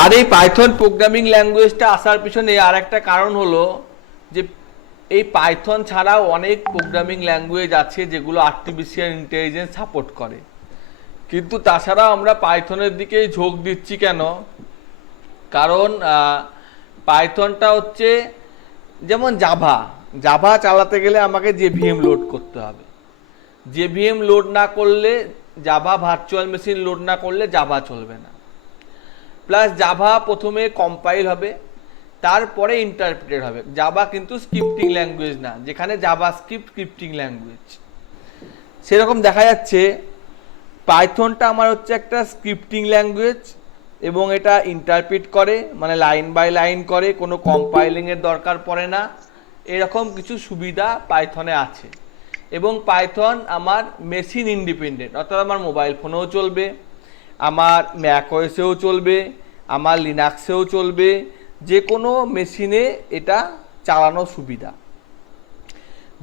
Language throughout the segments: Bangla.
আর এই পাইথন প্রোগ্রামিং ল্যাঙ্গুয়েজটা আসার পিছনে আর একটা কারণ হলো যে এই পাইথন ছাড়াও অনেক প্রোগ্রামিং ল্যাঙ্গুয়েজ আছে যেগুলো আর্টিফিশিয়াল ইন্টেলিজেন্স সাপোর্ট করে, কিন্তু তাছাড়াও আমরা পাইথনের দিকেই ঝোঁক দিচ্ছি কেন? কারণ পাইথনটা হচ্ছে যেমন জাভা। জাভা চালাতে গেলে আমাকে জেভিএম লোড করতে হবে। জেভিএম লোড না করলে, জাভা ভার্চুয়াল মেশিন লোড না করলে জাভা চলবে না। প্লাস জাভা প্রথমে কম্পাইল হবে, তারপরে ইন্টারপ্রেটেড হবে। জাভা কিন্তু স্ক্রিপ্টিং ল্যাঙ্গুয়েজ না, যেখানে জাভা স্ক্রিপ্টিং ল্যাঙ্গুয়েজ। সেরকম দেখা যাচ্ছে পাইথনটা আমার হচ্ছে একটা স্ক্রিপ্টিং ল্যাঙ্গুয়েজ এবং এটা ইন্টারপ্রিট করে, মানে লাইন বাই লাইন করে, কোনো কম্পাইলিংয়ের দরকার পড়ে না। এরকম কিছু সুবিধা পাইথনে আছে। এবং পাইথন আমার মেশিন ইন্ডিপেন্ডেন্ট, অর্থাৎ আমার মোবাইল ফোনেও চলবে, আমার ম্যাকওএসেও চলবে, আমার লিনাক্সেও চলবে, যে কোনো মেশিনে এটা চালানো সুবিধা।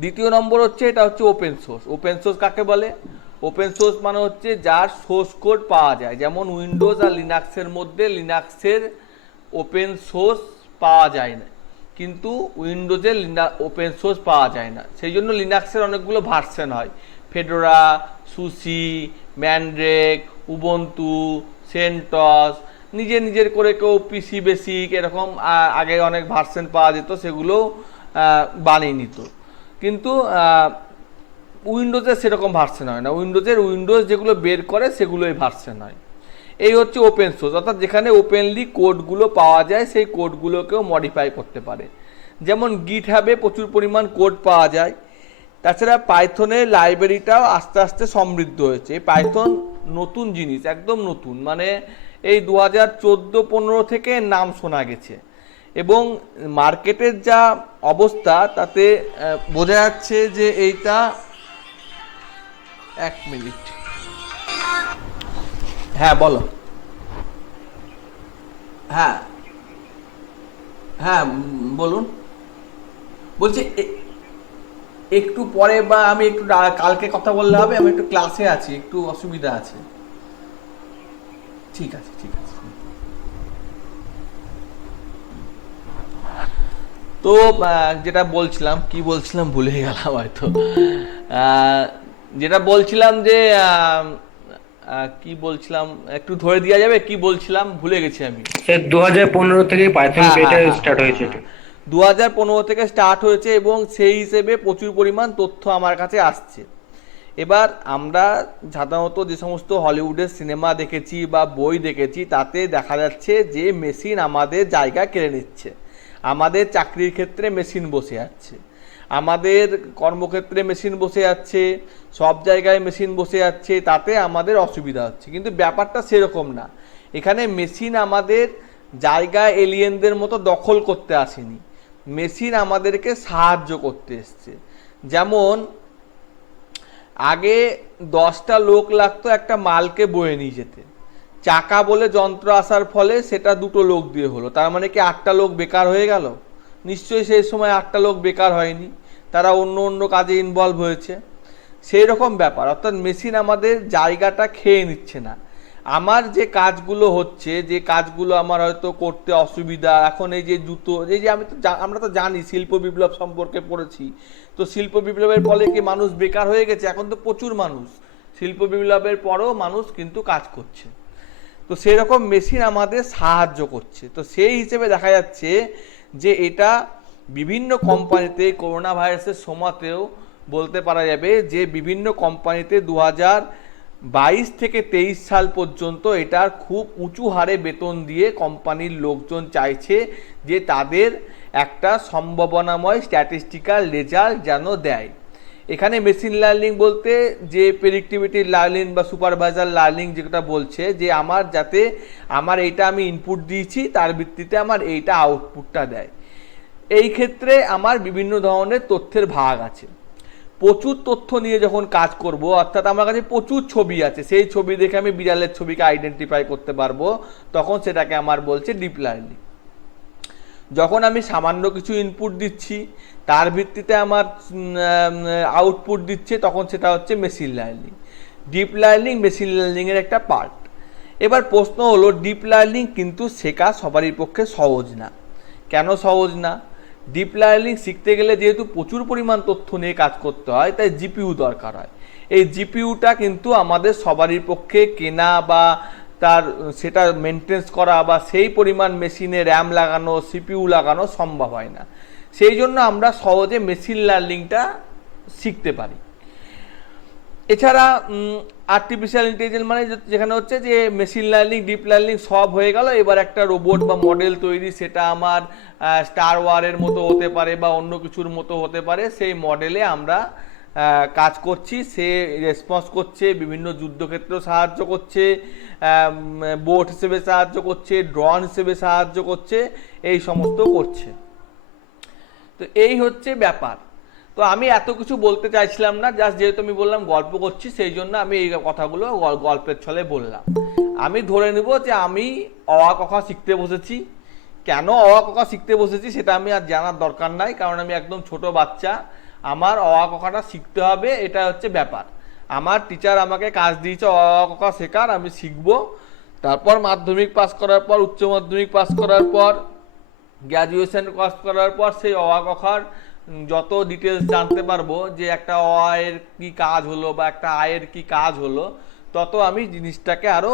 দ্বিতীয় নম্বর হচ্ছে এটা হচ্ছে ওপেন সোর্স। ওপেন সোর্স কাকে বলে? ওপেন সোর্স মানে হচ্ছে যার সোর্স কোড পাওয়া যায়। যেমন উইন্ডোজ আর লিনাক্সের মধ্যে লিনাক্সের ওপেন সোর্স পাওয়া যায় না, কিন্তু উইন্ডোজের ওপেন সোর্স পাওয়া যায় না। সেই জন্য লিনাক্সের অনেকগুলো ভার্সন হয়, Fedora, Susi, Mandrake, Ubuntu, cents, নিজের নিজের করে কেউ পিসি বেসিক, এরকম আগে অনেক ভার্সন পাওয়া যেত, সেগুলো বানিয়ে নিত। কিন্তু উইন্ডোজের সেরকম ভার্সন হয় না। উইন্ডোজ যেগুলো বের করে সেগুলোই ভার্সন হয়। এই হচ্ছে ওপেন সোর্স, অর্থাৎ যেখানে ওপেনলি কোডগুলো পাওয়া যায়, সেই কোডগুলোকেও মডিফাই করতে পারে। যেমন গিট হাবে প্রচুর পরিমাণ কোড পাওয়া যায়। তাছাড়া পাইথনের লাইব্রেরিটাও আস্তে আস্তে সমৃদ্ধ হয়েছে। পাইথন নতুন জিনিস, একদম নতুন, মানে এই 2014-15 থেকে নাম শোনা গেছে। এবং মার্কেটের যা অবস্থা তাতে বোঝা যাচ্ছে যে এইটা, এক মিনিট, হ্যাঁ বলো। হ্যাঁ, হ্যাঁ, বলুন। বলছি একটু পরে বা আমি একটু কালকে কথা বললে হবে? আমি একটু ক্লাসে আছি, একটু অসুবিধা আছে। ঠিক আছে, ঠিক আছে। তো যেটা বলছিলাম, কি বলছিলাম ভুলে গেলাম হয়তো। আহ, যেটা বলছিলাম যে কি বলছিলাম, একটু ধরে দেওয়া যাবে? কি বলছিলাম ভুলে গেছি আমি। স্যার 2015 থেকে পাইথন হ্যাঁ, হ্যাঁ, পেটা হ্যাঁ, স্টার্ট হ্যাঁ, হয়েছে হ্যাঁ, এটা। হ্যাঁ। 2015 থেকে স্টার্ট হয়েছে এবং সেই হিসেবে প্রচুর পরিমাণ তথ্য আমার কাছে আসছে। এবার আমরা সাধারণত যে সমস্ত হলিউডের সিনেমা দেখেছি বা বই দেখেছি, তাতে দেখা যাচ্ছে যে মেশিন আমাদের জায়গা কেড়ে নিচ্ছে। আমাদের চাকরির ক্ষেত্রে মেশিন বসে যাচ্ছে, আমাদের কর্মক্ষেত্রে মেশিন বসে যাচ্ছে, সব জায়গায় মেশিন বসে যাচ্ছে, তাতে আমাদের অসুবিধা হচ্ছে। কিন্তু ব্যাপারটা সেরকম না। এখানে মেশিন আমাদের জায়গা এলিয়েনদের মতো দখল করতে আসেনি, মেশিন আমাদেরকে সাহায্য করতে এসছে। যেমন আগে 10টা লোক লাগতো একটা মালকে বয়ে নিয়ে যেতে। চাকা বলে যন্ত্র আসার ফলে সেটা 2টো লোক দিয়ে হলো। তার মানে কি 8টা লোক বেকার হয়ে গেল? নিশ্চয়ই সেই সময় 8টা লোক বেকার হয়নি, তারা অন্য অন্য কাজে ইনভলভ হয়েছে। সেই রকম ব্যাপার, অর্থাৎ মেশিন আমাদের জায়গাটা খেয়ে নিচ্ছে না। আমার যে কাজগুলো হচ্ছে, যে কাজগুলো আমার হয়তো করতে অসুবিধা, এখন এই যে জুতো, এই যে আমরা তো জানি শিল্প বিপ্লব সম্পর্কে পড়েছি। তো শিল্প বিপ্লবের ফলে কি মানুষ বেকার হয়ে গেছে? এখন তো প্রচুর মানুষ, শিল্প বিপ্লবের পরেও মানুষ কিন্তু কাজ করছে। তো সেই রকম মেশিন আমাদের সাহায্য করছে। তো সেই হিসেবে দেখা যাচ্ছে যে এটা বিভিন্ন কোম্পানিতে, করোনা ভাইরাসের সময়তেও বলতে পারা যাবে যে বিভিন্ন কোম্পানিতে 2022 থেকে 23 সাল পর্যন্ত এটার খুব উঁচু হারে বেতন দিয়ে কোম্পানির লোকজন চাইছে যে তাদের একটা সম্ভাবনাময় স্ট্যাটিস্টিক্যাল রেজাল্ট যেন দেয়। এখানে মেশিন লার্নিং বলতে যে প্রেডিক্টিভিটি লার্নিং বা সুপারভাইজার লার্নিং যেটা বলছে যে আমার যাতে আমার এইটা আমি ইনপুট দিয়েছি, তার ভিত্তিতে আমার এইটা আউটপুটটা দেয়। এই ক্ষেত্রে আমার বিভিন্ন ধরনের তথ্যের ভাগ আছে। প্রচুর তথ্য নিয়ে যখন কাজ করব, অর্থাৎ আমার কাছে প্রচুর ছবি আছে, সেই ছবি দেখে আমি বিড়ালের ছবিকে আইডেন্টিফাই করতে পারবো, তখন সেটাকে আমার বলছে ডিপ লার্নিং। যখন আমি সামান্য কিছু ইনপুট দিচ্ছি, তার ভিত্তিতে আমার আউটপুট দিচ্ছে, তখন সেটা হচ্ছে machine learning. Deep learning machine লার্নিংয়ের একটা পার্ট। এবার প্রশ্ন হলো, ডিপ লার্নিং কিন্তু শেখা সবারই পক্ষে সহজ না। কেন সহজ না? ডিপ লার্নিং শিখতে গেলে যেহেতু প্রচুর পরিমাণ তথ্য নিয়ে কাজ করতে হয়, তাই জিপিইউ দরকার হয়। এই জিপিইউটা কিন্তু আমাদের সবারই পক্ষে কেনা বা তার সেটা মেনটেন্স করা বা সেই পরিমাণ মেশিনে র্যাম লাগানো, সিপিইউ লাগানো সম্ভব হয় না। সেই জন্য আমরা সহজে মেশিন লার্নিংটা শিখতে পারি। এছাড়া আর্টিফিশিয়াল ইন্টেলিজেন্স মানে যেখানে হচ্ছে যে মেশিন লার্নিং, ডিপ লার্নিং সব হয়ে গেল, এবার একটা রোবট বা মডেল তৈরি, সেটা আমার স্টার ওয়ারের মতো হতে পারে বা অন্য কিছুর মতো হতে পারে। সেই মডেলে আমরা কাজ করছি, সে রেসপন্স করছে, বিভিন্ন যুদ্ধক্ষেত্রেও সাহায্য করছে, বোট হিসেবে সাহায্য করছে, ড্রোন হিসেবে সাহায্য করছে, এই সমস্ত করছে। তো এই হচ্ছে ব্যাপার। তো আমি এত কিছু বলতে চাইছিলাম না, জাস্ট যেহেতু আমি বললাম গল্প করছি, সেই জন্য আমি এই কথাগুলো গল্পের ছলে বললাম। আমি ধরে নেব যে আমি অ আ ক খ শিখতে বসেছি। কেন অ আ ক খ শিখতে বসেছি সেটা আমি আর জানার দরকার নাই, কারণ আমি একদম ছোট বাচ্চা। আমার অ আ ক খটা শিখতে হবে, এটা হচ্ছে ব্যাপার। আমার টিচার আমাকে কাজ দিয়েছে অ আ ক খ শেখার, আমি শিখবো। তারপর মাধ্যমিক পাস করার পর, উচ্চ মাধ্যমিক পাস করার পর, গ্র্যাজুয়েশন পাস করার পর সেই অ আ ক খর যত ডিটেলস জানতে পারবো, যে একটা অ এর কি কাজ হলো বা একটা আয়ের কি কাজ হলো, তত আমি জিনিসটাকে আরো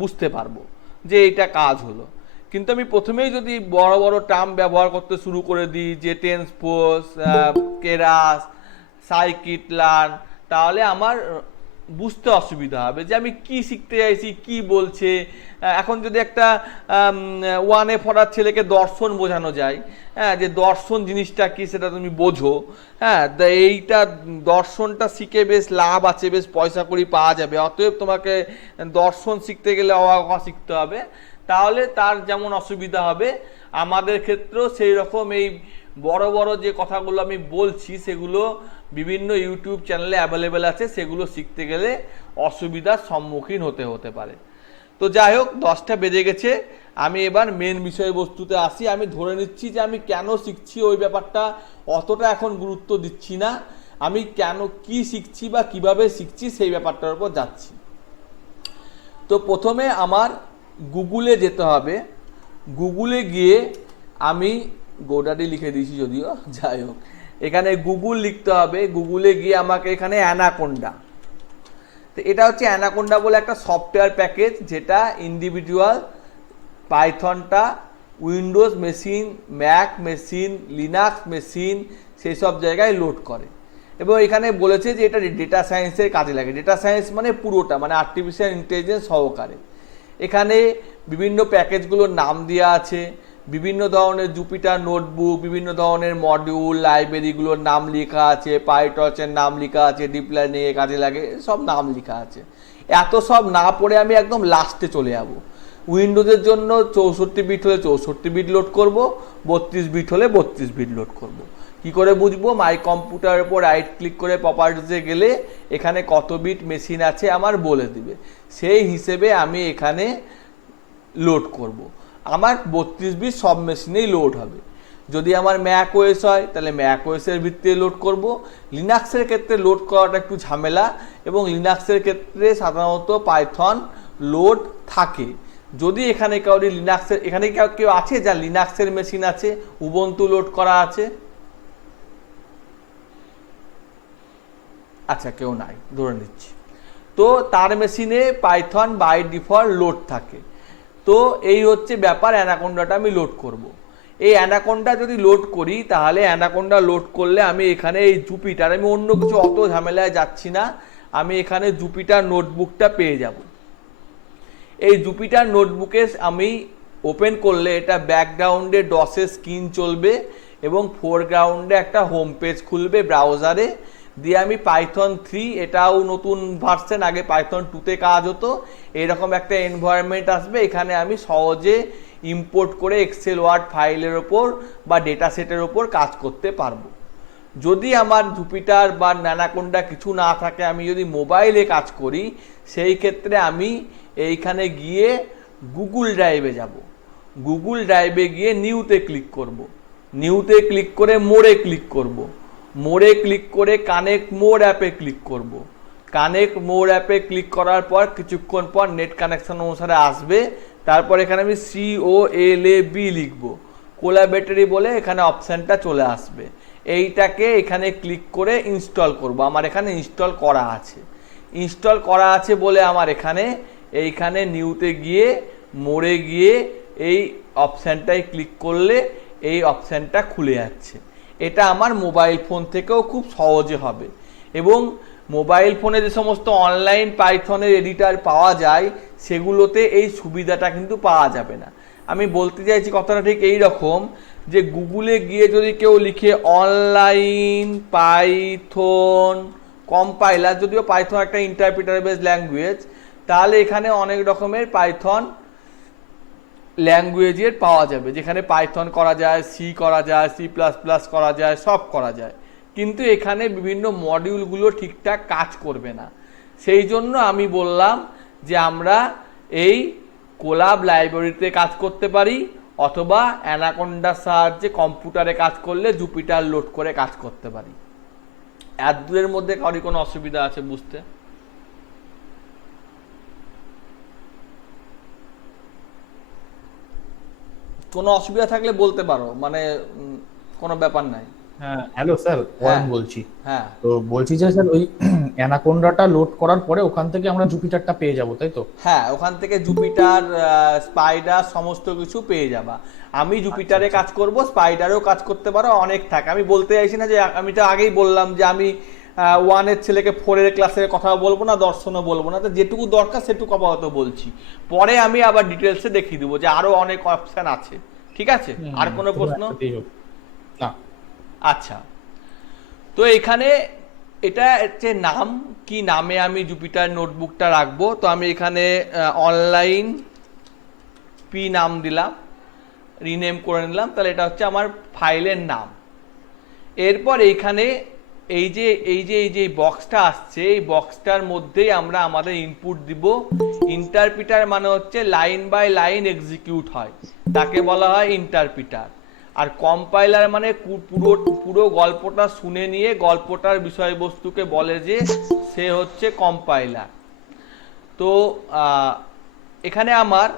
বুঝতে পারবো যে এইটা কাজ হলো। কিন্তু আমি প্রথমেই যদি বড় বড় টার্ম ব্যবহার করতে শুরু করে দিই, যে টেন্সপোজ, কেরাস, সাইকিট লার্ন, তাহলে আমার বুঝতে অসুবিধা হবে যে আমি কি শিখতে চাইছি, কি বলছে। এখন যদি একটা ওয়ানে পড়ার ছেলেকে দর্শন বোঝানো যায়, হ্যাঁ, যে দর্শন জিনিসটা কি সেটা তুমি বোঝো, হ্যাঁ, এইটা দর্শনটা শিখে বেশ লাভ আছে, বেশ পয়সা কড়ি পাওয়া যাবে, অতএব তোমাকে দর্শন শিখতে গেলে অ আ ক খ শিখতে হবে, তাহলে তার যেমন অসুবিধা হবে, আমাদের ক্ষেত্রেও সেই রকম এই বড় বড় যে কথাগুলো আমি বলছি সেগুলো বিভিন্ন ইউটিউব চ্যানেলে অ্যাভেলেবেল আছে, সেগুলো শিখতে গেলে অসুবিধার সম্মুখীন হতে পারে। তো যাই হোক, 10টা বেজে গেছে, আমি এবার মেন বিষয়বস্তুতে আসি। আমি ধরে নিচ্ছি যে আমি কেন শিখছি ওই ব্যাপারটা অতটা এখন গুরুত্ব দিচ্ছি না, আমি কেন কি শিখছি বা কিভাবে শিখছি সেই ব্যাপারটার উপর যাচ্ছি। তো প্রথমে আমার গুগলে যেতে হবে। গুগলে গিয়ে আমি গোডাডি লিখে দিয়েছি যদিও, যাই হোক, এখানে গুগল লিখতে হবে। গুগলে গিয়ে আমাকে এখানে অ্যানাকোন্ডা, তো এটা হচ্ছে অ্যানাকোন্ডা বলে একটা সফটওয়্যার প্যাকেজ, যেটা ইন্ডিভিজুয়াল পাইথনটা Windows machine, Mac machine, Linux machine, সেই সব জায়গায় লোড করে। এবং এখানে বলেছে যে এটা ডেটা সায়েন্সের কাজে লাগে। ডেটা সায়েন্স মানে পুরোটা, মানে আর্টিফিশিয়াল ইন্টেলিজেন্স সহকারে। এখানে বিভিন্ন প্যাকেজগুলোর নাম দেওয়া আছে, বিভিন্ন ধরনের জুপিটার নোটবুক, বিভিন্ন ধরনের মডিউল, লাইব্রেরিগুলোর নাম লেখা আছে, পাইটর্চের নাম লেখা আছে, ডিপ লার্নিংয়ে কাজে লাগে, সব নাম লেখা আছে। এত সব না পড়ে আমি একদম লাস্টে চলে যাব। উইন্ডোজের জন্য 64 বিট হলে 64 বিট লোড করব, 32 বিট হলে 32 বিট লোড করব। কি করে বুঝবো? মাই কম্পিউটারের উপর রাইট ক্লিক করে প্রপার্টিসে গেলে এখানে কত বিট মেশিন আছে আমার বলে দিবে, সেই হিসেবে আমি এখানে লোড করব। আমার 32 বিট সব মেশিনেই লোড হবে। যদি আমার ম্যাক ওএস হয় তাহলে ম্যাক ওএসের ভিত্তিতে লোড করব। লিনাক্সের ক্ষেত্রে লোড করাটা একটু ঝামেলা, এবং লিনাক্সের ক্ষেত্রে সাধারণত পাইথন লোড থাকে। যদি এখানে কাউরি লিনাক্সের, এখানে কেউ আছে যা লিনাক্সের মেশিন আছে, উবুন্টু লোড করা আছে? আচ্ছা, কেউ নাই, ধরে নিচ্ছি। তো তার মেশিনে পাইথন বাই ডিফল্ট লোড থাকে। তো এই হচ্ছে ব্যাপার, অ্যানাকোন্ডাটা আমি লোড করব। এই অ্যানাকোন্ডা যদি লোড করি, তাহলে অ্যানাকোন্ডা লোড করলে আমি এখানে এই জুপিটার, আমি অন্য কিছু অত ঝামেলায় যাচ্ছি না, আমি এখানে জুপিটার নোটবুকটা পেয়ে যাব। এই জুপিটার নোটবুকে আমি ওপেন করলে এটা ব্যাকগ্রাউন্ডে ডসের স্ক্রিন চলবে এবং ফোরগ্রাউন্ডে একটা হোম পেজ খুলবে ব্রাউজারে। দিয়ে আমি পাইথন 3, এটাও নতুন ভার্সন, আগে পাইথন 2তে কাজ হতো, এরকম একটা এনভায়রনমেন্ট আসবে। এখানে আমি সহজে ইম্পোর্ট করে এক্সেল ওয়ার্ড ফাইলের ওপর বা ডেটা সেটের ওপর কাজ করতে পারবো। যদি আমার জুপিটার বা অ্যানাকোন্ডা কিছু না থাকে, আমি যদি মোবাইলে কাজ করি, সেই ক্ষেত্রে আমি এইখানে গিয়ে গুগল ড্রাইভে যাব। গুগল ড্রাইভে গিয়ে নিউতে ক্লিক করব। নিউতে ক্লিক করে মোড়ে ক্লিক করব। মোড়ে ক্লিক করে কানেক্ট মোর অ্যাপে ক্লিক করব। কানেক্ট মোর অ্যাপে ক্লিক করার পর কিছুক্ষণ পর নেট কানেকশন অনুসারে আসবে। তারপর এখানে আমি COLAB লিখবো, কোলাবেটারি বলে এখানে অপশানটা চলে আসবে। এইটাকে এখানে ক্লিক করে ইনস্টল করব। আমার এখানে ইনস্টল করা আছে, ইনস্টল করা আছে বলে আমার এইখানে নিউতে গিয়ে মোড়ে গিয়ে এই অপশানটায় ক্লিক করলে এই অপশানটা খুলে যাচ্ছে। এটা আমার মোবাইল ফোন থেকেও খুব সহজে হবে। এবং মোবাইল ফোনে যে সমস্ত অনলাইন পাইথনের এডিটার পাওয়া যায় সেগুলোতে এই সুবিধাটা কিন্তু পাওয়া যাবে না। আমি বলতে চাইছি কথাটা ঠিক এই রকম, যে গুগলে গিয়ে যদি কেউ লিখে অনলাইন পাইথন কম্পাইলার, যদিও পাইথন একটা ইন্টারপ্রিটার বেস ল্যাঙ্গুয়েজ, তাহলে এখানে অনেক রকমের পাইথন ল্যাঙ্গুয়েজের পাওয়া যাবে, যেখানে পাইথন করা যায়, সি করা যায়, C++ করা যায়, সব করা যায়। কিন্তু এখানে বিভিন্ন মডিউলগুলো ঠিকঠাক কাজ করবে না। সেই জন্য আমি বললাম যে আমরা এই কোলাব লাইব্রেরিতে কাজ করতে পারি, অথবা অ্যানাকোন্ডার সাহায্যে কম্পিউটারে কাজ করলে জুপিটার লোড করে কাজ করতে পারি। এর দুয়ের মধ্যে কারোর কোনো অসুবিধা আছে বুঝতে? কোনো অসুবিধা থাকলে বলতে পারো, মানে কোনো ব্যাপার নাই। হ্যাঁ, হ্যালো স্যার, ওয়ারেন বলছি। হ্যাঁ, তো বলছি যে স্যার ওই অ্যানাকোন্ডাটা লোড করার পরে ওখান থেকে আমরা জুপিটারটা পেয়ে যাব, তাই তো? হ্যাঁ, ওখান থেকে জুপিটার, স্পাইডার সমস্ত কিছু পেয়ে যাবা। আমি জুপিটারে কাজ করব, স্পাইডারেও কাজ করতে পারো, অনেক থাকে। আমি বলতে চাইছি না যে, আমি তো আগেই বললাম যে আমি 1-এর ছেলেকে 4-এর ক্লাসের কথা বলবো না, দর্শনও বলবো না, তো যেটুকু দরকার সেটুকু আপাতত বলছি। পরে আমি আবার ডিটেলসে দেখিয়ে দেবো যে আরো অনেক অপশন আছে। ঠিক আছে, আর কোনো প্রশ্ন? না। আচ্ছা, তো এখানে এটা হচ্ছে নাম, কি নামে আমি জুপিটার নোটবুকটা রাখবো। তো আমি এখানে অনলাইন পি নাম দিলাম, রিনেম করে নিলাম, তাহলে এটা হচ্ছে আমার ফাইলের নাম। এরপর এইখানে এই যে বক্সটা আসছে, এই বক্সটার মধ্যেই আমরা আমাদের ইনপুট দিব। ইন্টারপ্রিটার মানে হচ্ছে লাইন বাই লাইন এক্সিকিউট হয়, তাকে বলা হয় ইন্টারপ্রিটার। আর কম্পাইলার মানে পুরো গল্পটা শুনে নিয়ে গল্পটার বিষয়বস্তুকে বলে যে সে হচ্ছে কম্পাইলার। তো এখানে আমার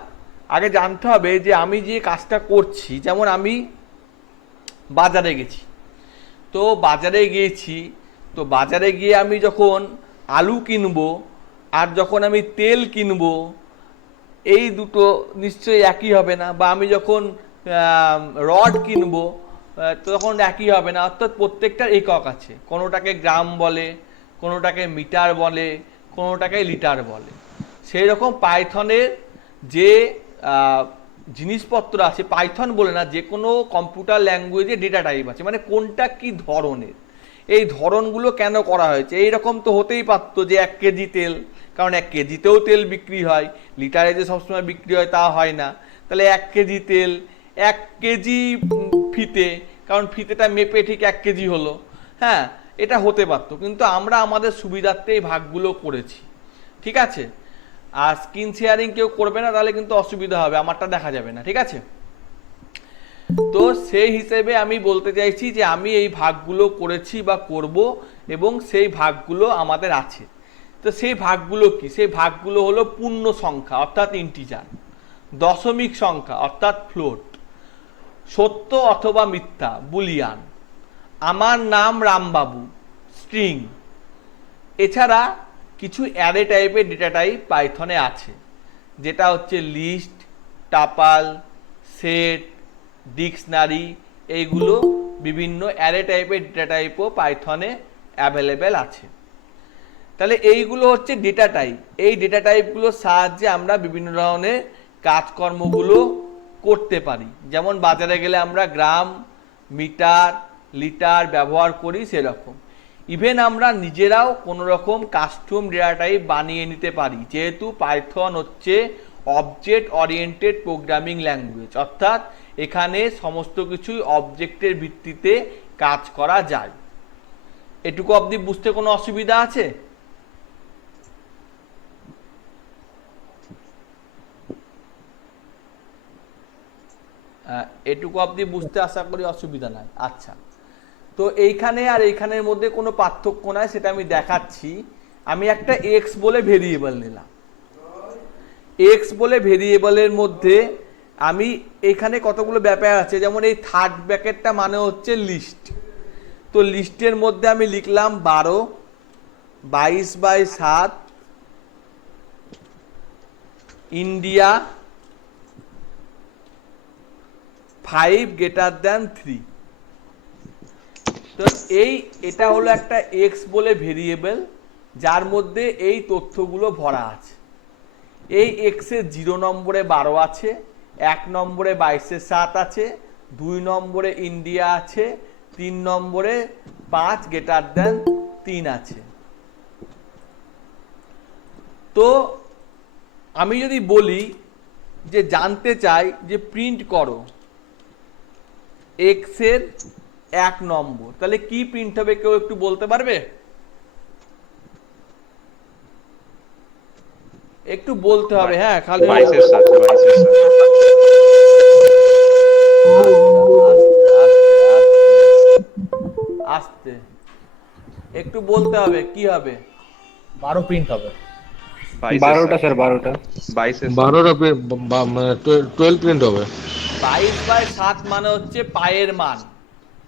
আগে জানতে হবে যে আমি যে কাজটা করছি, যেমন আমি বাজারে গেছি, তো বাজারে গিয়েছি, তো বাজারে গিয়ে আমি যখন আলু কিনবো আর যখন আমি তেল কিনবো, এই দুটো নিশ্চয়ই একই হবে না। বা আমি যখন রড কিনবো তখন একই হবে না। অর্থাৎ প্রত্যেকটার একক আছে, কোনোটাকে গ্রাম বলে, কোনোটাকে মিটার বলে, কোনোটাকে লিটার বলে। সেই রকম পাইথনের যে জিনিসপত্র আছে, পাইথন বলে না, যে কোনো কম্পিউটার ল্যাঙ্গুয়েজে ডেটা টাইপ আছে, মানে কোনটা কি ধরনের, এই ধরনগুলো কেন করা হয়েছে। এইরকম তো হতেই পারতো যে 1 কেজি তেল, কারণ 1 কেজিতেও তেল বিক্রি হয়, লিটারে যে সবসময় বিক্রি হয় তা হয় না। তাহলে 1 কেজি তেল, 1 কেজি ফিতে, কারণ ফিতেটা মেপে ঠিক 1 কেজি হলো। হ্যাঁ, এটা হতে পারতো, কিন্তু আমরা আমাদের সুবিধার্থে এই ভাগগুলো করেছি। ঠিক আছে, আর স্ক্রিন শেয়ারিং কেউ করবে না, তাহলে কিন্তু অসুবিধা হবে, আমারটা দেখা যাবে না। ঠিক আছে, তো সেই হিসেবে আমি বলতে চাইছি যে আমি এই ভাগগুলো করেছি বা করব, এবং সেই ভাগগুলো আমাদের আছে। তো সেই ভাগগুলো কি? সেই ভাগগুলো হলো পূর্ণ সংখ্যা অর্থাৎ ইন্টিজার, দশমিক সংখ্যা অর্থাৎ ফ্লোট, সত্য অথবা মিথ্যা বুলিয়ান, আমার নাম রামবাবু স্ট্রিং। এছাড়া কিছু অ্যারে টাইপের ডেটা টাইপ পাইথনে আছে, যেটা হচ্ছে লিস্ট, টাপাল, সেট, ডিকশনারি। এইগুলো বিভিন্ন অ্যারে টাইপের ডেটা টাইপও পাইথনে অ্যাভেলেবেল আছে। তাহলে এইগুলো হচ্ছে ডেটা টাইপ। এই ডেটা টাইপগুলোর সাহায্যে আমরা বিভিন্ন ধরনের কাজকর্মগুলো করতে পারি। যেমন বাজারে গেলে আমরা গ্রাম, মিটার, লিটার ব্যবহার করি, সেরকম ইভেন আমরা নিজেরাও কোনো রকম কাস্টম ডেটা টাইপ বানিয়ে নিতে পারি, যেহেতু পাইথন হচ্ছে অবজেক্ট ওরিয়েন্টেড প্রোগ্রামিং ল্যাঙ্গুয়েজ, অর্থাৎ এখানে সমস্ত কিছুই অবজেক্টের ভিত্তিতে কাজ করা যায়। এটুকু অবধি বুঝতে কোনো অসুবিধা আছে? এটুকু অবধি বুঝতে আশা করি অসুবিধা নাই। আচ্ছা, তো এইখানে আর এইখানের মধ্যে কোনো পার্থক্য নাই, সেটা আমি দেখাচ্ছি। আমি একটা এক্স বলে ভেরিয়েবল নিলাম। এক্স বলে ভেরিয়েবলের মধ্যে আমি এখানে কতগুলো ব্যাপার আছে, যেমন এই থার্ড ব্র্যাকেটটা মানে হচ্ছে লিস্ট। তো লিস্টের মধ্যে আমি লিখলাম 12, 22/7, ইন্ডিয়া 5 > 3। তো এটা হলো একটা এক্স বলে ভেরিয়েবল, যার মধ্যে এই তথ্যগুলো ভরা আছে। এই এক্সের 0 নম্বরে 12 আছে, 1 নম্বরে 22/7 আছে, 2 নম্বরে ইন্ডিয়া আছে, 3 নম্বরে 5 > 3 আছে। তো আমি যদি বলি যে জানতে চাই যে প্রিন্ট করো এক্সের 1 নম্বর, তাহলে কি প্রিন্ট হবে কেউ একটু বলতে পারবে? একটু বলতে হবে, হ্যাঁ খালি 22/7 আস্তে একটু বলতে হবে কি হবে। 12 প্রিন্ট হবে। 12টা স্যার 12টা 12টা 12 প্রিন্ট হবে। 22/7 মানে হচ্ছে পায়ের মান,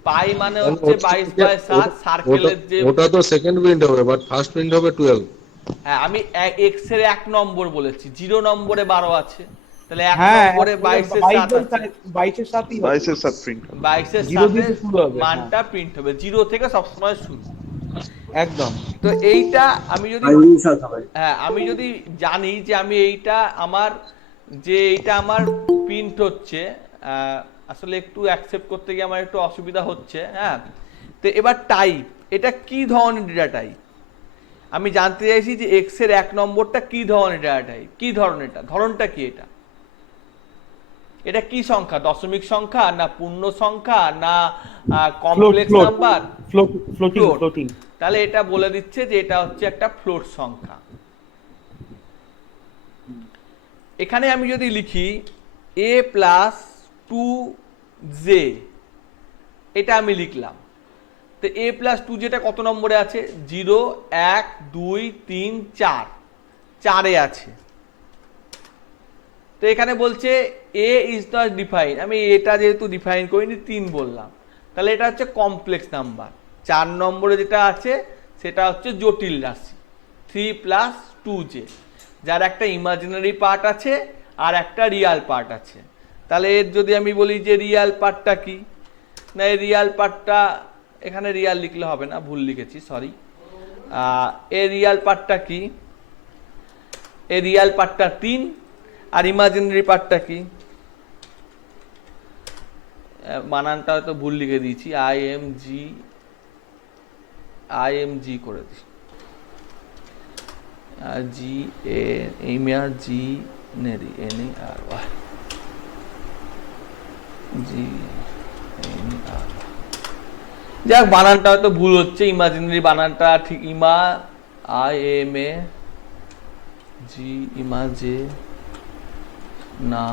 পাই মানে হচ্ছে 22/7 সার্কেলের যে। ওটা তো সেকেন্ড প্রিন্ট হবে, বাট ফার্স্ট প্রিন্ট হবে 12। হ্যাঁ আমি এক্স এর 1 নম্বর বলেছি, 0 নম্বরে 12 আছে, তাহলে 1 হ্যাঁ নম্বরে 22/7 আছে, 22/7 প্রিন্ট 22/7 মানটা প্রিন্ট হবে, 0 থেকে সবসময় শুরু। একদম। তো এইটা আমি যদি আমি যদি জানি যে আমি এইটা আমার প্রিন্ট হচ্ছে, আসলে একটু অ্যাকসেপ্ট করতে গিয়ে আমার একটু অসুবিধা হচ্ছে। হ্যাঁ, তো এবার টাইপ, এটা কি ধরনের ডেটা টাইপ? আমি জানতে চাইছি যে এক্স এর 1 নম্বরটা কি ধরনের ডেটা টাইপ, কি ধরনের, ধরনটা কি এটা? এটা কি সংখ্যা, দশমিক সংখ্যা না পূর্ণ সংখ্যা না কমপ্লেক্স নাম্বার? ফ্লোটিং। তাহলে এটা বলে দিচ্ছে যে এটা হচ্ছে একটা ফ্লোট সংখ্যা। এখানে আমি যদি লিখি a+2j, এটা আমি লিখলাম। তো a+2j টা কত নম্বরে আছে? 0, 1, 2, 3, 4, 4-এ আছে। তো এখানে বলছে a ইজ নট ডিফাইন, আমি এটা যেহেতু ডিফাইন করিনি 3 বললাম, তাহলে এটা হচ্ছে কমপ্লেক্স নাম্বার। 4 নম্বরে যেটা আছে সেটা হচ্ছে জটিল রাশি 3+2j, যার একটা ইমাজিনারি পার্ট আছে আর একটা রিয়াল পার্ট আছে। তাহলে এর যদি আমি বলি যে রিয়াল পার্টটা কি, না এই রিয়াল পার্টটা, এখানে রিয়াল লিখলে হবে না, ভুল লিখেছি, সরি। এর রিয়াল পার্টটা কি? এই রিয়াল পার্টটা 3, আর ইমাজিনারি পার্টটা কি? বানানটা হয়তো ভুল লিখে দিয়েছি, IMG করে দিই, যাক বানানটা হয়তো ভুল হচ্ছে, ইমাজিনারি বানানটা ঠিক, ইমাজে না,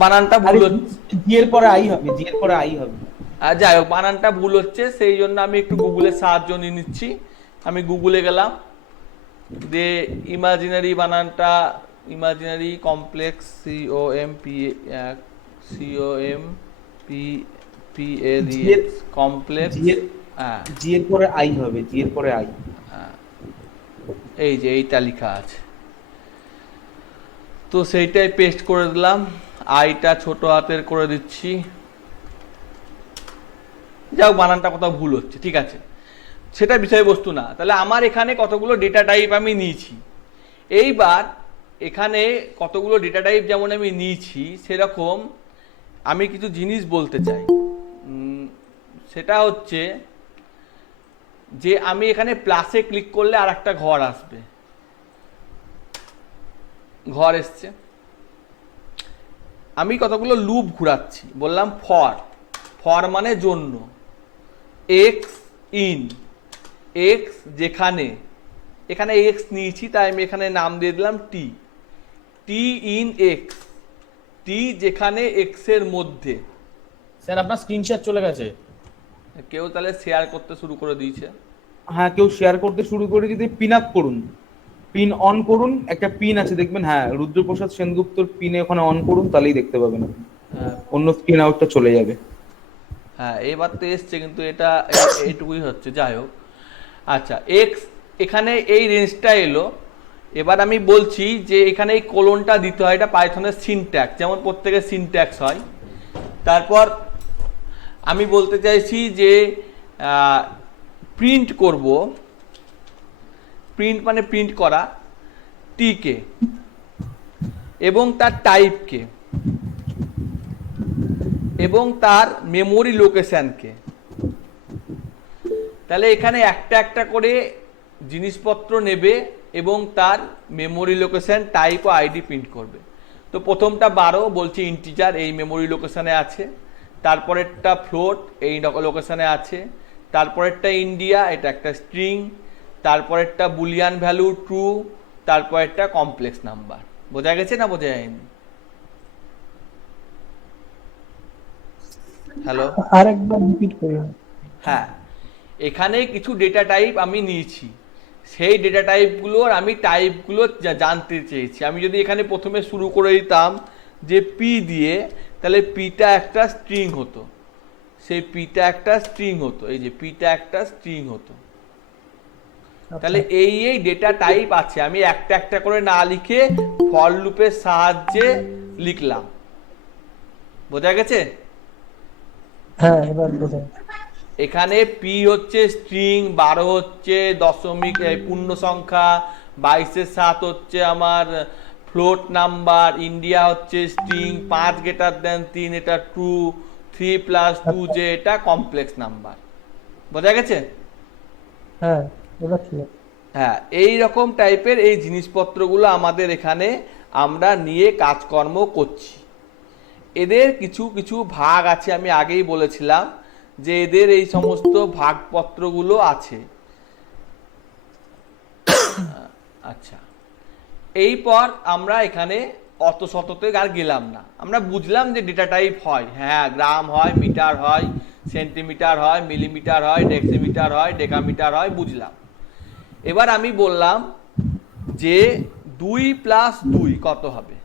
বানানটা ভুল হচ্ছে, জি এর পরে আই হবে, জি এর পরে আই হবে। যাই হোক বানানটা ভুল হচ্ছে, সেই জন্য আমি একটু গুগলের সাহায্য নিয়ে নিচ্ছি। আমি গুগলে গেলাম, যে ইমাজিনারি বানানটা, ইমাজিনারি কমপ্লেক্স COMPLEX কমপ্লেক্স, হ্যাঁ জি এর পরে আই হবে, জি এর পরে আই। এই যে এইটা লেখা আছে, তো সেইটাই পেস্ট করে দিলাম, আইটা ছোট হাতের করে দিচ্ছি। যাও বানানটা কোথাও ভুল হচ্ছে, ঠিক আছে, সেটা বিষয়বস্তু না। তাহলে আমার এখানে কতগুলো ডেটা টাইপ আমি নিয়েছি। এইবার এখানে কতগুলো ডেটা টাইপ যেমন আমি নিয়েছি, সেরকম আমি কিছু জিনিস বলতে চাই। সেটা হচ্ছে যে আমি এখানে প্লাসে ক্লিক করলে আর একটা ঘর আসবে, ঘর এসছে। আমি কতগুলো লুপ ঘুরাচ্ছি, বললাম ফর মানে জন্য, এক্স ইন, এক্স যেখানে, এখানে এক্স নিয়েছি তাই আমি এখানে নাম দিয়ে দিলাম টি ইন এক্স, টি যেখানে এক্স এর মধ্যে। স্যার আপনার স্ক্রিনশট চলে গেছে। কেউ তাহলে শেয়ার করতে শুরু করে দিয়েছে। হ্যাঁ কেউ শেয়ার করতে শুরু করে যদি পিন আপ করুন, পিন অন করুন, একটা পিন আছে দেখবেন, হ্যাঁ রুদ্রপ্রসাদ সেনগুপ্তর পিনে ওখানে অন করুন, তাহলেই দেখতে পাবেন আপনি। হ্যাঁ অন্য স্ক্রিন আউটটা চলে যাবে। হ্যাঁ এবার তো এসছে, কিন্তু এটা এইটুকুই হচ্ছে, যাই হোক। আচ্ছা এক্স, এখানে এই রেঞ্জটা এলো। এবার আমি বলছি যে এখানে এই কোলনটা দিতে হয়, এটা পাইথনের সিনট্যাক্স, যেমন প্রত্যেকের সিনট্যাক্স হয়। তারপর আমি বলতে চাইছি যে প্রিন্ট করব, প্রিন্ট মানে প্রিন্ট করা, টিকে এবং তার টাইপকে এবং তার মেমোরি লোকেশনকে। তাহলে এখানে একটা একটা করে জিনিসপত্র নেবে এবং তার মেমোরি লোকেশন, টাইপ ও আইডি প্রিন্ট করবে। তো প্রথমটা 12 বলছে ইন্টিজার, এই মেমোরি লোকেশনে আছে। তারপরেরটা ফ্লোট, এই লোকেশনে আছে। তারপরেরটা ইন্ডিয়া, এটা একটা স্ট্রিং। তারপরেরটা বুলিয়ান ভ্যালু ট্রু। তারপরেরটা কমপ্লেক্স নাম্বার। বোঝা গেছে না বোঝা যায়নি? হ্যালো, আরেকবার রিপিট করুন। হ্যাঁ এখানে কিছু ডেটা টাইপ আমি নিয়েছি, সেই ডেটা টাইপগুলোর আমি টাইপগুলো জানতে চেয়েছি। আমি যদি এখানে প্রথমে শুরু করে দিতাম যে পি দিয়ে, তাহলে পিটা একটা স্ট্রিং হতো, সেই পিটা একটা স্ট্রিং হতো, এই যে পিটা একটা স্ট্রিং হতো। তাহলে এই ডেটা টাইপ আছে, আমি একটা একটা করে না লিখে ফর লুপের সাহায্যে লিখলাম। বোঝা গেছে? হ্যাঁ এবার বোঝা গেছে। এখানে পি হচ্ছে স্ট্রিং, 12 হচ্ছে দশমিক পূর্ণ সংখ্যা, 22/7 হচ্ছে আমার ফ্লোট নাম্বার, ইন্ডিয়া হচ্ছে স্ট্রিং, 5 গ্রেটার দেন 3 এটা ট্রু, 3 + 2 যে এটা কমপ্লেক্স নাম্বার। বোঝা গেছে? হ্যাঁ এবার ঠিক আছে। হ্যাঁ এই রকম টাইপের এই জিনিসপত্রগুলো আমাদের এখানে আমরা নিয়ে কাজকর্ম করছি। এদের কিছু কিছু ভাগ আছে, আমি আগেই বলেছিলাম যে এদের এই সমস্ত ভাগপত্রগুলো আছে। আচ্ছা, এই পর আমরা এখানে অত শততে আর গেলাম না, আমরা বুঝলাম যে ডেটা টাইপ হয়, হ্যাঁ গ্রাম হয়, মিটার হয়, সেন্টিমিটার হয়, মিলিমিটার হয়, ডেসিমিটার হয়, ডেকামিটার হয়, বুঝলাম। এবার আমি বললাম যে 2 + 2 কত হবে,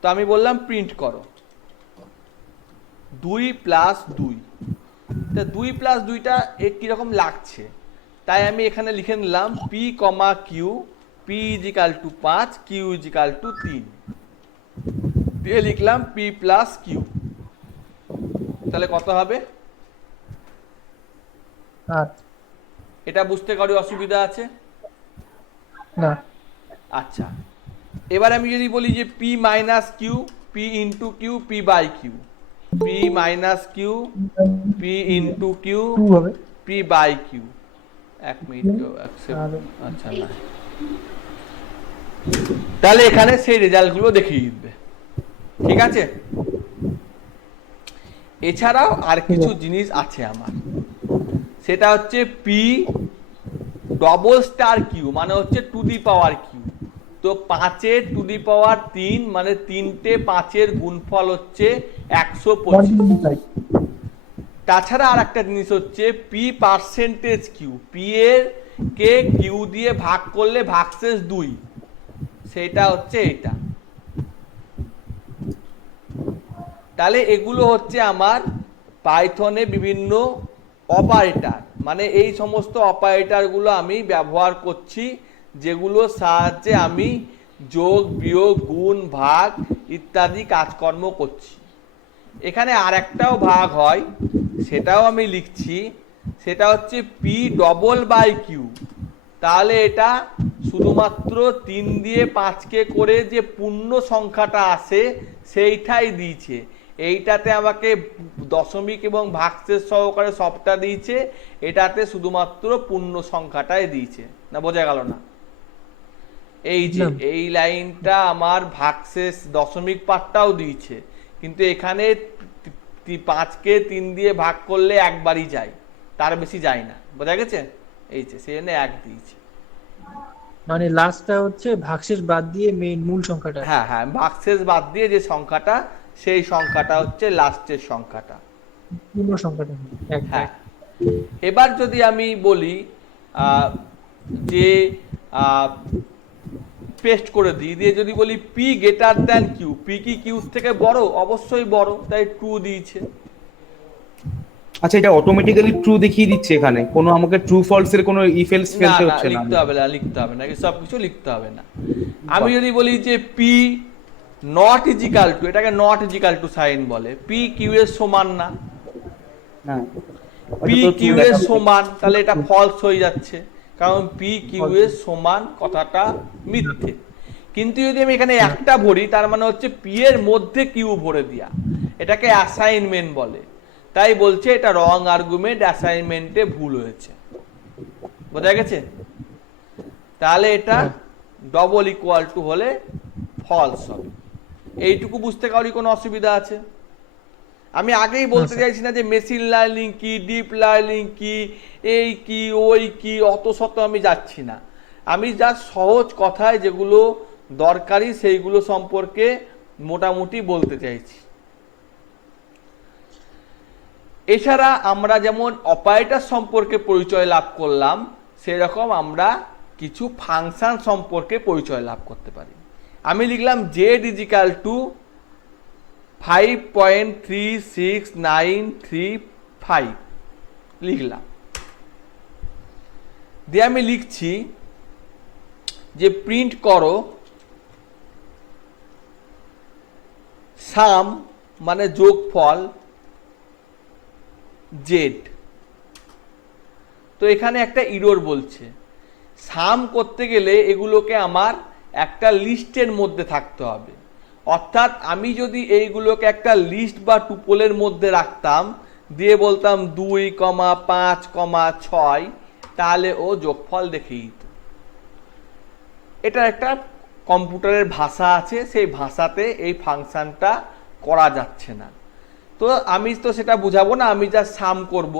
তো আমি বললাম প্রিন্ট করো 2 + 2। তা 2 + 2টা কিরকম লাগছে, তাই আমি এখানে লিখে নিলাম পি কমা কিউ, পি = 5, কিউ = 3 দিয়ে লিখলাম পি + কিউ। তাহলে কত হবে? আচ্ছা এটা বুঝতে কারো অসুবিধা আছে? না আচ্ছা, এবার আমি যদি বলি যে P - Q, P * Q, P / Q, P - Q, P * Q, two হবে। P / Q. এক মিনিট, আচ্ছা না, তাহলে এখানে সেই রেজাল্টগুলো দেখিয়ে দিবে। ঠিক আছে? এছাড়াও আর কিছু জিনিস আছে আমার, সেটা হচ্ছে পি *কিউ মানে হচ্ছে টু দি পাওয়ার কিউ। তো 5 টু দি পাওয়ার 3 মানে 3টে 5-এর গুণফল হচ্ছে 125। তাছাড়া আর একটা জিনিস হচ্ছে পি %কিউ, পি এর কে কিউ দিয়ে ভাগ করলে ভাগশেষ 2, সেটা হচ্ছে এটা। তাহলে এগুলো হচ্ছে আমার পাইথনে বিভিন্ন অপারেটর, মানে এই সমস্ত অপারেটরগুলো আমি ব্যবহার করছি, যেগুলোর সাহায্যে আমি যোগ, বিয়োগ, গুণ, ভাগ ইত্যাদি কাজকর্ম করছি। এখানে আর একটাও ভাগ হয়, সেটাও আমি লিখছি, সেটা হচ্ছে পি /কিউ। তাহলে এটা শুধুমাত্র 3 দিয়ে 5কে করে যে পূর্ণ সংখ্যাটা আসে সেইটাই দিয়েছে, এইটাতে আমাকে দশমিক এবং ভাগশেষ সহকারে সবটা দিয়েছে, এটাতে শুধুমাত্র পূর্ণ সংখ্যাটাই দিয়েছে। না বোঝা গেল না? এই যে এই লাইনটা আমার ভাগশেষ দশমিক পার্টটাও দিয়েছে, কিন্তু এখানে 5কে 3 দিয়ে ভাগ করলে একবারই যায়, তার বেশি যায় না। বোঝা গেছে? এই যে সেই জন্য 1 দিয়েছে। মানে লাস্টটা হচ্ছে ভাগশেষ বাদ দিয়ে মেইন মূল সংখ্যাটা। হ্যাঁ হ্যাঁ, ভাগশেষ বাদ দিয়ে যে সংখ্যাটা, সেই সংখ্যাটা হচ্ছে লাস্টের সংখ্যাটা। পূর্ণ সংখ্যাটা হ্যাঁ, এবার যদি আমি বলি যে পেস্ট করে দিই, দিয়ে যদি বলি P greater than Q, P কি কিউ থেকে বড়? অবশ্যই বড়, তাই ট্রু দিয়েছে। আচ্ছা, এটা অটোমেটিক্যালি ট্রু দেখিয়ে দিচ্ছে, এখানে কোনো আমাকে ট্রু ফলস এর কোনো ইফ এলস না ফেলতে না, হচ্ছে না। লিখতে হবে না, লিখতে হবে না, সব কিছু লিখতে হবে না। আমি যদি বলি যে পি নট ইজিক্যাল টু, এটাকে নট ইজিক্যাল টু সাইন বলে, পি কিউ এর সমান না, হ্যাঁ, পি কিউ এর সমান, তাহলে এটা ফলস হয়ে যাচ্ছে, কারণ পি কিউ এর সমান কথাটা মিথ্যে। কিন্তু যদি আমি এখানে একটা ভরি, তার মানে হচ্ছে পি এর মধ্যে কিউ ভরে দিয়া, এটাকে অ্যাসাইনমেন্ট বলে। তাই বলছে এটা রং আর্গুমেন্ট, অ্যাসাইনমেন্টে ভুল হয়েছে। বোঝা গেছে? তাহলে এটা ডবল ইকুয়াল টু হলে ফলস হবে। এইটুকু বুঝতে কারোর কোনো অসুবিধা আছে? আমি আগেই বলতে চাইছি না যে মেশিন লার্নিং কি, ডিপ লার্নিং কি, এই কি ওই কি, অত শত আমি যাচ্ছি না। আমি যা সহজ কথায় যেগুলো দরকারি সেইগুলো সম্পর্কে মোটামুটি বলতে চাইছি। এছাড়া আমরা যেমন অপারেটর সম্পর্কে পরিচয় লাভ করলাম, সেরকম আমরা কিছু ফাংশন সম্পর্কে পরিচয় লাভ করতে পারি। আমি লিখলাম জেড ইজ ইকাল টু 5.36935 লিখলাম, দিয়ে আমি লিখছি যে প্রিন্ট করো সাম মানে যোগফল জেড। তো এখানে একটা ইরর বলছে, সাম করতে গেলে এগুলোকে আমার একটা লিস্টের মধ্যে থাকতে হবে। অর্থাৎ আমি যদি এইগুলোকে একটা লিস্ট বা টুপলের মধ্যে রাখতাম, দিয়ে বলতাম 2,5,6, তাহলে ও যোগফল দেখিয়ে দিত। এটা একটা কম্পিউটারের ভাষা আছে, সেই ভাষাতে এই ফাংশনটা করা যাচ্ছে না। তো আমি তো সেটা বুঝাবো না, আমি যা সাম করব।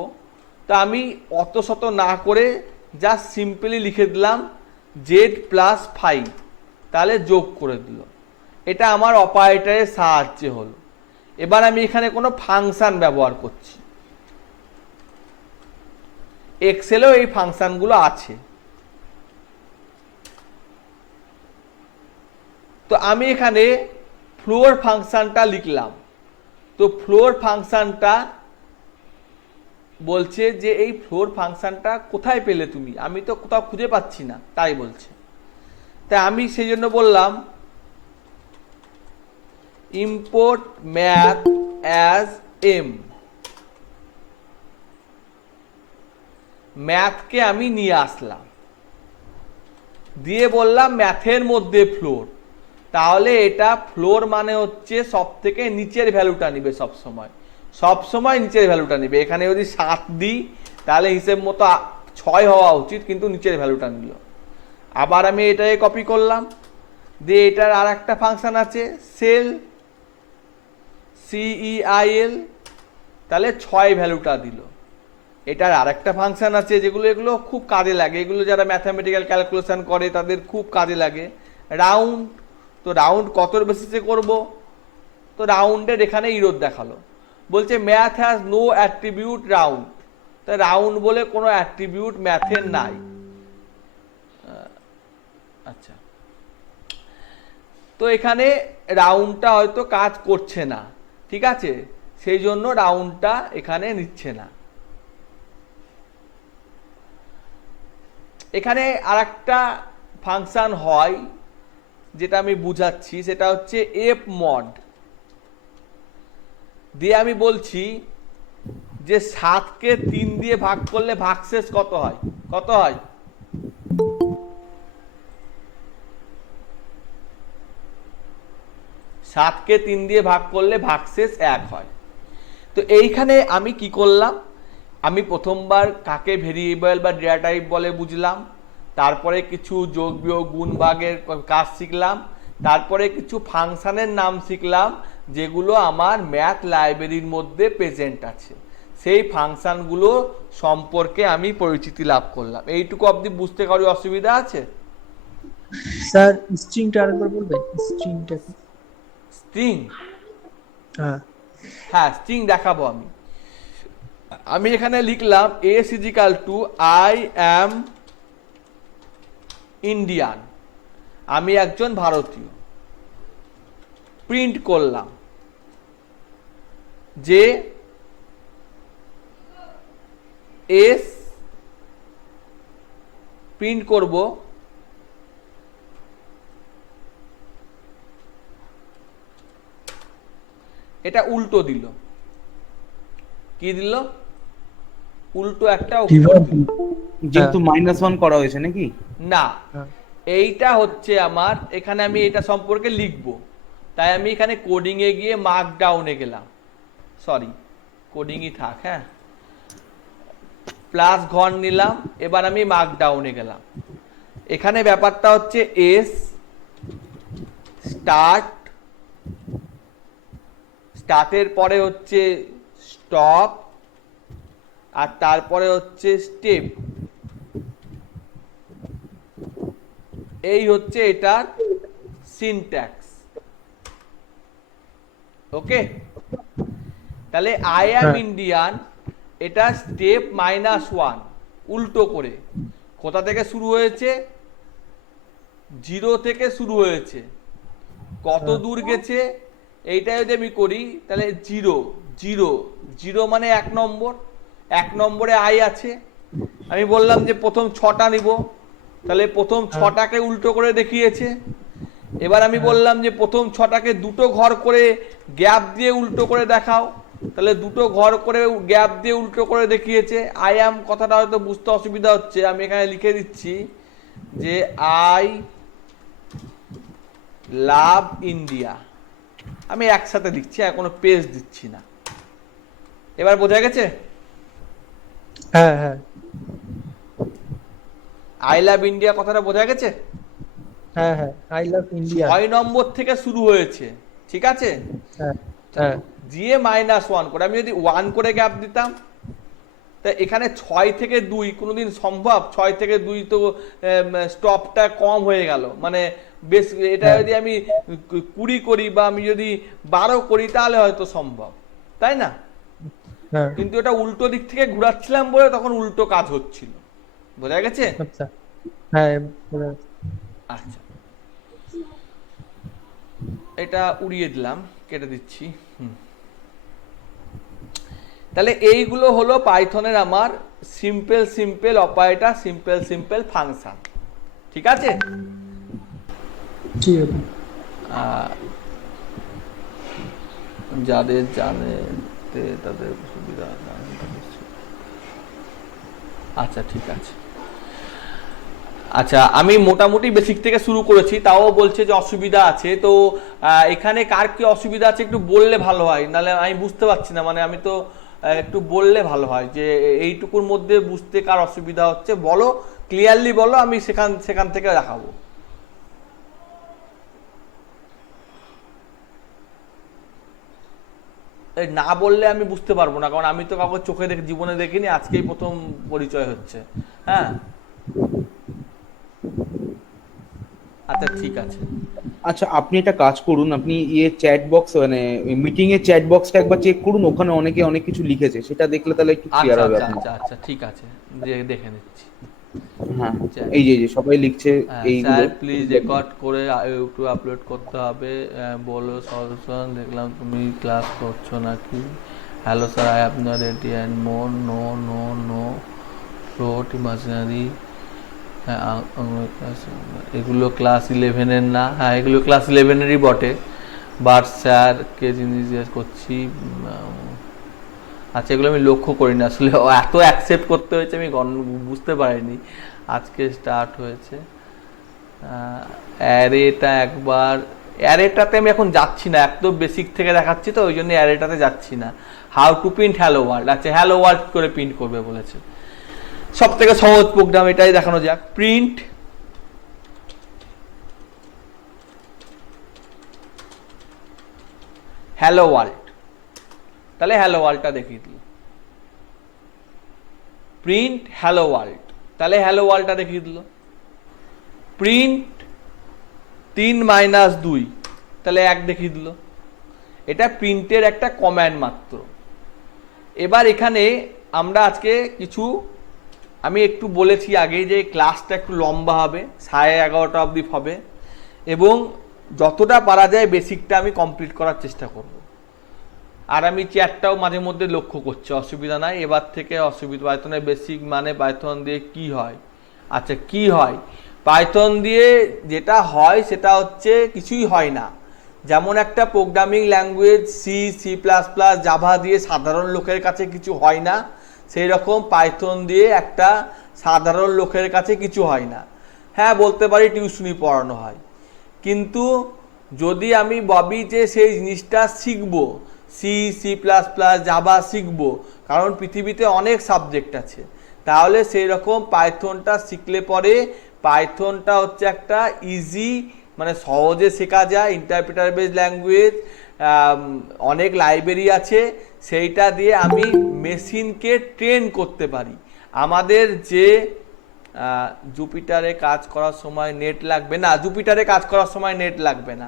তো আমি অত শত না করে জাস্ট সিম্পলি লিখে দিলাম জেড প্লাস 5, তাহলে যোগ করে দিল। এটা আমার অপারেটরের সাহায্যে হলো। এবার আমি এখানে কোনো ফাংশন ব্যবহার করছি, এক্সেলেও এই ফাংশনগুলো আছে। তো আমি এখানে ফ্লোর ফাংশনটা লিখলাম। তো ফ্লোর ফাংশনটা বলছে যে এই ফ্লোর ফাংশনটা কোথায় পেলে তুমি? আমি তো কোথাও খুঁজে পাচ্ছি না, তাই বলছে। তাই আমি সেই জন্য বললাম ইম্পোর্ট ম্যাথ অ্যাজ এম, ম্যাথকে আমি নিয়ে আসলাম, দিয়ে বললাম ম্যাথের মধ্যে ফ্লোর। তাহলে এটা ফ্লোর মানে হচ্ছে সব থেকে নিচের ভ্যালুটা নিবে, সবসময় নিচের ভ্যালুটা নিবে। এখানে যদি 7 দিই তাহলে হিসেব মতো 6 হওয়া উচিত, কিন্তু নিচের ভ্যালুটা নিল। আবার আমি এটাকে কপি করলাম, দিয়ে এটার আর একটা ফাংশন আছে সেল, CEIL, তাহলে 6 ভ্যালুটা দিল। এটার আর একটা ফাংশন আছে এগুলো খুব কাজে লাগে, এগুলো যারা ম্যাথামেটিক্যাল ক্যালকুলেশন করে তাদের খুব কাজে লাগে। রাউন্ড, তো রাউন্ড কতর বেসিসে করব? তো রাউন্ডের এখানে ইরর দেখালো, বলছে math has no attribute round. তা রাউন্ড বলে কোনো অ্যাট্রিবিউট ম্যাথের নাই। আচ্ছা, তো এখানে রাউন্ডটা হয়তো কাজ করছে না, ঠিক আছে, সেই জন্য রাউন্ডটা এখানে নিচ্ছে না। এখানে আরেকটা ফাংশন হয় যেটা আমি বুঝাচ্ছি, সেটা হচ্ছে এফ মড। দিয়ে আমি বলছি যে 7কে 3 দিয়ে ভাগ করলে ভাগশেষ কত হয়? কত হয়? সাতকে 3 দিয়ে ভাগ করলে ভাগশেষ 1 হয়। তো এইখানে আমি কি করলাম, আমি প্রথমবার কাকে ভেরিয়েবল বা ডেটা টাইপ বলে বুঝলাম, তারপরে কিছু যোগ বিয়োগ গুণ ভাগের কাজ শিখলাম, তারপরে কিছু ফাংশনের নাম শিখলাম যেগুলো আমার ম্যাথ লাইব্রেরির মধ্যে প্রেজেন্ট আছে। সেই ফাংশনগুলো সম্পর্কে আমি পরিচিতি লাভ করলাম। এইটুকু অবধি বুঝতে কারো অসুবিধা আছে? স্যার স্ট্রিংটা আরেকবার বলবেন? স্ট্রিংটা কি? স্ট্রিং? হ্যাঁ হ্যাঁ, স্ট্রিং দেখাবো আমি। আমি এখানে লিখলাম S is equal to I am Indian, আমি একজন ভারতীয়। প্রিন্ট করলাম যে এস, প্রিন্ট করব এটা উল্টো দিল, কি দিল? উল্টো একটা অক্ষর দিল। যেহেতু -1 করা হয়েছে নাকি? না, হ্যাঁ। এইটা হচ্ছে আমার, এখানে আমি এটা সম্পর্কে লিখব, তাই আমি এখানে কোডিং এ গিয়ে মার্ক ডাউনে গেলাম, সরি কোডিংই থাক, হ্যাঁ, প্লাস ঘর নিলাম, এবার আমি মার্ক ডাউনে গেলাম। এখানে ব্যাপারটা হচ্ছে এস স্টার্ট, স্টার্টের পরে হচ্ছে স্টপ, আর তারপরে হচ্ছে স্টেপ। এই হচ্ছে এটার সিনট্যাক্স। ওকে, তাহলে আই অ্যাম ইন্ডিয়ান, এটা স্টেপ -1 উল্টো করে, কোথা থেকে শুরু হয়েছে? 0 থেকে শুরু হয়েছে, কত দূর গেছে এইটা যদি আমি করি তাহলে 0 0 0 মানে 1 নম্বর, 1 নম্বরে আই আছে। আমি বললাম যে প্রথম 6টা নিব, তাহলে প্রথম 6টাকে উল্টো করে দেখিয়েছে। এবার আমি বললাম যে প্রথম 6টাকে দুটো ঘর করে গ্যাপ দিয়ে উল্টো করে দেখাও, তাহলে দুটো ঘর করে গ্যাপ দিয়ে উল্টো করে দেখিয়েছে। আই অ্যাম কথাটা হয়তো বুঝতে অসুবিধা হচ্ছে, আমি এখানে লিখে দিচ্ছি যে আই লাভ ইন্ডিয়া, আমি একসাথে লিখছি, আর কোনো পেজ দিচ্ছি না। এবার বোঝা গেছে? হ্যাঁ হ্যাঁ আই লাভ ইন্ডিয়া কথাটা বোঝা গেছে? হ্যাঁ হ্যাঁ আই লাভ ইন্ডিয়া। 6 নম্বর থেকে শুরু হয়েছে, ঠিক আছে? হ্যাঁ হ্যাঁ দিয়ে -1 করে, আমি যদি 1 করে গ্যাপ দিতাম, তা এখানে 6 থেকে 2 কোনোদিন সম্ভব? 6 থেকে 2 তো স্টপটা কম হয়ে গেল, মানে বেশ, এটা যদি আমি 20 করি বা আমি যদি 12 করি তাহলে হয়তো সম্ভব, তাই না? হ্যাঁ কিন্তু এটা উল্টো দিক থেকে ঘুরাচ্ছিলাম বলে তখন উল্টো কাজ হচ্ছিল। বোঝা গেছে? আচ্ছা হ্যাঁ বোঝা যাচ্ছে। আচ্ছা, এটা উড়িয়ে দিলাম, কেটে দিচ্ছি। তাহলে এইগুলো হলো পাইথনের আমার simple simple operator, simple simple function, ঠিক আছে? ঠিক আছে। যাদের জানে তাদের সুবিধা জানে। আচ্ছা ঠিক আছে। আচ্ছা, আমি মোটামুটি বেসিক থেকে শুরু করেছি, তাও বলছে যে অসুবিধা আছে। তো এখানে কার কি অসুবিধা আছে একটু বললে ভালো হয়, নাহলে আমি বুঝতে পারছি না। মানে আমি তো একটু বললে ভালো হয় যে এইটুকুর মধ্যে বুঝতে কার অসুবিধা হচ্ছে, বলো, ক্লিয়ারলি বলো, আমি সেখান থেকে দেখাবো। না বললে আমি বুঝতে পারবো না, কারণ আমি তো কাউকে চোখে দেখে জীবনে দেখিনি, আজকেই প্রথম পরিচয় হচ্ছে। হ্যাঁ, আচ্ছা ঠিক আছে। আচ্ছা, আপনি একটা কাজ করুন, আপনি চ্যাট বক্স, মানে মিটিং এর চ্যাট বক্সটা একবার চেক করুন, ওখানে অনেকে অনেক কিছু লিখেছে, সেটা দেখলে তাহলে একটু ক্লিয়ার আচ্ছা হবে আচ্ছা আপনার। আচ্ছা আচ্ছা ঠিক আছে, দেখে নিচ্ছি। হ্যাঁ, এই যে সবাই লিখছে এইগুলো। স্যার প্লিজ রেকর্ড করে ইউটিউব আপলোড করতে হবে, বলো সলিউশন, দেখলাম তুমি ক্লাস করছো নাকি। Hello sir, I have no ready and more no no no float imaginary. এগুলো ক্লাস 11-এর না? হ্যাঁ, এগুলো ক্লাস 11-এরই বটে, বাট স্যার কে জিনিস জিজ্ঞেস করছি। আচ্ছা, এগুলো আমি লক্ষ্য করিনি আসলে, এত অ্যাকসেপ্ট করতে হয়েছে আমি বুঝতে পারিনি। আজকে স্টার্ট হয়েছে অ্যারেটা, একবার অ্যারেটাতে আমি এখন যাচ্ছি না, একদম বেসিক থেকে দেখাচ্ছি তো, ওই জন্য অ্যারেটাতে যাচ্ছি না। How to print hello world, আচ্ছা হ্যালো ওয়ার্ল্ড করে প্রিন্ট করবে বলেছে। সব থেকে সহজ প্রোগ্রাম, এটাই দেখানো যাক। প্রিন্ট হ্যালো ওয়ার্ল্ড, তাহলে হ্যালো ওয়ার্ল্ডটা দেখিয়ে দিল। প্রিন্ট হ্যালো ওয়ার্ল্ড, তাহলে হ্যালো ওয়ার্ল্ডটা দেখিয়ে দিল। প্রিন্ট 3 - 2, তাহলে 1 দেখিয়ে দিল। এটা প্রিন্টের একটা কমান্ড মাত্র। এবার এখানে আমরা আজকে কিছু, আমি একটু বলেছি আগে যে ক্লাসটা একটু লম্বা হবে, 11:30 অবধি হবে, এবং যতটা পারা যায় বেসিকটা আমি কমপ্লিট করার চেষ্টা করব। আর আমি চ্যাটটাও মাঝে মধ্যে লক্ষ্য করছি, অসুবিধা নাই। এবার থেকে অসুবিধা, পাইথনের বেসিক মানে পাইথন দিয়ে কি হয়। আচ্ছা, কি হয় পাইথন দিয়ে? যেটা হয় সেটা হচ্ছে কিছুই হয় না। যেমন একটা প্রোগ্রামিং ল্যাঙ্গুয়েজ সি++, জাভা দিয়ে সাধারণ লোকের কাছে কিছু হয় না, সেই রকম পাইথন দিয়ে একটা সাধারণ লোকের কাছে কিছু হয় না। হ্যাঁ, বলতে পারি টিউশনি পড়ানো হয়, কিন্তু যদি আমি ভাবি যে সেই জিনিসটা শিখবো, সি++, জাভা শিখবো, কারণ পৃথিবীতে অনেক সাবজেক্ট আছে, তাহলে সেই রকম পাইথনটা শিখলে পরে পাইথনটা হচ্ছে একটা ইজি, মানে সহজে শেখা যায়, ইন্টারপ্রেটার বেস ল্যাঙ্গুয়েজ, অনেক লাইব্রেরি আছে, সেইটা দিয়ে আমি মেশিনকে ট্রেন করতে পারি। আমাদের যে জুপিটারে কাজ করার সময় নেট লাগবে না, জুপিটারে কাজ করার সময় নেট লাগবে না,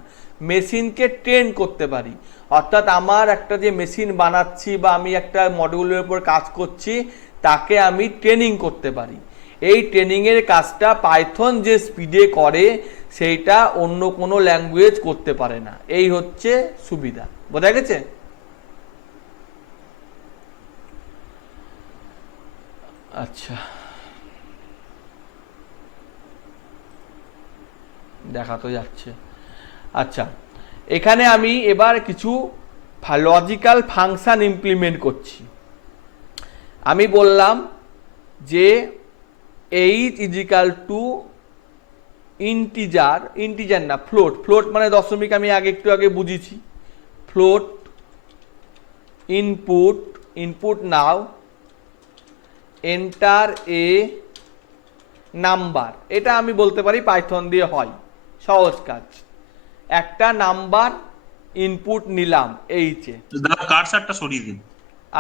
মেশিনকে ট্রেন করতে পারি। অর্থাৎ আমার একটা যে মেশিন বানাচ্ছি বা আমি একটা মডিউলের উপর কাজ করছি, তাকে আমি ট্রেনিং করতে পারি। এই ট্রেনিংয়ের কাজটা পাইথন যে স্পিডে করে সেইটা অন্য কোনো ল্যাঙ্গুয়েজ করতে পারে না। এই হচ্ছে সুবিধা, বোঝা গেছে? আচ্ছা, দেখা তো যাচ্ছে। আচ্ছা, এখানে আমি এবার কিছু লজিক্যাল ফাংশন ইমপ্লিমেন্ট করছি। আমি বললাম যে এইচ ইজিক্যাল টু ইন্টিজার না ফ্লোট, ফ্লোট মানে দশমিক, আমি একটু আগে বুঝিয়েছি। Float input now enter a number, এটা আমি বলতে পারি পাইথন দিয়ে হয়, সহজ কাজ। একটা নাম্বার ইনপুট নিলাম এইচে, কার্সারটা সরিয়ে দিন।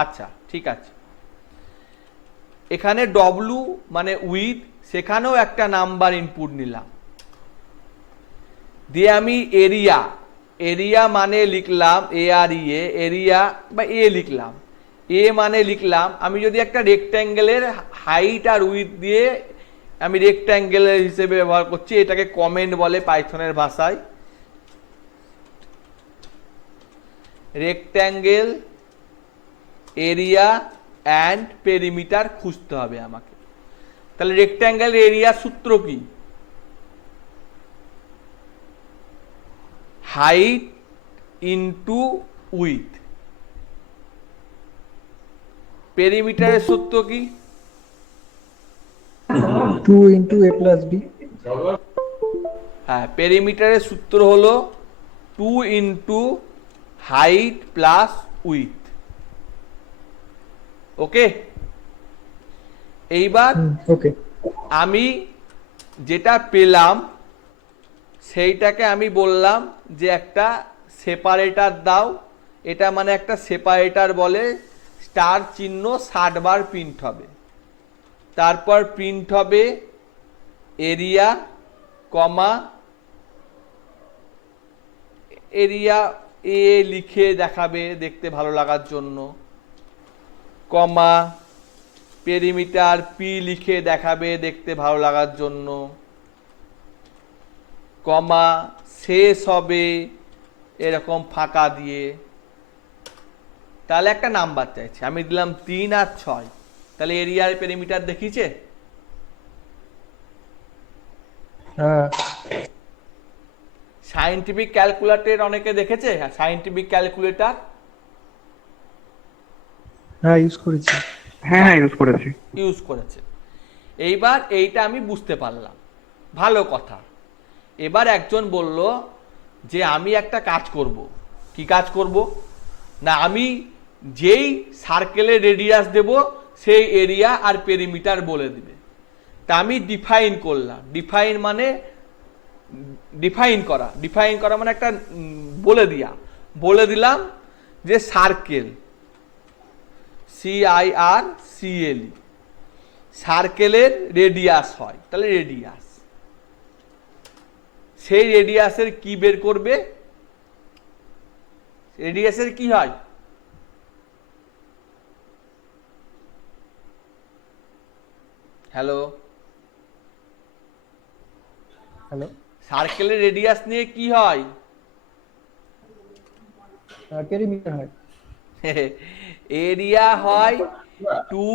আচ্ছা ঠিক আছে। এখানে ডব্লু মানে উইথ, সেখানেও একটা নাম্বার ইনপুট নিলাম, দিয়ে আমি এরিয়া মানে লিখলাম এরিয়া বা লিখলাম, মানে লিখলাম। আমি যদি একটা রেক্ট্যাঙ্গেলের হাইট আর উইথ দিয়ে, আমি রেক্ট্যাঙ্গেলের হিসেবে ব্যবহার করছি, এটাকে কমেন্ট বলে পাইথনের ভাষায়। রেক্ট্যাঙ্গেল এরিয়া অ্যান্ড পেরিমিটার খুঁজতে হবে আমাকে। তাহলে রেক্ট্যাঙ্গেল এরিয়া সূত্র কি? Height into with. পেরিমিটারের সূত্র কি? 2 into a plus b। হ্যাঁ, পেরিমিটারের সূত্র হলো 2 ইন্টু হাইট প্লাস উইথ। ওকে, এইবার ওকে, আমি যেটা পেলাম সেইটাকে আমি বললাম যে একটা সেপারেটর দাও। এটা মানে একটা সেপারেটর বলে, স্টার চিহ্ন 60 বার প্রিন্ট হবে, তারপর প্রিন্ট হবে এরিয়া কমা এরিয়া এ লিখে দেখাবে দেখতে ভালো লাগার জন্য, কমা পেরিমিটার পি লিখে দেখাবে দেখতে ভালো লাগার জন্য, কমা শেষ হবে এরকম ফাঁকা দিয়ে। তাহলে একটা নাম্বার চাইছে, আমি দিলাম 3 আর 6, তাহলে এরিয়ার পেরিমিটার দেখিছে? হ্যাঁ সায়েন্টিফিক ক্যালকুলেটর অনেকে দেখেছে? সায়েন্টিফিক ক্যালকুলেটর হ্যাঁ ইউজ করেছি। হ্যাঁ হ্যাঁ ইউজ করেছি। ইউজ করেছে। এইবার এইটা আমি বুঝতে পারলাম, ভালো কথা। এবার একজন বলল যে আমি একটা কাজ করব। কি কাজ করব? না, আমি যেই সার্কেলের রেডিয়াস দেব সেই এরিয়া আর পেরিমিটার বলে দিবে। তা আমি ডিফাইন করলাম। ডিফাইন মানে ডিফাইন করা মানে একটা বলে দিলাম যে সার্কেল, CIRCLE, সার্কেলের রেডিয়াস হয়, তাহলে রেডিয়াস, সেই রেডিয়াসের কি বের করবে? রেডিয়াসের কি হয়? হ্যালো, হ্যালো, সার্কেলের রেডিয়াস নিয়ে কি হয়? পেরিমিটার হয়। এরিয়া হয় 2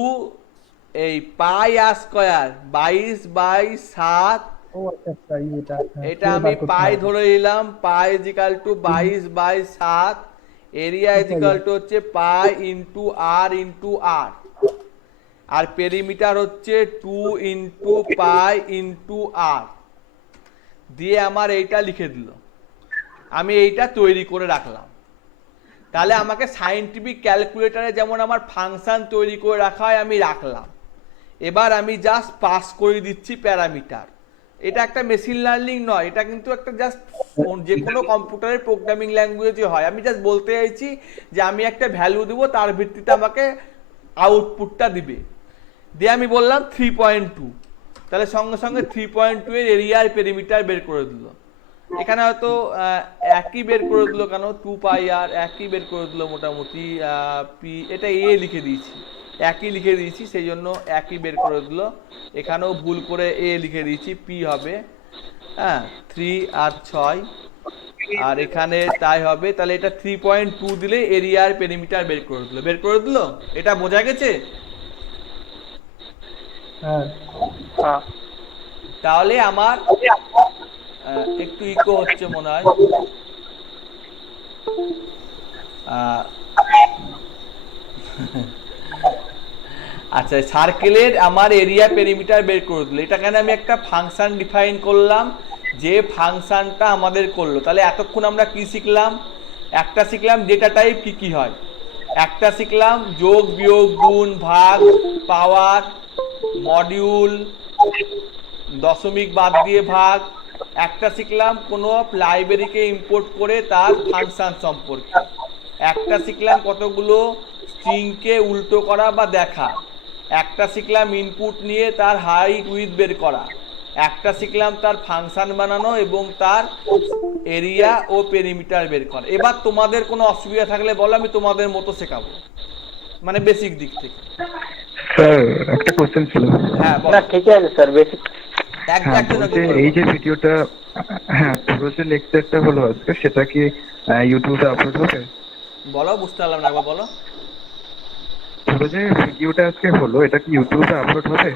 এই পাই আর স্কয়ার, 22/7। ও আচ্ছা আচ্ছা, এটা এটা আমি পাই ধরে নিলাম, pi equal to 22/7, area equal to হচ্ছে pi into R into R, আর পেরিমিটার হচ্ছে 2 ইন্টু পাই ইন্টু আর দিয়ে আমার এইটা লিখে দিল। আমি এইটা তৈরি করে রাখলাম। তাহলে আমাকে সায়েন্টিফিক ক্যালকুলেটরে যেমন আমার ফাংশন তৈরি করে রাখা হয় আমি রাখলাম। এবার আমি জাস্ট পাস করে দিচ্ছি প্যারামিটার। এটা একটা মেশিন লার্নিং নয়, এটা কিন্তু একটা জাস্ট যে কোনো কম্পিউটারের প্রোগ্রামিং ল্যাঙ্গুয়েজে হয়। আমি জাস্ট বলতে চাইছি যে আমি একটা ভ্যালু দেবো, তার ভিত্তিতে আমাকে আউটপুটটা দিবে। দিয়ে আমি বললাম 3.2, তাহলে সঙ্গে সঙ্গে 3.2 এর এরিয়া আর পেরিমিটার বের করে দিল। এখানে হয়তো একই বের করে দিল, কেন 2 পাই আর একই বের করে দিল মোটামুটি। পি এটা এ লিখে দিয়েছি, একই লিখে দিয়েছি, সেই জন্য একই বের করে দিল। এখানেও ভুল করে এ লিখে দিয়েছি, পি হবে। হ্যাঁ, 3 আর 6, আর এখানে তাই হবে। তাহলে এটা 3.2 দিলে এরিয়া আর পেরিমিটার বের করে দিল। এটা বোঝা গেছে? হ্যাঁ, তাহলে আমার একটু ইকো হচ্ছে মনে হয়। আচ্ছা, সার্কেলের আমার এরিয়া পেরিমিটার বের করে দিল। এটা কেন আমি একটা ফাংশন ডিফাইন করলাম, যে ফাংশনটা আমাদের করলো। তাহলে এতক্ষণ আমরা কি শিখলাম? একটা শিখলাম ডেটা টাইপ কি কি হয়, একটা শিখলাম যোগ বিয়োগ গুণ ভাগ পাওয়ার মডিউল দশমিক বাদ দিয়ে ভাগ, একটা শিখলাম কোনো লাইব্রেরিকে ইম্পোর্ট করে তার ফাংশন সম্পর্কে, একটা শিখলাম কতগুলো স্ট্রিংকে উল্টো করা বা দেখা, একটা শিখলাম ইনপুট নিয়ে তার হাইট উইথ বের করা, একটা শিখলাম তার ফাংশন বানানো এবং তার এরিয়া ও পেরিমিটার বের করা। এবার তোমাদের কোনো অসুবিধা থাকলে বলো, আমি তোমাদের মতো শেখাবো, মানে বেসিক দিক থেকে। স্যার একটা কোশ্চেন ছিল। হ্যাঁ বলো। ঠিকই আছে স্যার, বেসিক। হ্যাঁ, বলতে এই যে ভিডিওটা, হ্যাঁ পুরো যে লেকচারটা হলো আজকে, সেটা কি ইউটিউবে আপলোড হবে? বলো, বুঝতে পারলাম না, একবার বলো। পুরো যে ভিডিওটা আজকে হলো, এটা কি ইউটিউবে আপলোড হবে?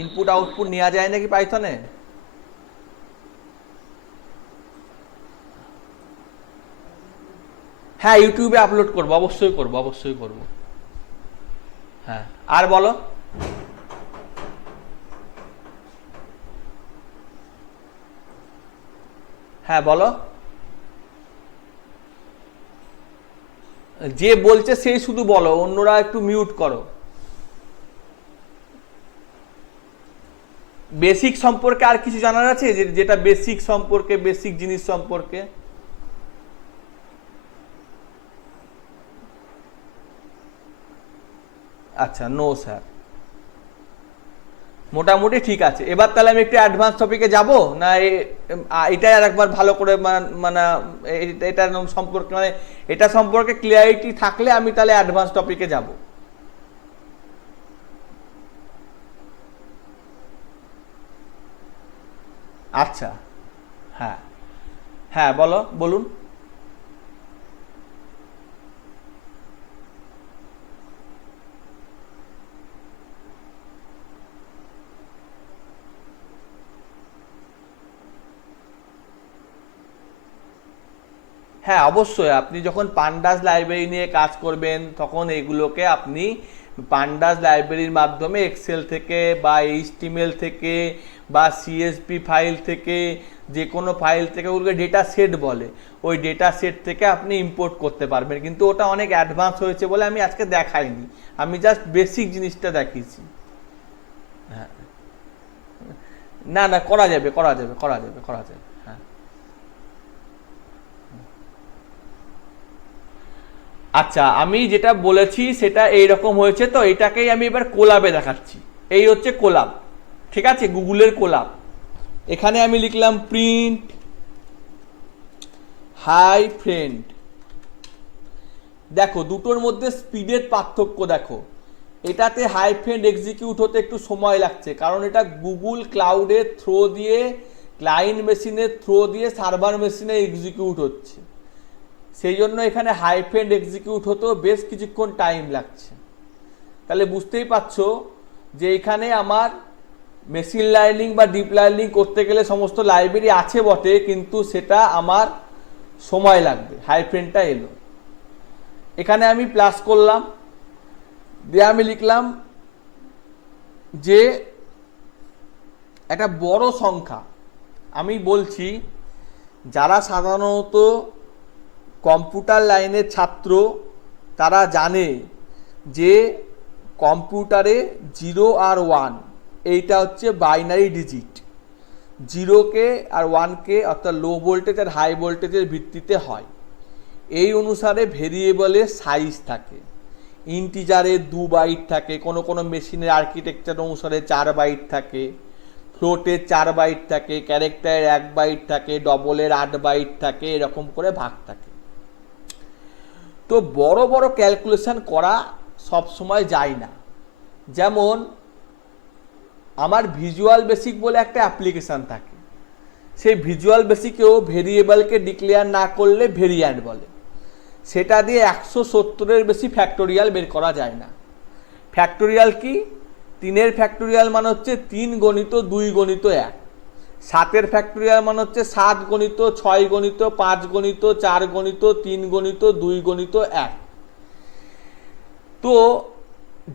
ইনপুট আউটপুট নেওয়া যায় নাকি পাইথনে? হ্যাঁ, ইউটিউবে আপলোড করবো, অবশ্যই করবো, অবশ্যই করবো। হ্যাঁ, আর বলো। হ্যাঁ বলো। যে বলছে সেই শুধু বলো, অন্যরা একটু মিউট করো। বেসিক সম্পর্কে আর কিছু জানার আছে, যেটা বেসিক সম্পর্কে, বেসিক জিনিস সম্পর্কে? আচ্ছা, নো স্যার, মোটামুটি ঠিক আছে। এবার তাহলে আমি একটু অ্যাডভান্স টপিকে যাব না? এটাই আর একবার ভালো করে মানে এটা সম্পর্কে, মানে এটা সম্পর্কে ক্লিয়ারিটি থাকলে আমি তাহলে অ্যাডভান্স টপিকে যাব। আচ্ছা, হ্যাঁ হ্যাঁ বলো, বলুন। হ্যাঁ অবশ্যই, আপনি যখন পান্ডাস লাইব্রেরি নিয়ে কাজ করবেন তখন এগুলোকে আপনি পান্ডাস লাইব্রেরির মাধ্যমে এক্সেল থেকে বা এইচটিএমএল থেকে বা সিএসভি ফাইল থেকে, যে কোনো ফাইল থেকে, ওগুলোকে ডেটা সেট বলে, ওই ডেটা সেট থেকে আপনি ইম্পোর্ট করতে পারবেন। কিন্তু ওটা অনেক অ্যাডভান্স হয়েছে বলে আমি আজকে দেখাইনি, আমি জাস্ট বেসিক জিনিসটা দেখিয়েছি। হ্যাঁ, না না, করা যাবে, করা যাবে, করা যাবে, করা যাবে। হ্যাঁ, আচ্ছা, আমি যেটা বলেছি সেটা এইরকম হয়েছে, তো এটাকেই আমি এবার কোলাবে দেখাচ্ছি। এই হচ্ছে কোলাব, ঠিক আছে, গুগলের কোলাব। এখানে আমি লিখলাম প্রিন্ট হাই ফ্রেন্ড। দেখো দুটোর মধ্যে স্পিডের পার্থক্য দেখো। এটাতে হাইফেন্ড এক্সিকিউট হতে একটু সময় লাগছে, কারণ এটা গুগল ক্লাউডের থ্রো দিয়ে, ক্লায়েন্ট মেশিনের থ্রো দিয়ে সার্ভার মেশিনে এক্সিকিউট হচ্ছে, সেই জন্য এখানে হাইফেন্ড এক্সিকিউট হতেও বেশ কিছুক্ষণ টাইম লাগছে। তাহলে বুঝতেই পারছো যে এখানে আমার মেশিন লার্নিং বা ডিপ লার্নিং করতে গেলে সমস্ত লাইব্রেরি আছে বটে, কিন্তু সেটা আমার সময় লাগবে। হাইফেন্ডটা এলো, এখানে আমি প্লাস করলাম, দিয়ে আমি লিখলাম যে একটা বড় সংখ্যা। আমি বলছি যারা সাধারণত কম্পিউটার লাইনের ছাত্র তারা জানে যে কম্পিউটারে 0 আর 1 এইটা হচ্ছে বাইনারি ডিজিট। 0কে আর 1কে অর্থাৎ লো ভোল্টেজ আর হাই ভোল্টেজের ভিত্তিতে হয়। এই অনুসারে ভেরিয়েবলের সাইজ থাকে, ইন্টিজারে 2 বাইট থাকে, কোনো কোনো মেশিনের আর্কিটেকচার অনুসারে 4 বাইট থাকে, ফ্লোটের 4 বাইট থাকে, ক্যারেক্টারের 1 বাইট থাকে, ডবলের 8 বাইট থাকে, এরকম করে ভাগ থাকে। তো বড় বড় ক্যালকুলেশন করা সব সময় যায় না। যেমন আমার ভিজুয়াল বেসিক বলে একটা অ্যাপ্লিকেশান থাকে, সেই ভিজুয়াল বেসিকেও ভেরিয়েবলকে ডিক্লেয়ার না করলে ভেরিয়ান্ট বলে, সেটা দিয়ে 170-এর বেশি ফ্যাক্টোরিয়াল বের করা যায় না। ফ্যাক্টোরিয়াল কি? 3-এর ফ্যাক্টোরিয়াল মানে হচ্ছে 3 গণিত 2 গণিত 1, 7-এর ফ্যাক্টোরিয়াল মানে হচ্ছে 7 গণিত 6 গণিত 5 গণিত 4 গণিত 3 গণিত 2 গণিত 1। তো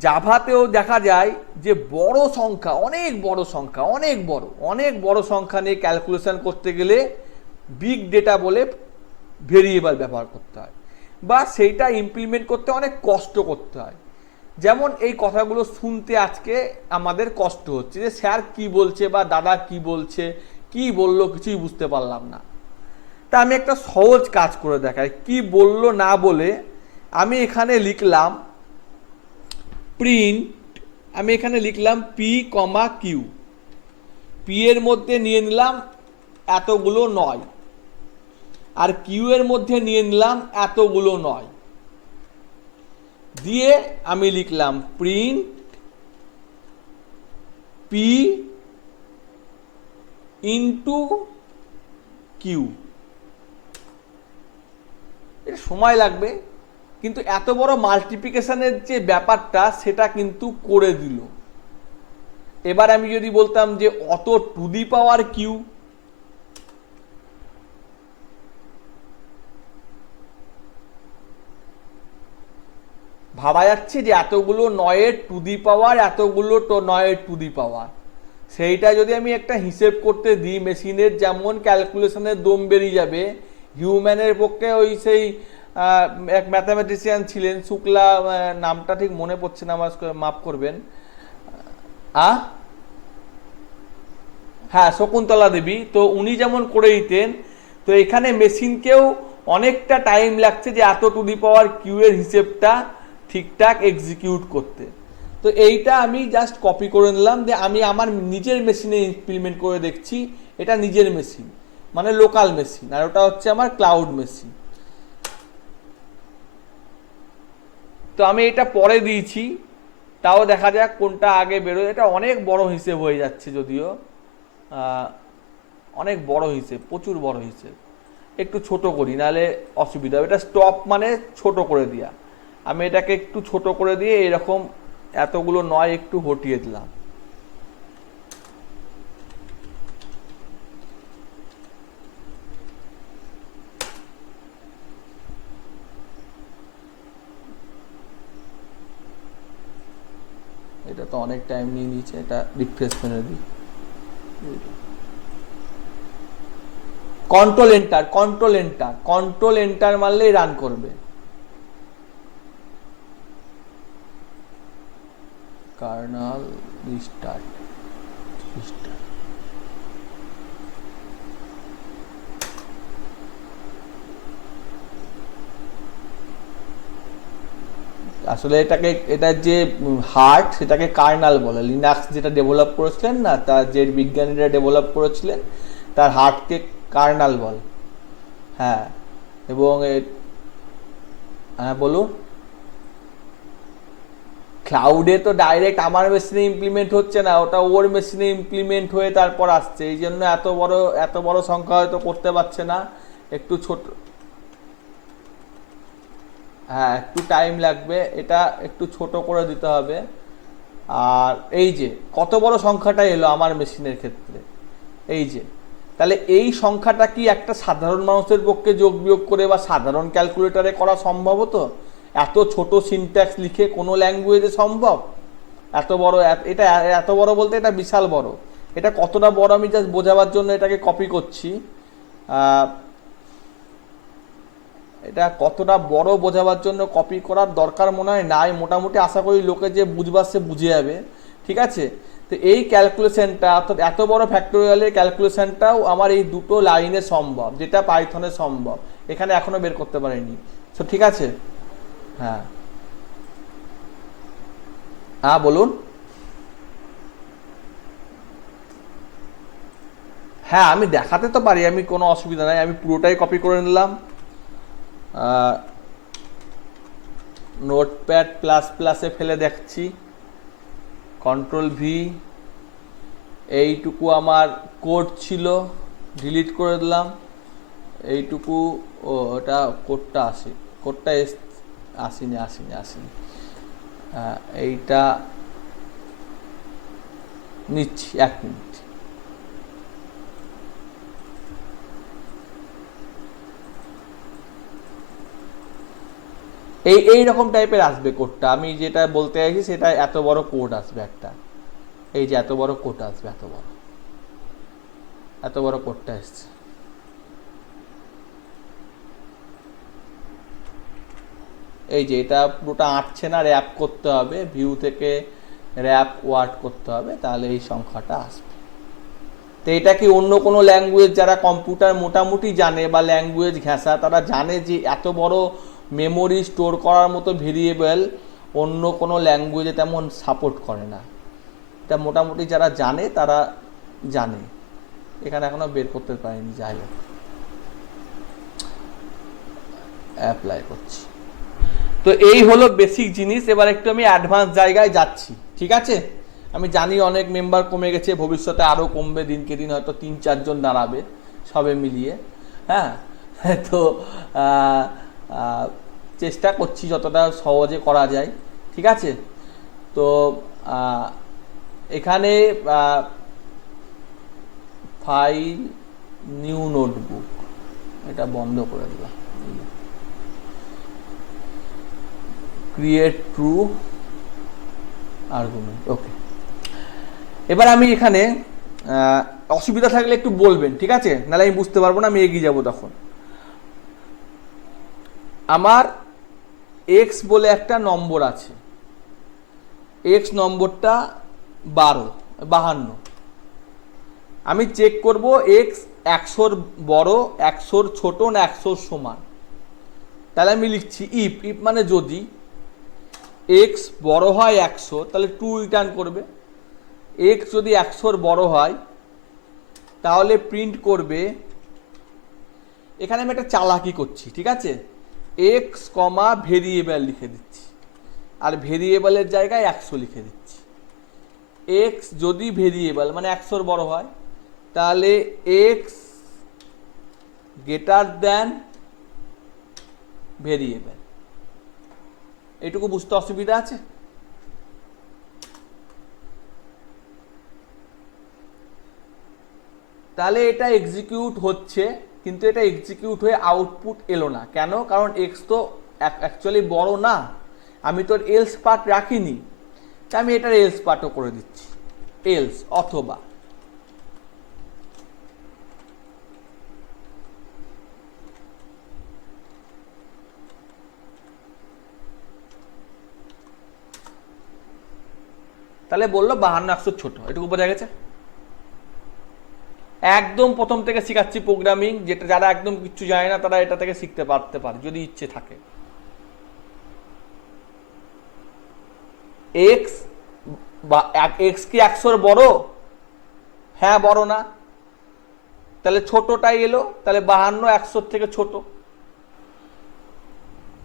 জাভাতেও দেখা যায় যে বড় সংখ্যা, অনেক বড় সংখ্যা, অনেক বড় সংখ্যা নিয়ে ক্যালকুলেশন করতে গেলে বিগ ডেটা বলে ভেরিয়েবল ব্যবহার করতে হয়, বা সেইটা ইমপ্লিমেন্ট করতে অনেক কষ্ট করতে হয়। যেমন এই কথাগুলো শুনতে আজকে আমাদের কষ্ট হচ্ছে যে স্যার কি বলছে বা দাদা কি বলছে, কি বললো কিছুই বুঝতে পারলাম না। তা আমি একটা সহজ কাজ করে দেখাই, কি বললো না বলে। আমি এখানে লিখলাম প্রিন্ট, আমি এখানে লিখলাম পি কমা কিউ, পি এর মধ্যে নিয়ে নিলাম এতগুলো 9, আর কিউ এর মধ্যে নিয়ে নিলাম এতগুলো 9, দিয়ে আমি লিখলাম প্রিন্ট পি ইন্টু কিউ। এটা সময় লাগবে, কিন্তু এত বড় মাল্টিপ্লিকেশনের যে ব্যাপারটা সেটা কিন্তু করে দিল। এবার আমি যদি বলতাম যে অত টু দি পাওয়ার কিউ, ভাবা যাচ্ছে যে এতগুলো 9-এর টু দি পাওয়ার, এতগুলো 9-এর টু দি পাওয়ার, সেইটা যদি আমি একটা হিসেব করতে দিই মেশিনের যেমন ক্যালকুলেশনের দম বেরিয়ে যাবে, হিউম্যানের পক্ষে ওই সেই এক ম্যাথামেটিশিয়ান ছিলেন শুক্লা, নামটা ঠিক মনে পড়ছে না আমার, মাফ করবেন, হ্যাঁ শকুন্তলা দেবী, তো উনি যেমন করে দিতেন, তো এখানে মেশিনকেও অনেকটা টাইম লাগছে যে এত টু দি পাওয়ার কিউ এর হিসেবটা ঠিকঠাক এক্সিকিউট করতে। তো এইটা আমি জাস্ট কপি করে নিলাম, যে আমি আমার নিজের মেশিনে ইমপ্লিমেন্ট করে দেখছি। এটা নিজের মেশিন মানে লোকাল মেশিন, আর ওটা হচ্ছে আমার ক্লাউড মেশিন। তো আমি এটা পরে দিয়েছি, তাও দেখা যাক কোনটা আগে বেরোয়। এটা অনেক বড় হিসেব হয়ে যাচ্ছে, যদিও অনেক বড় হিসেব, প্রচুর বড় হিসেব। একটু ছোট করি নাহলে অসুবিধা হবে। এটা স্টপ মানে ছোট করে দেওয়া, আমি এটাকে একটু ছোট করে দিয়ে এরকম এতগুলো 9 একটু হটিয়ে দিলাম। এটা তো অনেক টাইম নিয়ে নিয়েছে, এটা রিফ্রেশ করে দিই। Control enter, control enter, control enter মারলেই রান করবে। কার্নাল রিস্টার্ট, আসলে এটাকে, এটার যে হার্ট সেটাকে কার্নাল বলে। লিনাক্স যেটা ডেভেলপ করেছিলেন না, তার যে বিজ্ঞানীরা ডেভেলপ করেছিলেন তার হার্টকে কার্নাল বলে। হ্যাঁ, এবং হ্যাঁ বলুন। ক্লাউডে তো ডাইরেক্ট আমার মেশিনে ইমপ্লিমেন্ট হচ্ছে না, ওটা ওর মেশিনে ইমপ্লিমেন্ট হয়ে তারপর আসছে, এই জন্য এত বড় সংখ্যা হয়তো করতে পারছে না, একটু ছোট, হ্যাঁ একটু টাইম লাগবে, এটা একটু ছোট করে দিতে হবে। আর এই যে কত বড় সংখ্যাটা এলো আমার মেশিনের ক্ষেত্রে, এই যে, তাহলে এই সংখ্যাটা কি একটা সাধারণ মানুষের পক্ষে যোগ বিয়োগ করে বা সাধারণ ক্যালকুলেটরে করা সম্ভব হতো? এত ছোট সিনট্যাক্স লিখে কোনো ল্যাঙ্গুয়েজে সম্ভব? এত বড়, এটা এত বড় বলতে এটা বিশাল বড়। এটা কতটা বড় আমি জাস্ট বোঝাবার জন্য এটাকে কপি করছি। এটা কতটা বড় বোঝাবার জন্য কপি করার দরকার মনে হয় নাই, মোটামুটি আশা করি লোকে যে বুঝবার সে বুঝে যাবে, ঠিক আছে? তো এই ক্যালকুলেশনটা, অর্থাৎ এত বড় ফ্যাক্টোরিয়ালের ক্যালকুলেশনটাও আমার এই দুটো লাইনে সম্ভব, যেটা পাইথনে সম্ভব, এখানে এখনো বের করতে পারিনি। তো ঠিক আছে, হ্যাঁ হ্যাঁ বলুন। হ্যাঁ আমি দেখাতে তো পারি, আমি কোনো অসুবিধা নাই, আমি পুরোটাই কপি করে নিলাম। নোটপ্যাড প্লাস প্লাসে ফেলে দেখছি, কন্ট্রোল ভি, এইটুকু আমার কোড ছিল, ডিলিট করে দিলাম, এইটুকু, ও ওটা কোডটা আসেনি, এইটা নিচ্ছি, 1 মিনিট। এই রকম টাইপের আসবে কোডটা, আমি যেটা বলতে চাইছি সেটা এত বড় কোড আসবে একটা, এই যে এত বড় কোড আসবে, এত বড় কোডটা এসছে। এই যে এটা পুরোটা আঁটছে না, র্যাপ করতে হবে, ভিউ থেকে র্যাপ ওয়ার্ড করতে হবে, তাহলে এই সংখ্যাটা আসবে। তো এটা কি অন্য কোনো ল্যাঙ্গুয়েজ যারা কম্পিউটার মোটামুটি জানে বা ল্যাঙ্গুয়েজ ঘেঁষা, তারা জানে যে এত বড় মেমোরি স্টোর করার মতো ভেরিয়েবল অন্য কোনো ল্যাঙ্গুয়েজে তেমন সাপোর্ট করে না। এটা মোটামুটি যারা জানে তারা জানে, এখানে এখনো বের করতে পারিনি, যাই হোক অ্যাপ্লাই করছি। তো এই হলো বেসিক জিনিস, এবার একটু আমি অ্যাডভান্স জায়গায় যাচ্ছি, ঠিক আছে? আমি জানি অনেক মেম্বার কমে গেছে, ভবিষ্যতে আরও কমবে, দিনকে দিন হয়তো 3-4 জন দাঁড়াবে সবে মিলিয়ে, হ্যাঁ। তো চেষ্টা করছি যতটা সহজে করা যায়, ঠিক আছে? তো এখানে ফাইল, নিউ নোটবুক, এটা বন্ধ করে দিলাম, ক্রিয়েট ট্রু আর্গুমেন্ট, ওকে। এবার আমি এখানে অসুবিধা থাকলে একটু বলবেন, ঠিক আছে? নাহলে আমি বুঝতে পারবো না, আমি এগিয়ে যাবো তখন। আমার এক্স বলে একটা নম্বর আছে, এক্স নম্বরটা 52। আমি চেক করব এক্স 100-র বড়, 100-র ছোট না 100-র সমান। তাহলে আমি লিখছি ইফ মানে যদি এক্স বড় হয় 100, তাহলে 2 রিটার্ন করবে। এক্স যদি 100-র বড় হয় তাহলে প্রিন্ট করবে, এখানে আমি একটা চালাকি করছি, ঠিক আছে? এক্স কমা ভেরিয়েবল লিখে দিচ্ছি, আর ভেরিয়েবলের জায়গায় 100 লিখে দিচ্ছি। এক্স যদি ভেরিয়েবল মানে 100-র বড় হয়, তাহলে এক্স গ্রেটার দ্যান ভেরিয়েবল। এটুকু বুঝতে অসুবিধা আছে? তাহলে এটা এক্সিকিউট হচ্ছে, কিন্তু এটা এক্সিকিউট হয়ে আউটপুট এলো না কেন? কারণ এক্স তো অ্যাকচুয়ালি বড় না, আমি তো এলস পার্ট রাখিনি, তাই আমি এটার এলস পার্টও করে দিচ্ছি, এলস অথবা। তাহলে বললো 52-100 ছোট, এটুকু বোঝা গেছে? একদম প্রথম থেকে শেখাচ্ছি প্রোগ্রামিং, যেটা যারা একদম কিচ্ছু জানে না তারা এটা থেকে শিখতে পারতে পারে যদি ইচ্ছে থাকে। এক্স বা এক্স কি 100-র বড়? হ্যাঁ বড় না, তাহলে ছোটটাই এলো, তাহলে 52 100-র থেকে ছোট।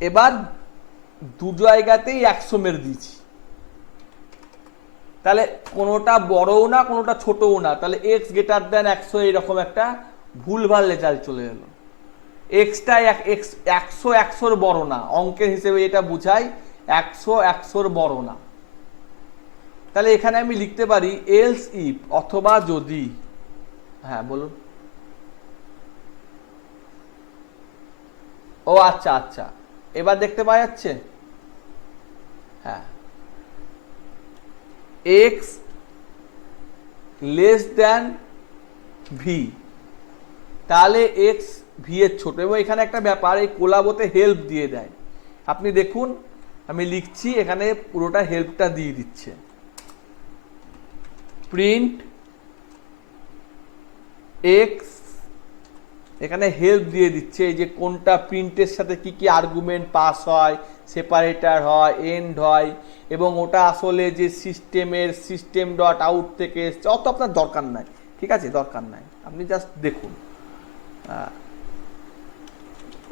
এবার দু জায়গাতেই 100 মেরে দিয়েছি, তাহলে কোনোটা বড়ও না কোনোটা ছোটও না, তাহলে এক্স গ্রেটার দেন 100 এরকম একটা ভুলভাল রেজাল্ট চলে এলো। এক্সটা 100 100-র বড় না, অঙ্কের হিসেবে এটা বুঝাই 100 100-র বড় না। তাহলে এখানে আমি লিখতে পারি এলস ইফ, অথবা যদি। হ্যাঁ বলুন। ও আচ্ছা আচ্ছা, এবার দেখতে পাওয়া যাচ্ছে। হ্যাঁ, এক্স লেস দেন ভি, তাহলে এক্স ভি এর ছোট। এবং এখানে একটা ব্যাপার, এই কোলাবোতে হেল্প দিয়ে দেয়। আপনি দেখুন আমি লিখছি, এখানে পুরোটা হেল্পটা দিয়ে দিচ্ছে। প্রিন্ট এক্স, এখানে হেল্প দিয়ে দিচ্ছে এই যে কোনটা প্রিন্টের সাথে কি কি আর্গুমেন্ট পাস হয়, সেপারেটর হয়, এন্ড হয়, এবং ওটা আসলে যে সিস্টেম ডট আউট থেকে এসছে, অত আপনার দরকার নাই, ঠিক আছে, দরকার নাই, আপনি জাস্ট দেখুন।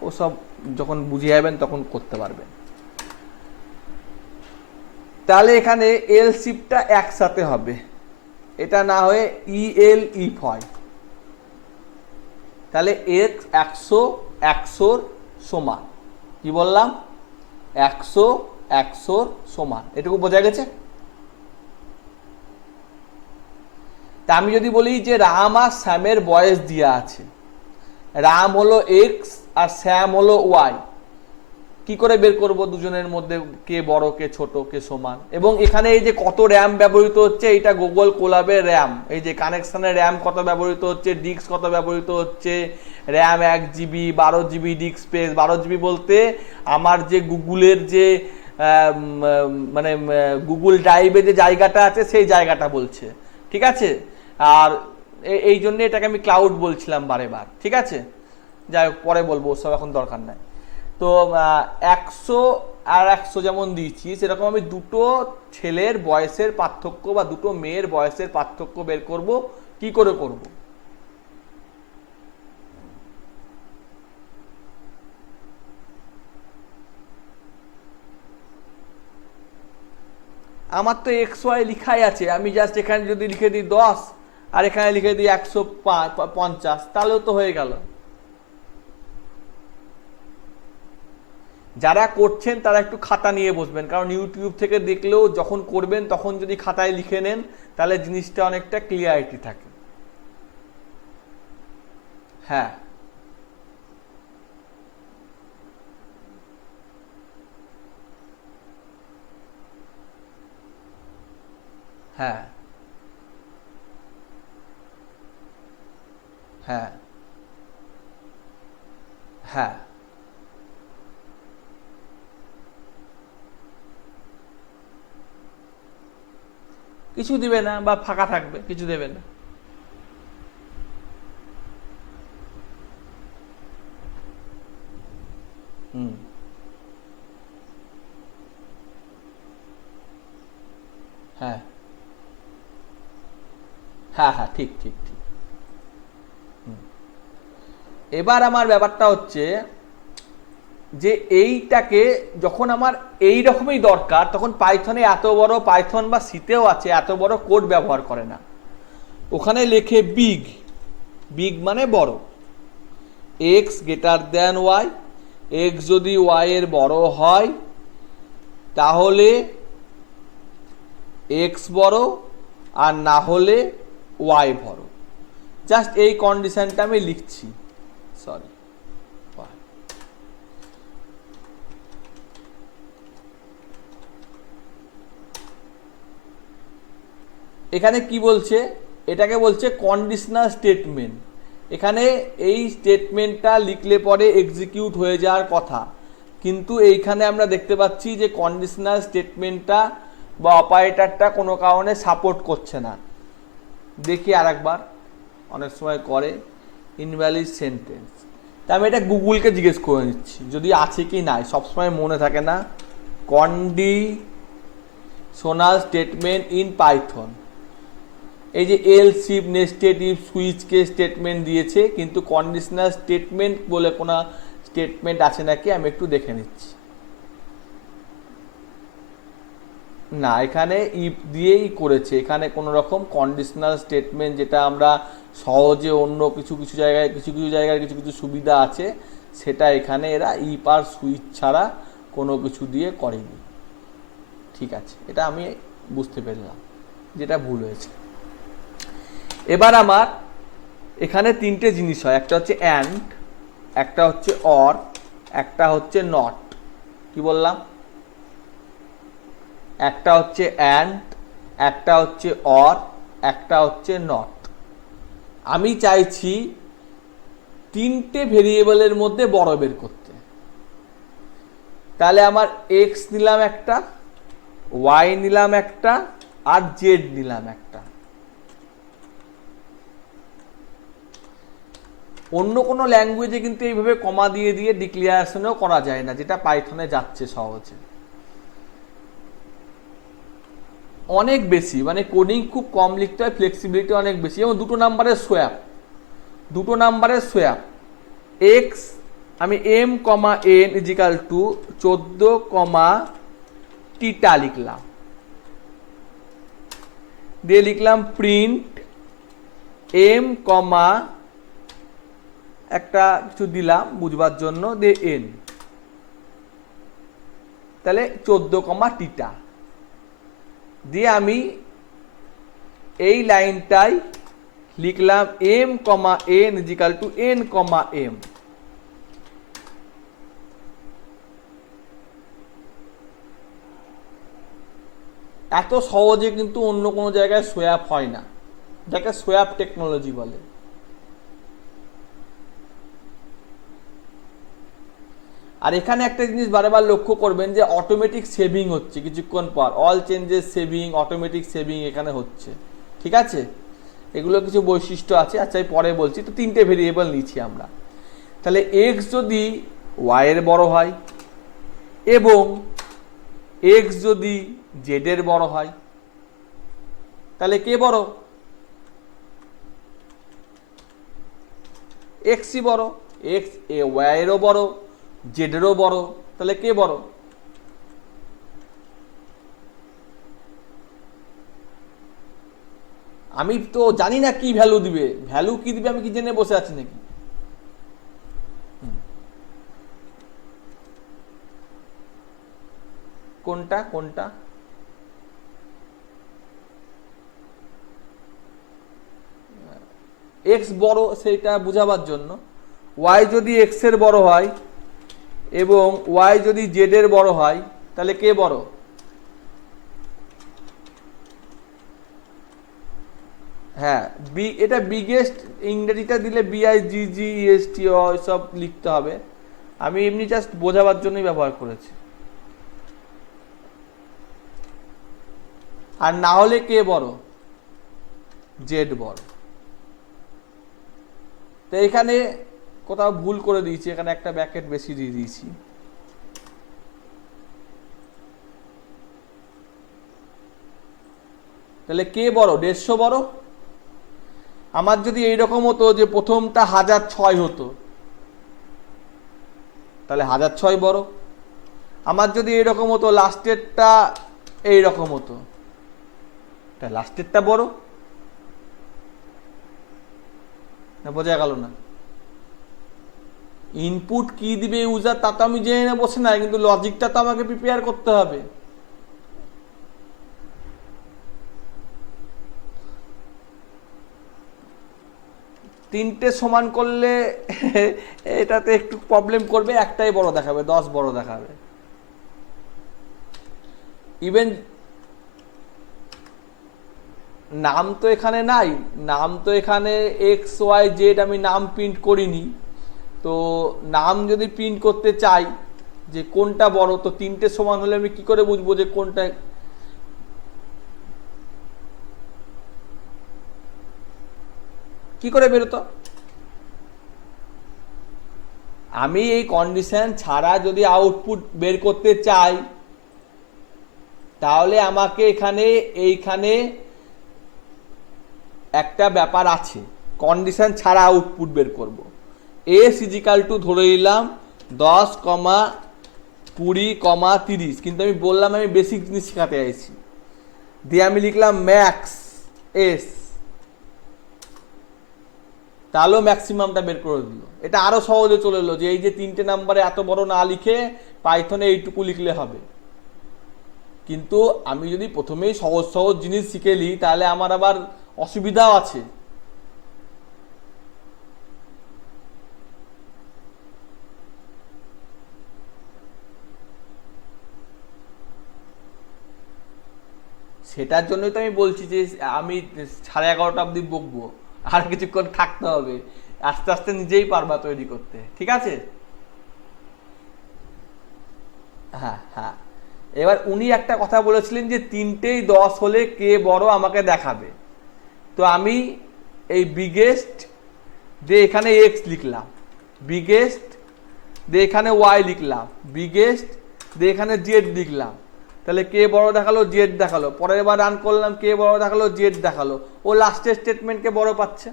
ওসব যখন বুঝে যাবেন তখন করতে পারবেন। তাহলে এখানে এল শিফটটা একসাথে হবে, এটা না হয়ে ইএল ইফ হয়। তাহলে এক্স 100 100-র সমান, কি বললাম, 100 100-র সমান, এটুকু বোঝা গেছে। তা আমি যদি বলি যে রাম আর শ্যামের বয়স দেওয়া আছে, রাম হলো এক্স আর শ্যাম হলো ওয়াই, কি করে বের করব দুজনের মধ্যে কে বড় কে ছোট কে সমান? এবং এখানে এই যে কত র্যাম ব্যবহৃত হচ্ছে, এটা গুগল কোলাবের র্যাম, এই যে কানেকশনের র্যাম কত ব্যবহৃত হচ্ছে, ডিস্ক কত ব্যবহৃত হচ্ছে, RAM 1 GB, 12 GB disk space. 12 GB বলতে আমার যে গুগলের যে মানে গুগল ড্রাইভে যে জায়গাটা আছে সেই জায়গাটা বলছে, ঠিক আছে। আর এই জন্য এটাকে আমি ক্লাউড বলছিলাম বারে বার, ঠিক আছে, যাই হোক পরে বলবো, ওসব এখন দরকার নাই। তো 100 আর 100 যেমন দিয়েছি, সেরকম আমি দুটো ছেলের বয়সের পার্থক্য বা দুটো মেয়ের বয়সের পার্থক্য বের করব। কি করে করব? আমার তো এক্স ওয়াই লিখাই আছে, আমি জাস্ট এখানে যদি লিখে দিই 10 আর এখানে লিখে দিই 150, তাহলেও তো হয়ে গেল। যারা করছেন তারা একটু খাতা নিয়ে বসবেন, কারণ ইউটিউব থেকে দেখলেও যখন করবেন তখন যদি খাতায় লিখে নেন তাহলে জিনিসটা অনেকটা ক্লিয়ারিটি থাকে। হ্যাঁ, হ্যাঁ, হ্যাঁ, হ্যাঁ, কিছু দিবে না বা ফাঁকা থাকবে, কিছু দেবে না। হুম, হ্যাঁ, হ্যাঁ, হ্যাঁ, ঠিক ঠিক ঠিক। এবার আমার ব্যাপারটা হচ্ছে যে এইটাকে যখন আমার এই রকমই দরকার, তখন পাইথনে এত বড়, পাইথন বা সিতেও আছে, এত বড় কোড ব্যবহার করে না। ওখানে লেখে বিগ, বিগ মানে বড়, X greater than Y, X যদি ওয়াই এর বড় হয় তাহলে এক্স বড়, আর না হলে ওয়াই বড়। জাস্ট এই কন্ডিশনটা আমি লিখছি, সরি। এখানে কি বলছে? এটাকে বলছে কন্ডিশনাল স্টেটমেন্ট। এখানে এই স্টেটমেন্টটা লিখলে পরে এক্সিকিউট হয়ে যাওয়ার কথা, কিন্তু এইখানে আমরা দেখতে পাচ্ছি যে কন্ডিশনাল স্টেটমেন্টটা বা অপারেটরটা কোনো কারণে সাপোর্ট করছে না। দেখি আর একবার, অনেক সময় করে ইনভ্যালিড সেন্টেন্স। তা আমি এটা গুগলকে জিজ্ঞেস করে নিচ্ছি যদি আছে কি নাই, সবসময় মনে থাকে না। কন্ডিশনাল স্টেটমেন্ট ইন পাইথন, এই যে else if, nested if, switch case statement দিয়েছে, কিন্তু কন্ডিশনাল স্টেটমেন্ট বলে কোনো স্টেটমেন্ট আছে নাকি আমি একটু দেখে নিচ্ছি। না, এখানে ইফ দিয়েই করেছে, এখানে কোনো রকম কন্ডিশনাল স্টেটমেন্ট যেটা আমরা সহজে অন্য কিছু কিছু জায়গায় কিছু কিছু সুবিধা আছে, সেটা এখানে এরা ইফ আর সুইচ ছাড়া কোনো কিছু দিয়ে করেনি। ঠিক আছে, এটা আমি বুঝতে পারলাম যেটা ভুল হয়েছে। এবার আমার এখানে তিনটে জিনিস হয়, একটা হচ্ছে অ্যান্ড, একটা হচ্ছে অর, একটা হচ্ছে নট। কি বললাম? একটা হচ্ছে অ্যান্ড, একটা হচ্ছে অর, একটা হচ্ছে নট। আমি চাইছি তিনটে ভেরিয়েবলের মধ্যে বড় বের করতে। তাহলে আমার এক্স নিলাম একটা, ওয়াই নিলাম একটা, আর জেড নিলাম একটা। অন্য কোনো ল্যাঙ্গুয়েজে কিন্তু এইভাবে কমা দিয়ে দিয়ে ডিক্লিয়ারেশনও করা যায় না, যেটা পাইথনে যাচ্ছে সহজে। অনেক বেশি, মানে কোডিং খুব কম লিখতে হয়, ফ্লেক্সিবিলিটি অনেক বেশি। এবং দুটো নাম্বারের সোয়াপ, এক্স আমি M comma N is equal to 14 comma theta লিখলাম, দিয়ে লিখলাম প্রিন্ট এম কমা একটা কিছু দিলাম বুঝবার জন্য, দিয়ে এন, তাহলে 14 কমা টিটা দিয়ে আমি এই লাইনটাই লিখলাম M comma N is equal to N comma M. এত সহজে কিন্তু অন্য কোনো জায়গায় সোয়াপ হয় না, যাকে সোয়াপ টেকনোলজি বলে। আর এখানে একটা জিনিস বারবার লক্ষ্য করবেন যে অটোমেটিক সেভিং হচ্ছে কিছুক্ষণ পর, all changes saving, automatic saving এখানে হচ্ছে। ঠিক আছে, এগুলো কিছু বৈশিষ্ট্য আছে, আচ্ছা আমি পরে বলছি। তো তিনটে ভেরিয়েবল নিচ্ছি আমরা, তাহলে এক্স যদি ওয়াই এর বড় হয় এবং এক্স যদি জেড এর বড় হয়, তাহলে কে বড়? এক্সই বড়। এক্স এ ওয়াই এরও বড়, জেড এরও বড়, তাহলে কে বড়? আমি তো জানি না কি ভ্যালু দিবে, ভ্যালু কি দিবে আমি কি জেনে বসে আছি নাকি? কোনটা কোনটা? এক্স বড় সেটা বোঝাবার জন্য, ওয়াই যদি এক্স এর বড় হয় এবং ওয়াই যদি জেড এর বড় হয়, তাহলে কে বড়? হ্যাঁ, বি, এটা বিগেস্ট, ইংরেজিটা দিলে BIGGEST সব লিখতে হবে, আমি এমনি জাস্ট বোঝাবার জন্যই ব্যবহার করেছি। আর না হলে কে বড়? জেড বড়। তো এখানে কোথাও ভুল করে দিয়েছি, এখানে একটা ব্র্যাকেট বেশি দিয়ে দিয়েছি। তাহলে কে বড়? 150 বড়। আমার যদি এইরকম হতো যে প্রথমটা 1006 হতো, তাহলে 1006 বড়। আমার যদি এইরকম হতো লাস্টেরটা এইরকম হতো, তাহলে লাস্টেরটা বড়। বোঝা গেল না? ইনপুট কি দিবে ইউজার তা তো আমি জেনে না বসে না, কিন্তু লজিকটা তো আমাকে প্রিপেয়ার করতে হবে। তিনটে সমান করলে এটাতে একটু প্রবলেম করবে, একটাই বড় দেখাবে, 10 বড় দেখাবে। ইভেন নাম তো এখানে নাই, নাম তো এখানে এক্স ওয়াই জেড আমি নাম প্রিন্ট করিনি। তো নাম যদি প্রিন্ট করতে চাই যে কোনটা বড়, তো তিনটে সমান হলে আমি কি করে বুঝবো যে কোনটা? কি করে বেরোতো? আমি এই কন্ডিশন ছাড়া যদি আউটপুট বের করতে চাই, তাহলে আমাকে এইখানে একটা ব্যাপার আছে, কন্ডিশন ছাড়া আউটপুট বের করব। এস ইজিক্যাল টু ধরে নিলাম 10, 20, 30, কিন্তু আমি বললাম আমি বেসিক জিনিস শেখাতে চাইছি, দিয়ে আমি লিখলাম ম্যাক্স এস, তাহলেও ম্যাক্সিমামটা বের করে দিল। এটা আরো সহজে চলে এলো যে এই যে 3টে নাম্বারে এত বড় না লিখে পাইথনে এইটুকু লিখলে হবে। কিন্তু আমি যদি প্রথমেই সহজ সহজ জিনিস শিখে নিই তাহলে আমার আবার অসুবিধাও আছে। সেটার জন্যই তো আমি বলছি যে আমি 11:30 অবধি বকবো, আর কিছুক্ষণ থাকতে হবে, আস্তে আস্তে নিজেই পারবা তৈরি করতে, ঠিক আছে? হ্যাঁ হ্যাঁ, এবার উনি একটা কথা বলেছিলেন যে 3টেই 10 হলে কে বড় আমাকে দেখাবে। তো আমি এই বিগেস্ট দিয়ে এখানে এক্স লিখলাম, বিগেস্ট দিয়ে এখানে ওয়াই লিখলাম, বিগেস্ট দিয়ে এখানে জেড লিখলাম, তাহলে কে বড় দেখালো, জেড দেখালো। পরের বার রান করলাম, কে বড় দেখালো, জেড দেখালো। ও লাস্টের স্টেটমেন্টকে বড় পাচ্ছে।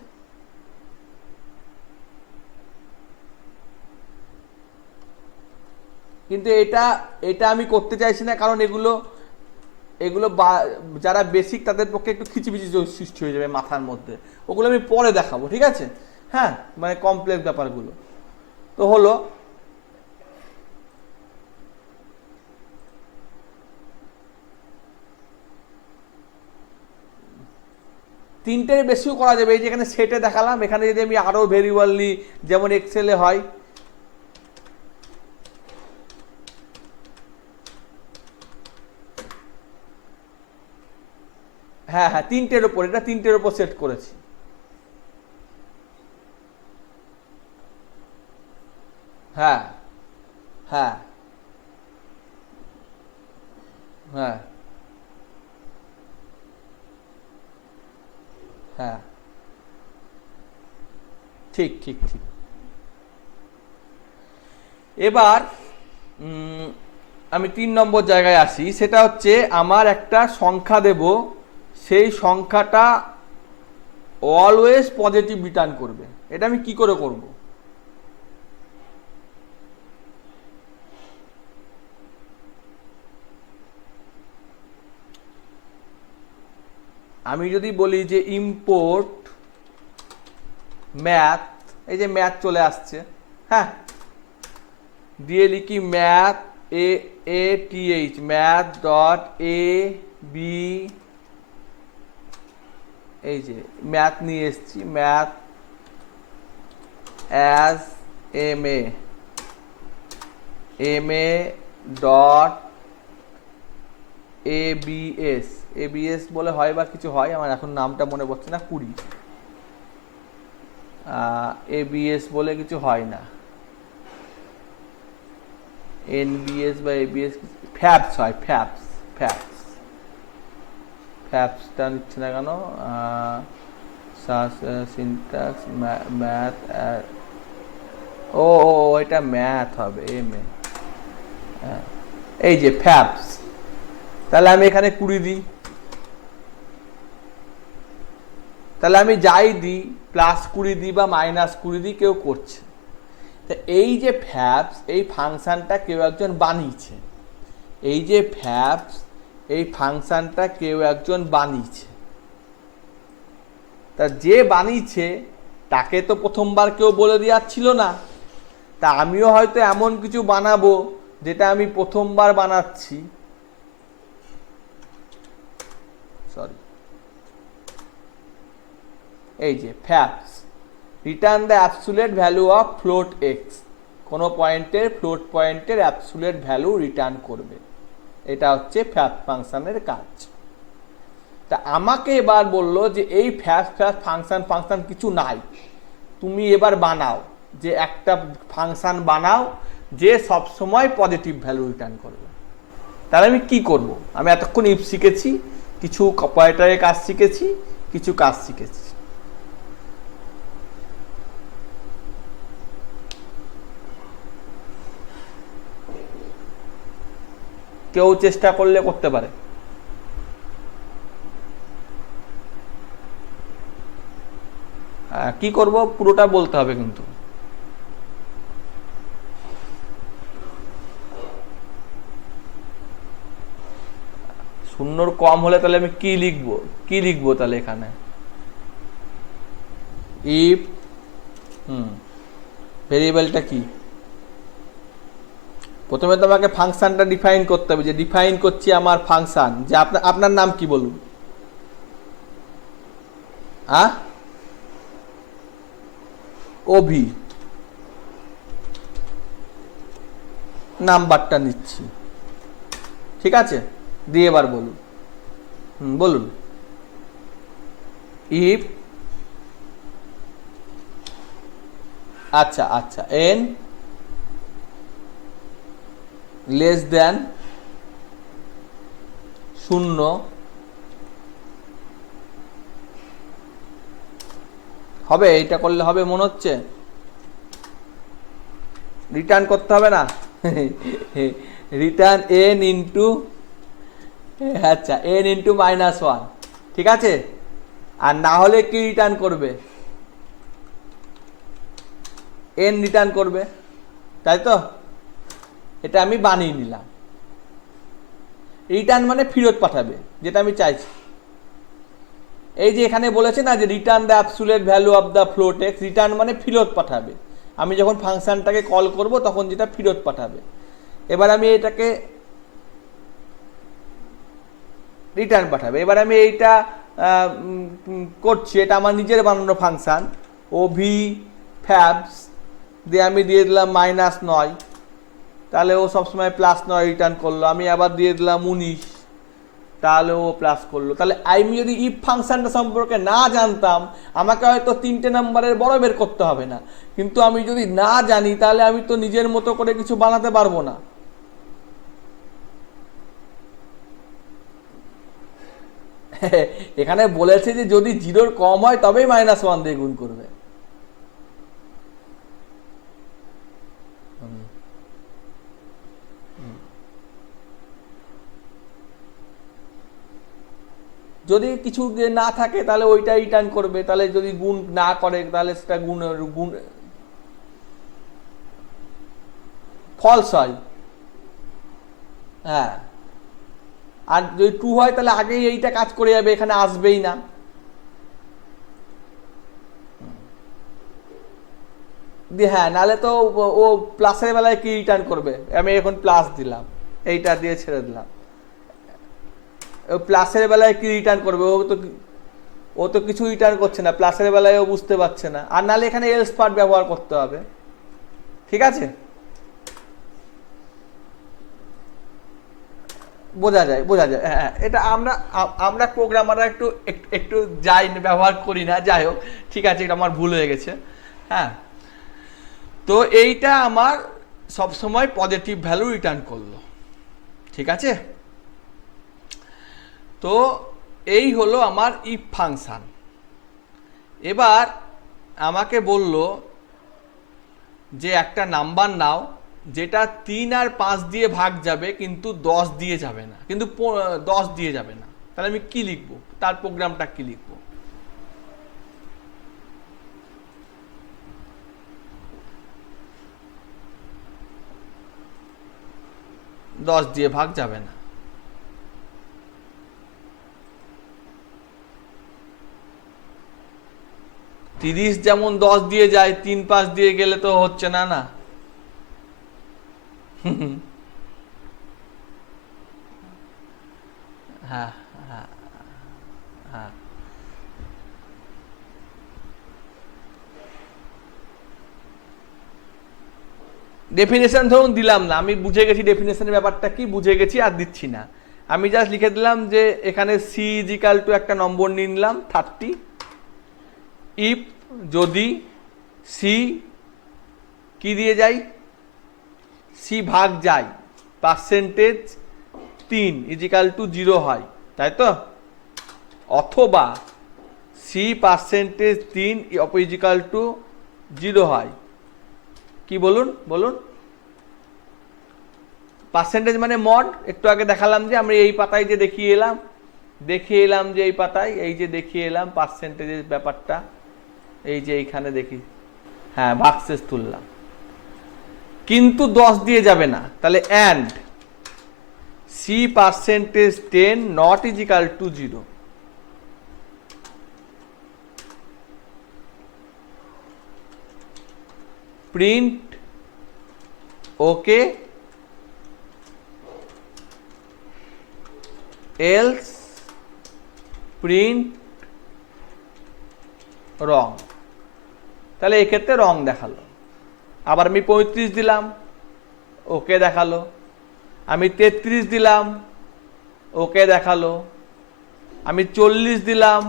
কিন্তু এটা আমি করতে চাইছি না, কারণ এগুলো যারা বেসিক তাদের পক্ষে একটু খিচিবিচি সৃষ্টি হয়ে যাবে মাথার মধ্যে। ওগুলো আমি পরে দেখাবো, ঠিক আছে? হ্যাঁ, মানে কমপ্লেক্স ব্যাপারগুলো তো হলো। তিনটের বেশিও করা যাবে। এই যে এখানে সেটে দেখালাম, এখানে যদি আমি আরো ভেরিয়েবল নিই, যেমন এক্সেলে হয়, হ্যাঁ হ্যাঁ 3টের ওপর, এটা 3টের ওপর সেট করেছি। হ্যাঁ হ্যাঁ হ্যাঁ হ্যাঁ, ঠিক ঠিক ঠিক। এবার আমি 3 নম্বর জায়গায় আসি, সেটা হচ্ছে আমার একটা সংখ্যা দেব, সেই সংখ্যাটা অলওয়েজ পজিটিভ রিটার্ন করবে। এটা আমি কি করে করব? আমি যদি বলি যে ইম্পোর্ট ম্যাথ, এই যে ম্যাথ চলে আসছে, হ্যাঁ, দিয়ে লিখি math ATH math dot B, এই যে ম্যাথ নিয়ে এসছি, math as MA dot ABS বলে হয় বা কিছু হয়, আমার এখন নামটা মনে পড়ছে না, 20 ABS বলে কিছু হয় না, NBS বা ABS, ফ্যাপস হয়, ফ্যাপসটা নিচ্ছে না কেন? সিনট্যাক্স ম্যাথ, ও এটা ম্যাথ হবে, MA, এই যে ফ্যাপস। তাহলে আমি এখানে 20 দিই, তাহলে আমি যাই দিই, +20 দিই বা -20 দিই, কেউ করছে। তা এই যে ফ্যাপস, এই ফাংশনটা কেউ একজন বানিয়েছে, এই যে ফ্যাপস, এই ফাংশনটা কেউ একজন বানিয়েছে। তা যে বানিয়েছে তাকে তো প্রথমবার কেউ বলে দেওয়ার ছিল না। তা আমিও হয়তো এমন কিছু বানাবো যেটা আমি প্রথমবার বানাচ্ছি, সরি, এই যে fabs return the absolute value of float X, কোনো পয়েন্টের ফ্লোট পয়েন্টের অ্যাবসুলেট ভ্যালু রিটার্ন করবে। এটা হচ্ছে ফ্যাপ ফাংশনের কাজ। তা আমাকে এবার বলল যে এই ফ্যাপ ফাংশন কিছু নাই, তুমি এবার বানাও, যে একটা ফাংশন বানাও যে সব সময় পজিটিভ ভ্যালু রিটার্ন করবে। তাহলে আমি কি করব? আমি এতক্ষণ ইফ শিখেছি, কিছু অপারেটরের কাজ শিখেছি, কিছু কাজ শিখেছি। কেউ চেষ্টা করলে করতে পারে। কি করব পুরোটা বলতে হবে কিন্তু। শূন্যর কম হলে তাহলে আমি কি লিখবো, কি লিখবো তাহলে এখানে? ইফ ভেরিয়েবলটা কি? প্রথমে তো আমাকে ফাংশনটা ডিফাইন করতে হবে, যে ডিফাইন করছি আমার ফাংশন, যে আপনার নাম কি বলুন? ওভি, নাম্বারটা নিচ্ছি, ঠিক আছে? দিয়ে এবার বলুন, বলুন ইফ, আচ্ছা আচ্ছা, এন লেস দেন 0, হবে? এইটা করলে হবে মনে হচ্ছে? রিটার্ন করতে হবে না? রিটার্ন n ইন্টু, আচ্ছা n ইন্টু -1, ঠিক আছে? আর না হলে কি রিটার্ন করবে? n রিটার্ন করবে, তাই তো? এটা আমি বানিয়ে নিলাম। রিটার্ন মানে ফেরত পাঠাবে, যেটা আমি চাইছি। এই যে এখানে বলেছে না যে return the absolute value of the float x, return মানে ফেরত পাঠাবে। আমি যখন ফাংশনটাকে কল করব তখন যেটা ফেরত পাঠাবে। এবার আমি এটাকে রিটার্ন পাঠাবে। এবার আমি এইটা করছি, এটা আমার নিজের বানানো ফাংশন, ওভি ফ্যাবস দিয়ে আমি দিয়ে দিলাম -9, তাহলে ও সবসময় +9 রিটার্ন করলো। আমি আবার দিয়ে দিলাম 19, তাহলে ও প্লাস করলো। তাহলে আমি যদি ইফ ফাংশনটা সম্পর্কে না জানতাম, আমাকে হয়তো 3টে নাম্বারের বড় বের করতে হবে না, কিন্তু আমি যদি না জানি তাহলে আমি তো নিজের মতো করে কিছু বানাতে পারবো না। এখানে বলেছে যে যদি 0-র কম হয় তবেই -1 দিয়ে গুণ করবে। যদি কিছু না থাকে তাহলে ওইটা রিটার্ন করবে। তাহলে যদি গুণ না করে তাহলে সেটা গুণ ফলস হয়। হ্যাঁ, আর যদি ট্রু হয় তাহলে আগেই এইটা কাজ করে যাবে, এখানে আসবেই না। হ্যাঁ, নাহলে তো ও প্লাসের বেলায় কি রিটার্ন করবে? আমি এখন প্লাস দিলাম, এইটা দিয়ে ছেড়ে দিলাম। প্লাসের বেলায় কি রিটার্ন করবে? ও তো কিছু রিটার্ন করছে না, প্লাসের বেলায় ও বুঝতে পারছে না। আর নাহলে এখানে এলস পার্ট ব্যবহার করতে হবে, ঠিক আছে? বোঝা যায়, বোঝা যায়। হ্যাঁ, এটা আমরা প্রোগ্রামাররা একটু যাই ব্যবহার করি না, যাই হোক, ঠিক আছে, এটা আমার ভুল হয়ে গেছে। হ্যাঁ, তো এইটা আমার সবসময় পজিটিভ ভ্যালু রিটার্ন করলো, ঠিক আছে? তো এই হলো আমার ইফ ফাংশন। এবার আমাকে বলল যে একটা নাম্বার নাও যেটা 3 আর 5 দিয়ে ভাগ যাবে, কিন্তু 10 দিয়ে যাবে না, কিন্তু 10 দিয়ে যাবে না। তাহলে আমি কি লিখবো? তার প্রোগ্রামটা কি লিখবো? দশ দিয়ে ভাগ যাবে না। তিরিশ যেমন 10 দিয়ে যায়, 3-5 দিয়ে গেলে তো হচ্ছে না। না, হ্যাঁ হ্যাঁ হ্যাঁ, ডেফিনেশন ধরুন দিলাম না, আমি বুঝে গেছি ডেফিনেশনের ব্যাপারটা কি, বুঝে গেছি, আর দিচ্ছি না। আমি জাস্ট লিখে দিলাম যে এখানে সি ইজিক্যাল টু একটা নম্বর নিয়ে নিলাম 30, ইফ যদি সি কি দিয়ে যাই, সি ভাগ যায় %3 ইজিক্যাল টু 0 হয়, তাই তো? অথবা সি %3 ইজিক্যাল টু 0 হয়, কি বলুন? বলুন। পার্সেন্টেজ মানে মড, একটু আগে দেখালাম যে আমরা এই পাতায় যে দেখিয়ে এলাম যে এই পাতায় এই যে দেখিয়ে এলাম পার্সেন্টেজের ব্যাপারটা, এই যে এইখানে দেখি, হ্যাঁ, ভাগশেষ তুললাম, কিন্তু 10 দিয়ে যাবে না। তাহলে and C percentage 10 not is equal to 0। Print okay else print wrong. তাহলে এক্ষেত্রে রং দেখালো। আবার আমি 35 দিলাম, ওকে দেখালো। আমি 33 দিলাম, ওকে দেখালো। আমি 40 দিলাম,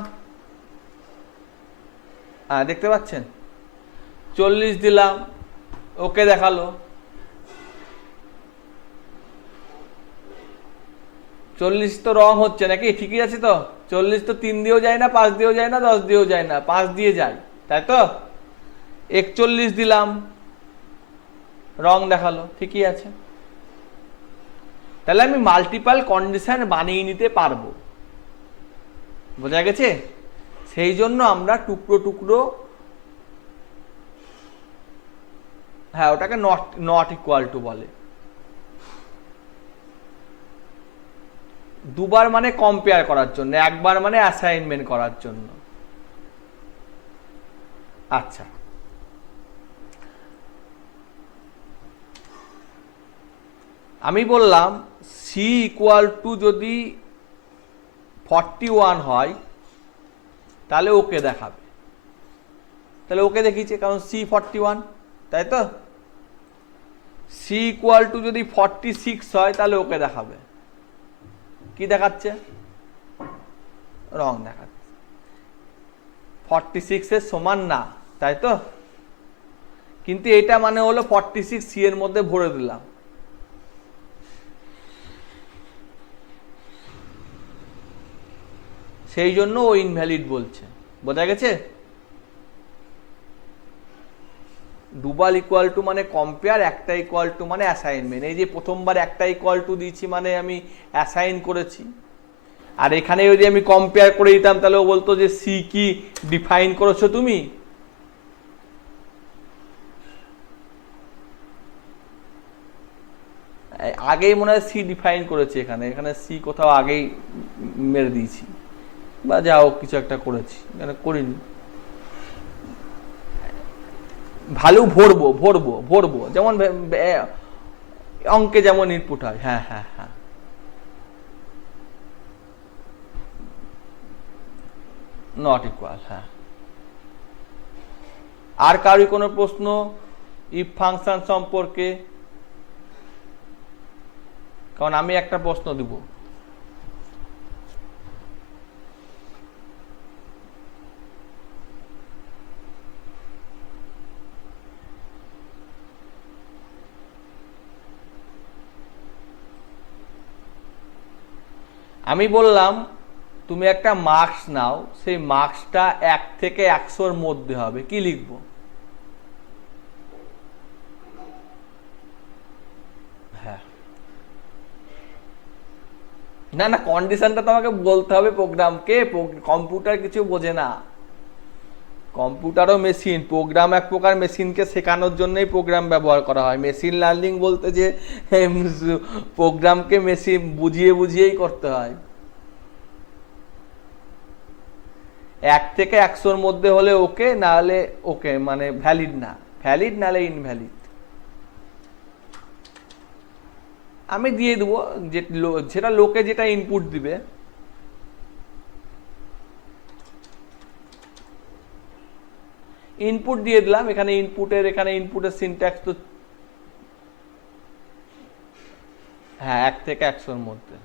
দেখতে পাচ্ছেন, 40 দিলাম, ওকে দেখালো। 40 তো রং হচ্ছে নাকি? ঠিকই আছে তো? 40 তো 3 দিয়েও যায় না, 5 দিয়েও যায় না, 10 দিয়েও যায় না, 5 দিয়ে যায়, তাই তো? 41 দিলাম, রং দেখালো, ঠিকই আছে। তাহলে আমি মাল্টিপল কন্ডিশন বানিয়ে নিতে পারবো, বোঝা গেছে? সেই জন্য আমরা টুকরো টুকরো, হ্যাঁ ওটাকে নট ইকুয়াল টু বলে। দুবার মানে কম্পেয়ার করার জন্য, একবার মানে অ্যাসাইনমেন্ট করার জন্য। আচ্ছা, আমি বললাম সি ইকুয়াল টু যদি 41 হয় তাহলে ওকে দেখাবে। তাহলে ওকে দেখিয়েছে, কারণ সি 41, তাই তো? সি ইকুয়াল টু যদি 46 হয় তাহলে ওকে দেখাবে। কি দেখাচ্ছে? রং দেখাচ্ছে। 46 এর সমান না, তাই তো? কিন্তু এটা মানে হলো 46 সি এর মধ্যে ভরে দিলাম। সেই জন্য ও ইনভ্যালিড বলছে, বোঝা গেছে? দুবার ইকুয়াল টু মানে কম্পেয়ার, একটা ইকুয়াল টু মানে অ্যাসাইনমেন্ট। এই যে প্রথমবার একটা ইকুয়াল টু দিয়েছি মানে আমি অ্যাসাইন করেছি, আর এখানে যদি আমি কম্পেয়ার করে দিতাম তাহলে ও বলতো যে সি কি ডিফাইন করেছো তুমি? আগেই মনে হয় সি ডিফাইন করেছে, এখানে এখানে সি কোথাও আগেই মেরে দিয়েছি, বা যা হোক কিছু একটা করেছি, এখানে করিনি। ভ্যালু ভরবো ভরবো ভরবো, যেমন অঙ্কে যেমন ইনপুট হয়। হ্যাঁ হ্যাঁ হ্যাঁ, নট ইকুয়াল। হ্যাঁ, আর কারোর কোনো প্রশ্ন ইফ ফাংশন সম্পর্কে? কারণ আমি একটা প্রশ্ন দিব। আমি বললাম তুমি একটা মার্কস নাও, সেই মার্কসটা 1 থেকে 100-র মধ্যে হবে, কি লিখবো? হ্যাঁ, না না, কন্ডিশনটা তোমাকে বলতে হবে প্রোগ্রামকে। কম্পিউটার কিছু বোঝে না, কম্পিউটারও মেশিন, প্রোগ্রাম এক প্রকার মেশিনকে শেখানোর জন্যই প্রোগ্রাম ব্যবহার করা হয়। মেশিন লার্নিং বলতে যে প্রোগ্রামকে মেশিন বুঝিয়ে বুঝিয়েই করতে হয়। 1 থেকে 100-র মধ্যে হলে ওকে, না হলে ওকে মানে ভ্যালিড না, ভ্যালিড নাহলে ইনভ্যালিড। আমি দিয়ে দেবো যেটা লোকে যেটা ইনপুট দিবে। ইনপুট দিয়ে দিলাম, এখানে ইনপুটের সিনট্যাক্স তো হ্যাঁ 1 থেকে 100-র মধ্যে।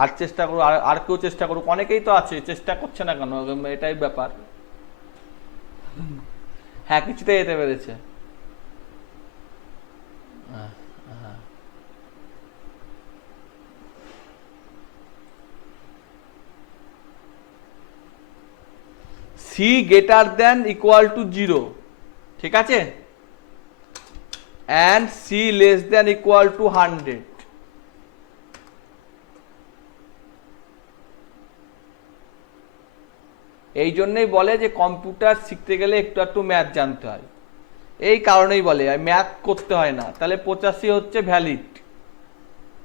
আর চেষ্টা করো, আর কেউ চেষ্টা করুক, অনেকেই তো আছে চেষ্টা করছে না কেন, এটাই ব্যাপার। হ্যাঁ, কিছুতে যেতে পেরেছে। C greater than equal to 0, ঠিক আছে? And C less than equal to 100। এই জন্যই বলে যে কম্পিউটার শিখতে গেলে একটু একটু ম্যাথ জানতে হয়, এই কারণেই বলে ম্যাথ করতে হয় না। তাহলে 85 হচ্ছে ভ্যালিড,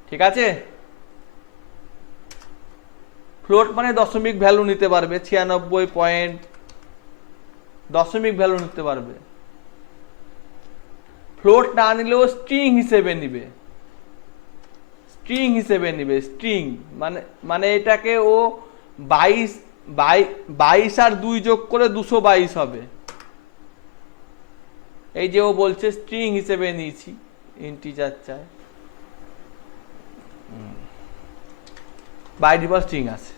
ঠিক আছে। ফ্লোট মানে দশমিক ভ্যালু নিতে পারবে, 96 পয়েন্ট দশমিক ভ্যালু নিতে পারবে। ফ্লোট না নিলেও স্ট্রিং হিসেবে নিবে, স্ট্রিং হিসেবে নিবে, স্ট্রিং মানে মানে এটাকে ও 22 আর 2 যোগ করে 222 হবে। এই যে ও বলছে স্ট্রিং হিসেবে নিয়েছি, ইন্টিজার চাই, বাই ডিফল্ট স্ট্রিং আছে।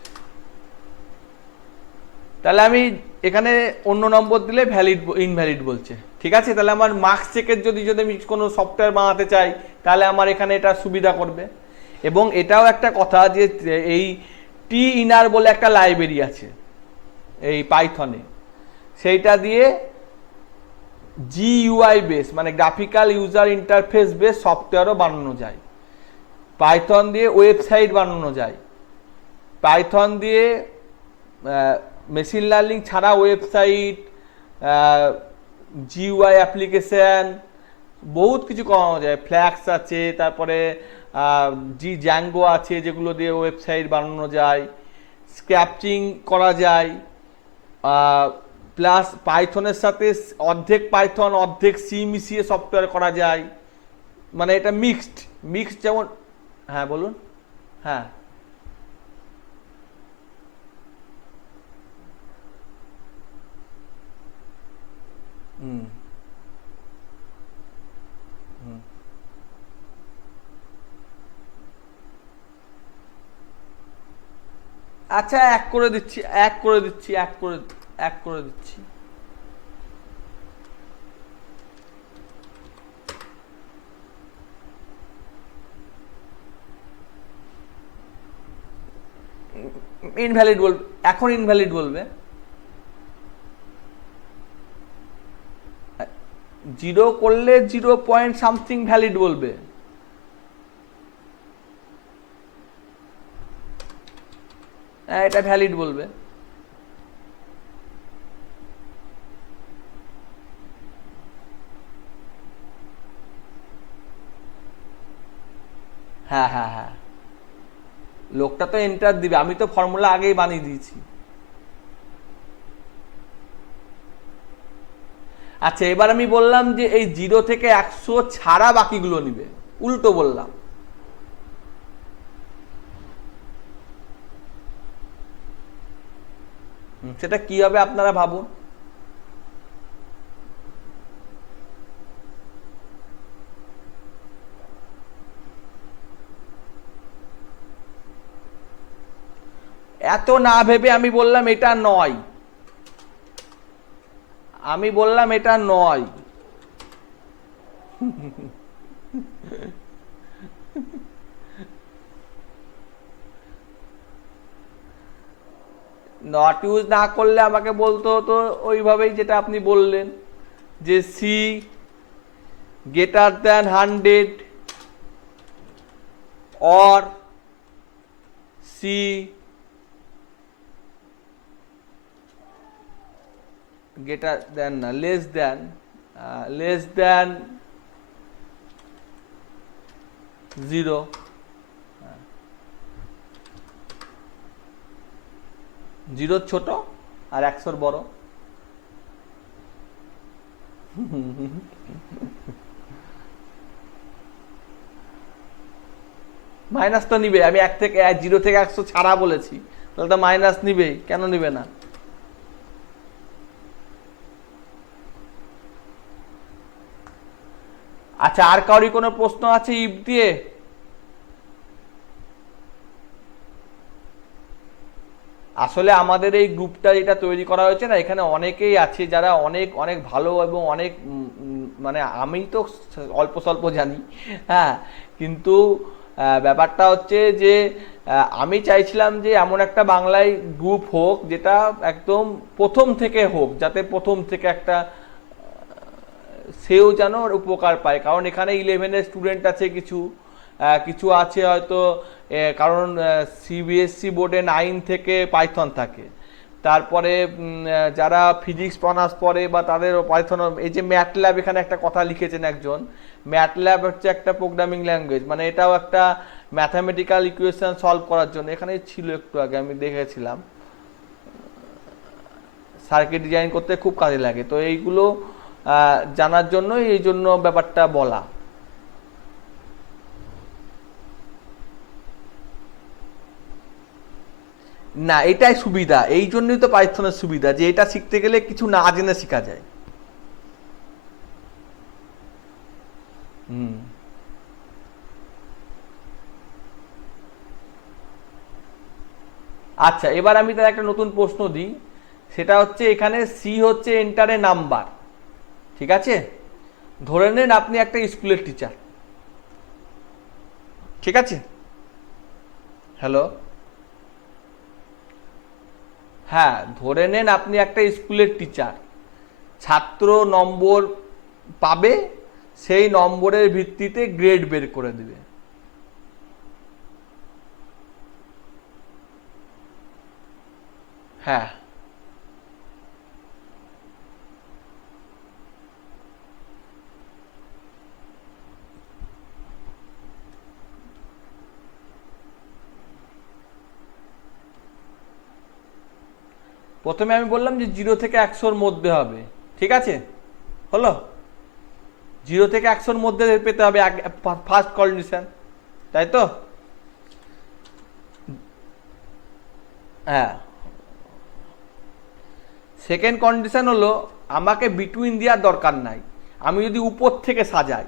তাহলে আমি এখানে অন্য নম্বর দিলে ভ্যালিড ইনভ্যালিড বলছে, ঠিক আছে। তাহলে আমার মার্কস চেকের যদি আমি কোনো সফটওয়্যার বানাতে চাই তাহলে আমার এখানে এটা সুবিধা করবে। এবং এটাও একটা কথা যে এই টি ইনার বলে একটা লাইব্রেরি আছে এই পাইথনে, সেইটা দিয়ে জিইউআই বেস মানে গ্রাফিক্যাল ইউজার ইন্টারফেস বেস সফটওয়্যারও বানানো যায়। পাইথন দিয়ে ওয়েবসাইট বানানো যায়, পাইথন দিয়ে মেশিন লার্নিং ছাড়া ওয়েবসাইট, জিইউআই অ্যাপ্লিকেশন বহুত কিছু করানো যায়। ফ্ল্যাক্স আছে, তারপরে জ্যাঙ্গো আছে যেগুলো দিয়ে ওয়েবসাইট বানানো যায়, স্ক্র্যাপচিং করা যায়, প্লাস পাইথনের সাথে অর্ধেক পাইথন অর্ধেক সি মিশিয়ে সফটওয়্যার করা যায়, মানে এটা মিক্সড যেমন। হ্যাঁ বলুন। হ্যাঁ হুম হুম আচ্ছা, এক করে দিচ্ছি। ইনভ্যালিড বলবে, এখন ইনভ্যালিড বলবে। 0 করলে 0 পয়েন্ট সামথিং ভ্যালিড বলবে। এটা ভ্যালিড বলবে। হ্যাঁ হ্যাঁ হ্যাঁ, লোকটা তো এন্টার দিবে, আমি তো ফর্মুলা আগেই বানিয়ে দিয়েছি। আচ্ছা, এবার আমি বললাম যে এই 0 থেকে 100 ছাড়া বাকিগুলো নিবে, উল্টো বললাম। সেটা কি হবে আপনারা ভাবুন। এত না ভেবে আমি বললাম এটা নয়, নট ইউজ না করলে আমাকে বলতে হতো ওইভাবেই যেটা আপনি বললেন, যে C greater than 100 or C greater than না লেস দ্যান 0। 0 ছোট আর 100 বড়। মাইনাস তো নিবে, আমি 0 থেকে 100 ছাড়া বলেছি, তাহলে তো মাইনাস নিবেই, কেন নিবে না? আচ্ছা, আর কারোর কোনো প্রশ্ন আছে ইফ দিয়ে? আসলে আমাদের এই গ্রুপটা যেটা তৈরি করা হয়েছে না, এখানে অনেকেই আছে যারা অনেক অনেক ভালো এবং অনেক মানে আমি তো অল্প স্বল্প জানি, হ্যাঁ, কিন্তু ব্যাপারটা হচ্ছে যে আমি চাইছিলাম যে এমন একটা বাংলায় গ্রুপ হোক যেটা একদম প্রথম থেকে হোক, যাতে প্রথম থেকে একটা সেও যেন উপকার পায়। কারণ এখানে 11-এর স্টুডেন্ট আছে, কিছু আছে হয়তো, কারণ সিবিএসসি বোর্ডে 9 থেকে পাইথন থাকে, তারপরে যারা ফিজিক্স অনার্স পড়ে বা তাদের পাইথন, এই যে ম্যাটল্যাব, এখানে একটা কথা লিখেছেন একজন, ম্যাটল্যাব হচ্ছে একটা প্রোগ্রামিং ল্যাঙ্গুয়েজ, মানে এটাও একটা ম্যাথামেটিক্যাল ইকুয়েশন সলভ করার জন্য। এখানে ছিল একটু আগে আমি দেখেছিলাম, সার্কিট ডিজাইন করতে খুব কাজে লাগে। তো এইগুলো জানার জন্য এই জন্য ব্যাপারটা বলা। না, এটাই সুবিধা, এই জন্যই তো পাইথনের সুবিধা, যে এটা শিখতে গেলে কিছু না জেনে শেখা যায়। আচ্ছা, এবার আমি তার একটা নতুন প্রশ্ন দিই, সেটা হচ্ছে এখানে সি হচ্ছে এন্টারে নাম্বার, ঠিক আছে? ধরে নেন আপনি একটা স্কুলের টিচার, ঠিক আছে? হ্যালো, হ্যাঁ, ধরে নেন আপনি একটা স্কুলের টিচার, ছাত্র নম্বর পাবে, সেই নম্বরের ভিত্তিতে গ্রেড বের করে দিবে। হ্যাঁ, প্রথমে আমি বললাম যে 0 থেকে 100-র মধ্যে হবে, ঠিক আছে? হলো, 0 থেকে 100-র মধ্যে পেতে হবে ফার্স্ট কন্ডিশন, তাই তো? হ্যাঁ, সেকেন্ড কন্ডিশন হলো আমাকে বিটুইন দেওয়ার দরকার নাই, আমি যদি উপর থেকে সাজাই,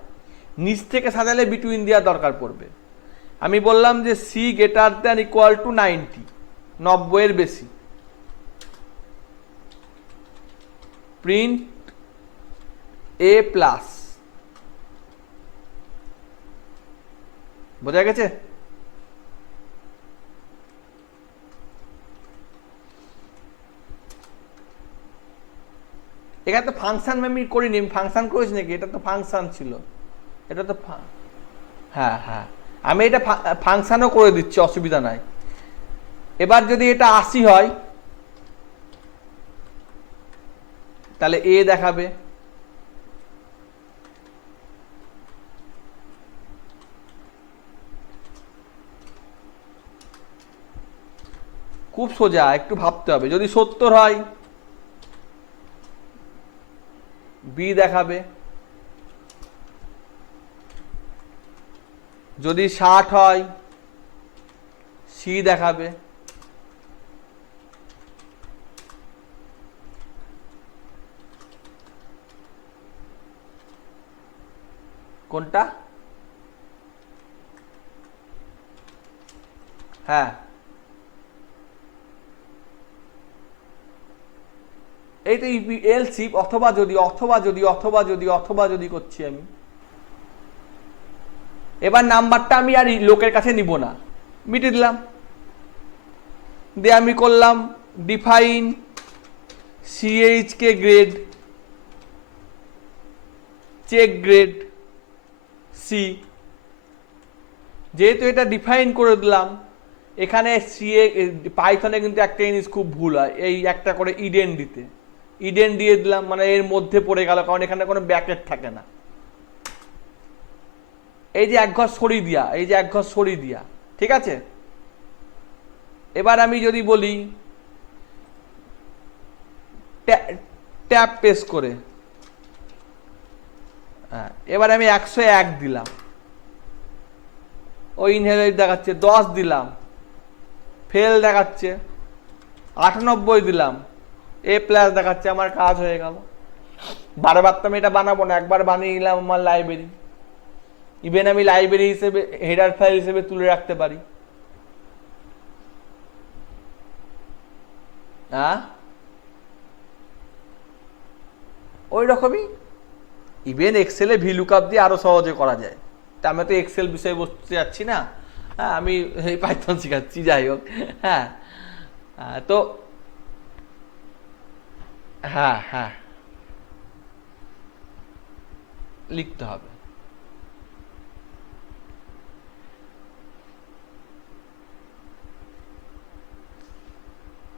নিচ থেকে সাজালে বিটুইন দেওয়ার দরকার পড়বে। আমি বললাম যে C greater than equal to 90, 90-এর বেশি, প্রিন্ট এ প্লাস। বোঝা গেছে? এখানে তো ফাংশন আমি করিনি, ফাংশন করেছি নাকি? এটা তো ফাংশন ছিল, এটা তো হ্যাঁ হ্যাঁ, আমি এটা ফাংশনও করে দিচ্ছি, অসুবিধা নাই। এবার যদি এটা 80 হয় তাহলে এ দেখাবে, খুব সোজা, একটু ভাবতে হবে। যদি 70 হয় বি দেখাবে, যদি 60 হয় সি দেখাবে, কোনটা? হ্যাঁ, এই তো এলসি, অথবা যদি অথবা যদি অথবা যদি অথবা যদি করছি আমি। এবার নাম্বারটা আমি আর লোকের কাছে নিব না, মিটে দিলাম, দিয়ে আমি করলাম ডিফাইন সিএইচ কে গ্রেড, চেক গ্রেড সি। যেহেতু এটা ডিফাইন করে দিলাম, এখানে সিএ পাইথনে কিন্তু একটা জিনিস খুব ভুল হয়, এই একটা করে ইডেন দিতে, ইডেন দিয়ে দিলাম মানে এর মধ্যে পড়ে গেল, কারণ এখানে কোনো ব্র্যাকেট থাকে না। এই যে এক ঘর সরিয়ে দিয়া, এই যে এক ঘর সরিয়ে দিয়া, ঠিক আছে? এবার আমি যদি বলি ট্যাব পেস করে, হ্যাঁ, এবার আমি 101 দিলাম, ওই ইনহেরিট দেখাচ্ছে, 10 দিলাম, ফেল দেখাচ্ছে, 98 দিলাম, এ প্লাস দেখাচ্ছে, আমার কাজ হয়ে গেল। বারবার তো আমি এটা বানাবো না, একবার বানিয়ে নিলাম আমার লাইব্রেরি। ইভেন আমি লাইব্রেরি হিসেবে হেডার ফাইল হিসেবে তুলে রাখতে পারি। হ্যাঁ, ওই রকমই ইভেন এক্সেলে ভিলুকআপ দিয়ে আরো সহজে করা যায়। তা আমি তো এক্সেল বিষয়ে বসতে যাচ্ছি না, হ্যাঁ, আমি এই পাইথন শেখাচ্ছি, যাই হোক। হ্যাঁ, তো হ্যাঁ হ্যাঁ, লিখতে হবে।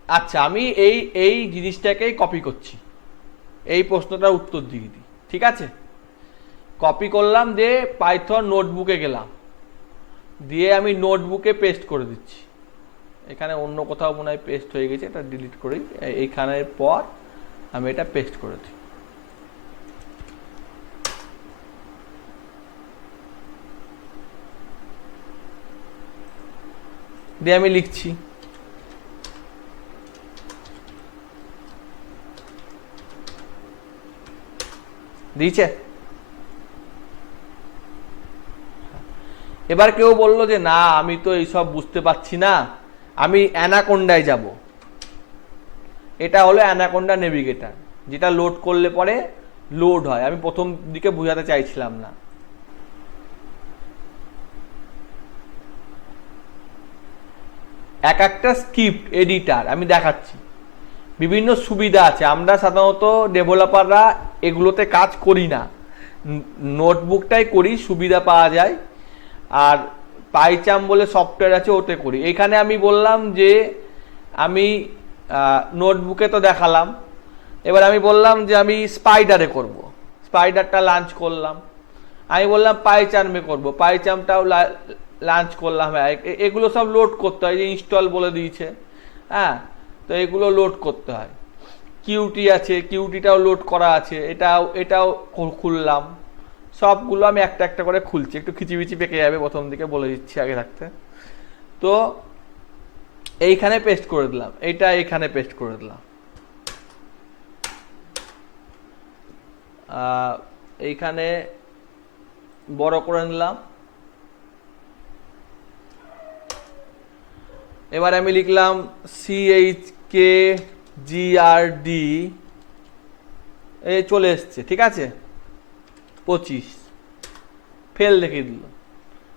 আচ্ছা, আমি এই এই জিনিসটাকেই কপি করছি, এই প্রশ্নটার উত্তর দিয়ে দিই, ঠিক আছে? কপি করলাম, দিয়ে পাইথন নোটবুকে গেলাম, দিয়ে আমি নোটবুকে পেস্ট করে দিচ্ছি। এখানে অন্য কোথাও মনে হয় পেস্ট হয়ে গেছে, এটা ডিলিট করি। এইখানের পর আমি এটা পেস্ট করে দিই। দিয়ে আমি লিখছি, দিয়েছে। এবার কেউ বলল যে না, আমি তো এইসব বুঝতে পারছি না, আমি অ্যানাকোন্ডায় যাব। এটা হলো অ্যানাকোন্ডা নেভিগেটর, যেটা লোড করলে পরে লোড হয়। আমি প্রথম দিকে বোঝাতে চাইছিলাম না। এক একটা স্ক্রিপ্ট এডিটার আমি দেখাচ্ছি, বিভিন্ন সুবিধা আছে। আমরা সাধারণত ডেভেলপাররা এগুলোতে কাজ করি না, নোটবুকটাই করি, সুবিধা পাওয়া যায়। আর পাইচাম বলে সফটওয়্যার আছে, ওতে করি। এখানে আমি বললাম যে আমি নোটবুকে তো দেখালাম, এবার আমি বললাম যে আমি স্পাইডারে করব। স্পাইডারটা লঞ্চ করলাম। আমি বললাম পাইচামে করব, পাইচামটাও লঞ্চ করলাম। হ্যাঁ, এগুলো সব লোড করতে হয়, যে ইনস্টল বলে দিয়েছে। হ্যাঁ, তো এগুলো লোড করতে হয়। কিউটি আছে, কিউটিটাও লোড করা আছে, এটাও খুললাম। সবগুলো আমি একটা একটা করে খুলছি, একটু খিচিবিচি পেকে যাবে প্রথম দিকে, বলে দিচ্ছি আগে থাকতে। তো এইখানে পেস্ট করে দিলাম, এইটা এইখানে পেস্ট করে দিলাম। এইখানে বড় করে নিলাম। এবার আমি লিখলাম CHKGRD, এই চলে এসছে, ঠিক আছে, 25 ফেল দেখিয়ে দিল।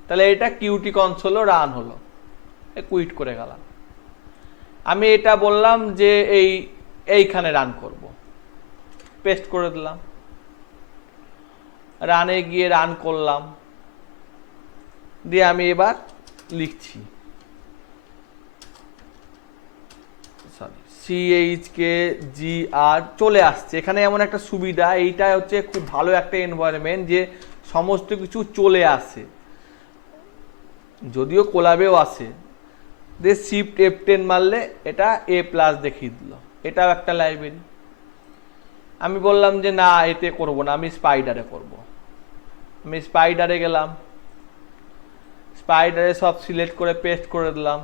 তাহলে এটা কিউটি কনসোলও রান হলো। কুইট করে গেলাম। আমি এটা বললাম যে এইখানে রান করব, পেস্ট করে দিলাম। রানে গিয়ে রান করলাম, দিয়ে আমি এবার লিখছি CHKGR, চলে আসছে। এখানে এমন একটা সুবিধা, এইটা হচ্ছে খুব ভালো একটা এনভায়রনমেন্ট, যে সমস্ত কিছু চলে আসে, যদিও কোলাবেও আসে। দিয়ে শিফট F10 মারলে এটা A+ দেখিয়ে দিল। এটাও একটা লাইব্রেরি। আমি বললাম যে না, এতে করব না, আমি স্পাইডারে করব। আমি স্পাইডারে গেলাম, স্পাইডারে সব সিলেক্ট করে পেস্ট করে দিলাম,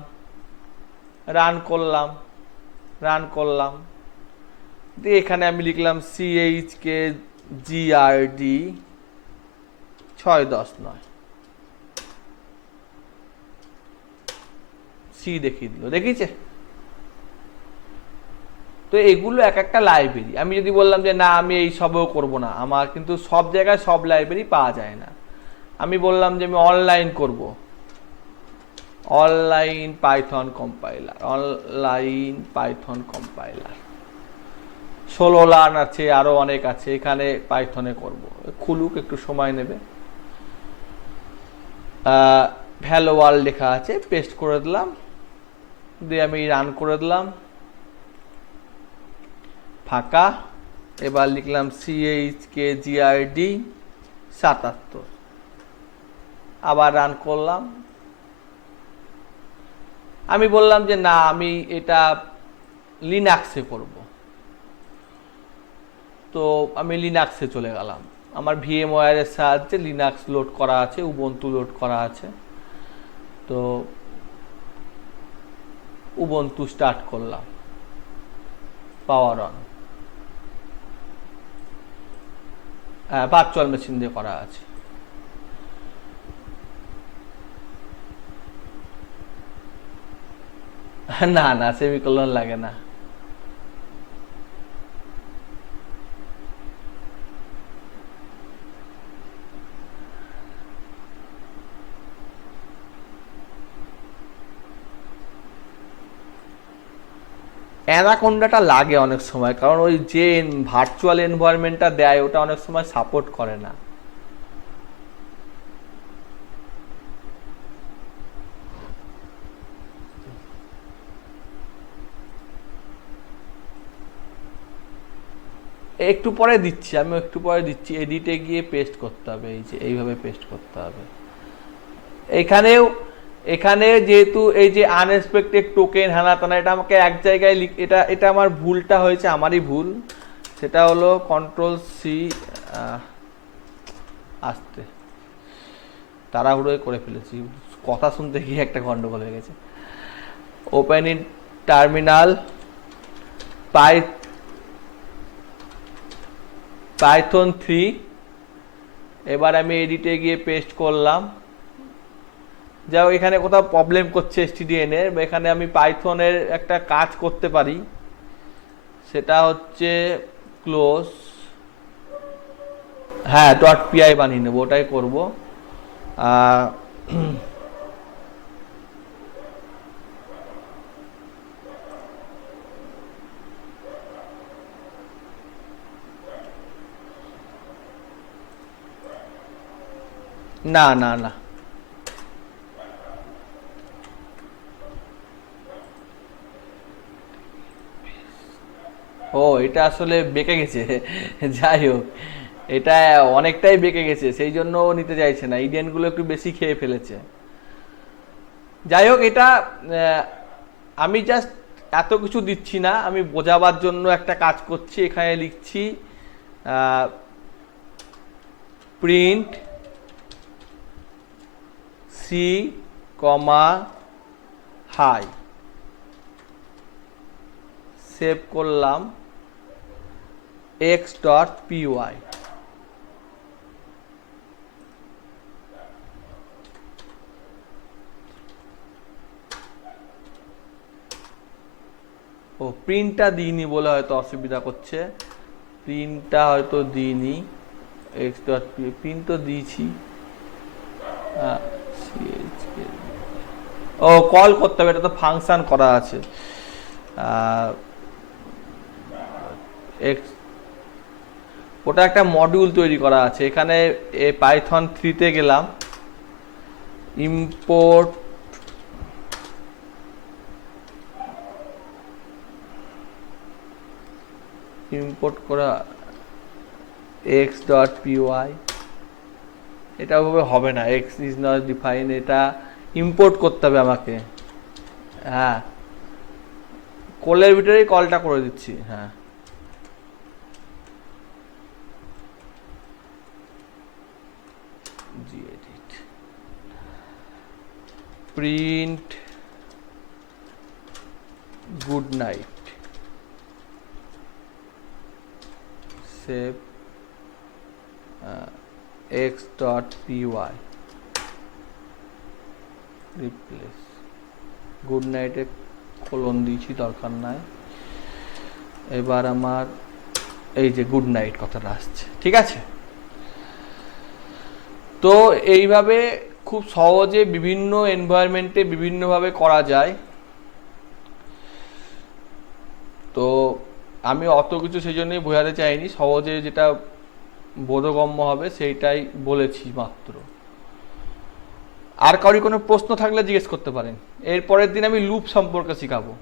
রান করলাম। দিয়ে এখানে আমি লিখলাম CHKGRD 610 সি দেখিয়ে দিল, দেখিয়েছে? তো এগুলো এক একটা লাইব্রেরি। আমি যদি বললাম যে না, আমি এই সবও করবো না, আমার কিন্তু সব জায়গায় সব লাইব্রেরি পাওয়া যায় না। আমি বললাম যে আমি অনলাইন করব, online Python compiler, solo learn আছে, আরো অনেক আছে। এখানে পাইথনে করব, খুলুক, একটু সময় নেবে। হ্যালো ওয়ার্ল্ড লেখা আছে, পেস্ট করে দিলাম, দিয়ে আমি রান করে দিলাম, ফাঁকা। এবার লিখলাম CHKGRD 77, আবার রান করলাম। আমি বললাম যে না, আমি এটা লিনাক্সে করব। তো আমি লিনাক্সে চলে গেলাম। আমার VMware এর সাহায্যে লিনাক্স লোড করা আছে, উবুন্টু লোড করা আছে। তো উবুন্টু স্টার্ট করলাম, পাওয়ার অন। হ্যাঁ, ভার্চুয়াল মেশিন দিয়ে করা আছে। না না, সেমিকোলন লাগে না। অ্যানাকোন্ডাটা লাগে অনেক সময়, কারণ ওই যে ভার্চুয়াল এনভায়রনমেন্টটা দেয়, ওটা অনেক সময় সাপোর্ট করে না। একটু পরে দিচ্ছি, আমি একটু পরে দিচ্ছি। এডিটে গিয়ে পেস্ট করতে হবে, এই যে এইভাবে পেস্ট করতে হবে। এখানে যেহেতু এই যে আনএক্সপেক্টেড টোকেন হ্যানা ত্যানা, এটা আমাকে এক জায়গায় এটা আমার ভুলটা হয়েছে, আমারই ভুল। সেটা হলো কন্ট্রোল সি, আসতে তাড়াহুড়োয় করে ফেলেছি, কথা শুনতে গিয়ে একটা গন্ডগোল হয়ে গেছে। Open in terminal, Python 3। এবার আমি এডিটে গিয়ে পেস্ট করলাম। যাও, এখানে কোথাও প্রবলেম করছে stdn এর, এখানে আমি পাইথনের একটা কাজ করতে পারি, সেটা হচ্ছে ক্লোজ, হ্যাঁ .py বানিয়ে নেবো, ওটাই করবো। না না না, ও এটা আসলে বেঁকে গেছে। যাই হোক, এটা অনেকটাই বেঁকে গেছে, সেই জন্য ও নিতে চাইছে না, ইডেনগুলো একটু বেশি খেয়ে ফেলেছে। যাই হোক, এটা আমি জাস্ট এত কিছু দিচ্ছি না, আমি বোঝাবার জন্য একটা কাজ করছি। এখানে লিখছি print c comma high, save করলাম, x.py। ও প্রিন্টটা দিইনি বলে হয়তো অসুবিধা করছে, প্রিন্টটা হয়তো দিইনি, x.py প্রিন্ট তো দিয়েছি। ও কল করতে হবে, এটা তো ফাংশন করা আছে। ওটা একটা মডিউল তৈরি করা আছে। এখানে পাইথন 3-তে গেলাম, ইম্পোর্ট করা x.py, এটা ওভাবে হবে না, x ইজ নট ডিফাইন, এটা ইম্পোর্ট করতে হবে আমাকে। হ্যাঁ, কলের ভিতরেই কলটা করে দিচ্ছি। হ্যাঁ, gedit print good night, save x.py, replace good নাইটে কোলন দিয়েছি, দরকার নাই। এবার আমার এই যে গুড নাইট কথাটা আসছে, ঠিক আছে। তো এইভাবে খুব সহজে বিভিন্ন এনভায়রনমেন্টে বিভিন্নভাবে করা যায়। তো আমি অত কিছু সেই জন্যই বোঝাতে চাইনি, সহজে যেটা বোধগম্য হবে সেইটাই বলেছি মাত্র। আর কারোর কোনো প্রশ্ন থাকলে জিজ্ঞেস করতে পারেন। এর পরের দিন আমি লুপ সম্পর্কে শিখাবো।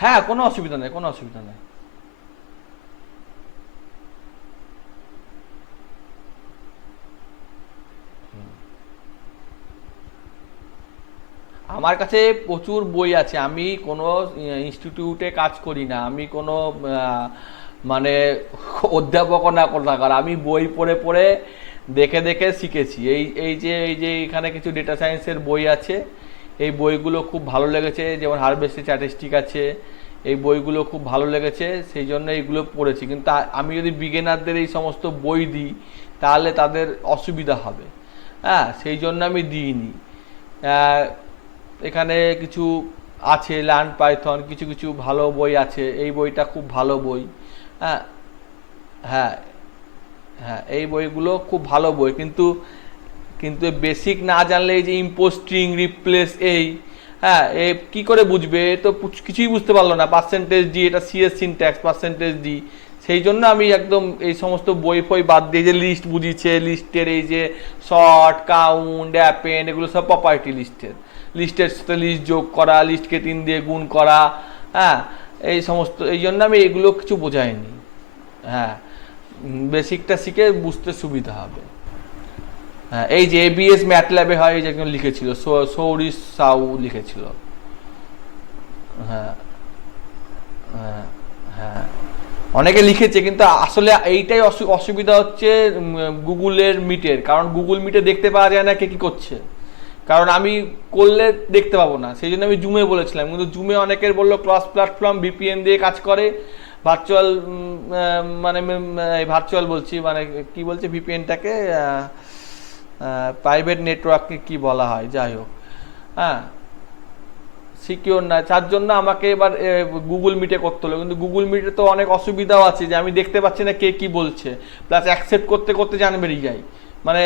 হ্যাঁ, কোনো অসুবিধা নেই, কোনো অসুবিধা নেই। আমার কাছে প্রচুর বই আছে, আমি কোনো ইনস্টিটিউটে কাজ করি না, আমি কোনো মানে অধ্যাপক না কোথাকার, আমি বই পড়ে পড়ে দেখে দেখে শিখেছি। এই যে এখানে কিছু ডেটা সায়েন্সের বই আছে, এই বইগুলো খুব ভালো লেগেছে, যেমন হারভেস্টেড স্ট্যাটিস্টিক আছে, এই বইগুলো খুব ভালো লেগেছে, সেই জন্য এইগুলো পড়েছি। কিন্তু আমি যদি বিগিনারদের এই সমস্ত বই দিই তাহলে তাদের অসুবিধা হবে, হ্যাঁ, সেই জন্য আমি দিইনি। এখানে কিছু আছে লার্ন পাইথন, কিছু কিছু ভালো বই আছে, এই বইটা খুব ভালো বই। হ্যাঁ হ্যাঁ হ্যাঁ, এই বইগুলো খুব ভালো বই, কিন্তু বেসিক না জানলে এই যে ইম্পোর্ট স্ট্রিং, রিপ্লেস, হ্যাঁ, এ কি করে বুঝবে? তো কিছুই বুঝতে পারলো না। পার্সেন্টেজ ডি, এটা সিএস সিনট্যাক্স, পার্সেন্টেজ ডি, সেই জন্য আমি একদম এই সমস্ত বই ফই বাদ দিয়ে যে লিস্ট বুঝিয়েছে, লিস্টের এই যে শর্ট, কাউন্ট, অ্যাপেন্ড, এগুলো সব প্রপার্টি লিস্টের সাথে লিস্ট যোগ করা, লিস্টকে 3 দিয়ে গুণ করা, হ্যাঁ, এই সমস্ত, এই জন্য আমি এগুলো কিছু বোঝাইনি। হ্যাঁ, বেসিকটা শিখে বুঝতে সুবিধা হবে। হ্যাঁ, এই যে এবিএস ম্যাটল্যাবে হয়, এই যে একজন লিখেছিল, সৌরিশ সাউ লিখেছিল। হ্যাঁ হ্যাঁ হ্যাঁ, অনেকে লিখেছে, কিন্তু আসলে এইটাই অসুবিধা হচ্ছে গুগলের মিটের, কারণ গুগল মিটে দেখতে পাওয়া যায় না কে কি করছে, কারণ আমি করলে দেখতে পাবো না, সেই জন্য আমি জুমে বলেছিলাম, কিন্তু জুমে অনেকের বললো ক্রস প্ল্যাটফর্ম ভিপিএন দিয়ে কাজ করে, ভার্চুয়াল মানে ভার্চুয়াল বলছি, মানে কি বলছে ভিপিএনটাকে, প্রাইভেট নেটওয়ার্ককে কি বলা হয়, যাই হোক, হ্যাঁ, সিকিউর না, তার জন্য আমাকে এবার গুগল মিটে করতে হলো, কিন্তু গুগল মিটে তো অনেক অসুবিধাও আছে, যে আমি দেখতে পাচ্ছি না কে কি বলছে, প্লাস অ্যাকসেপ্ট করতে করতে জান বেরিয়ে যায়, মানে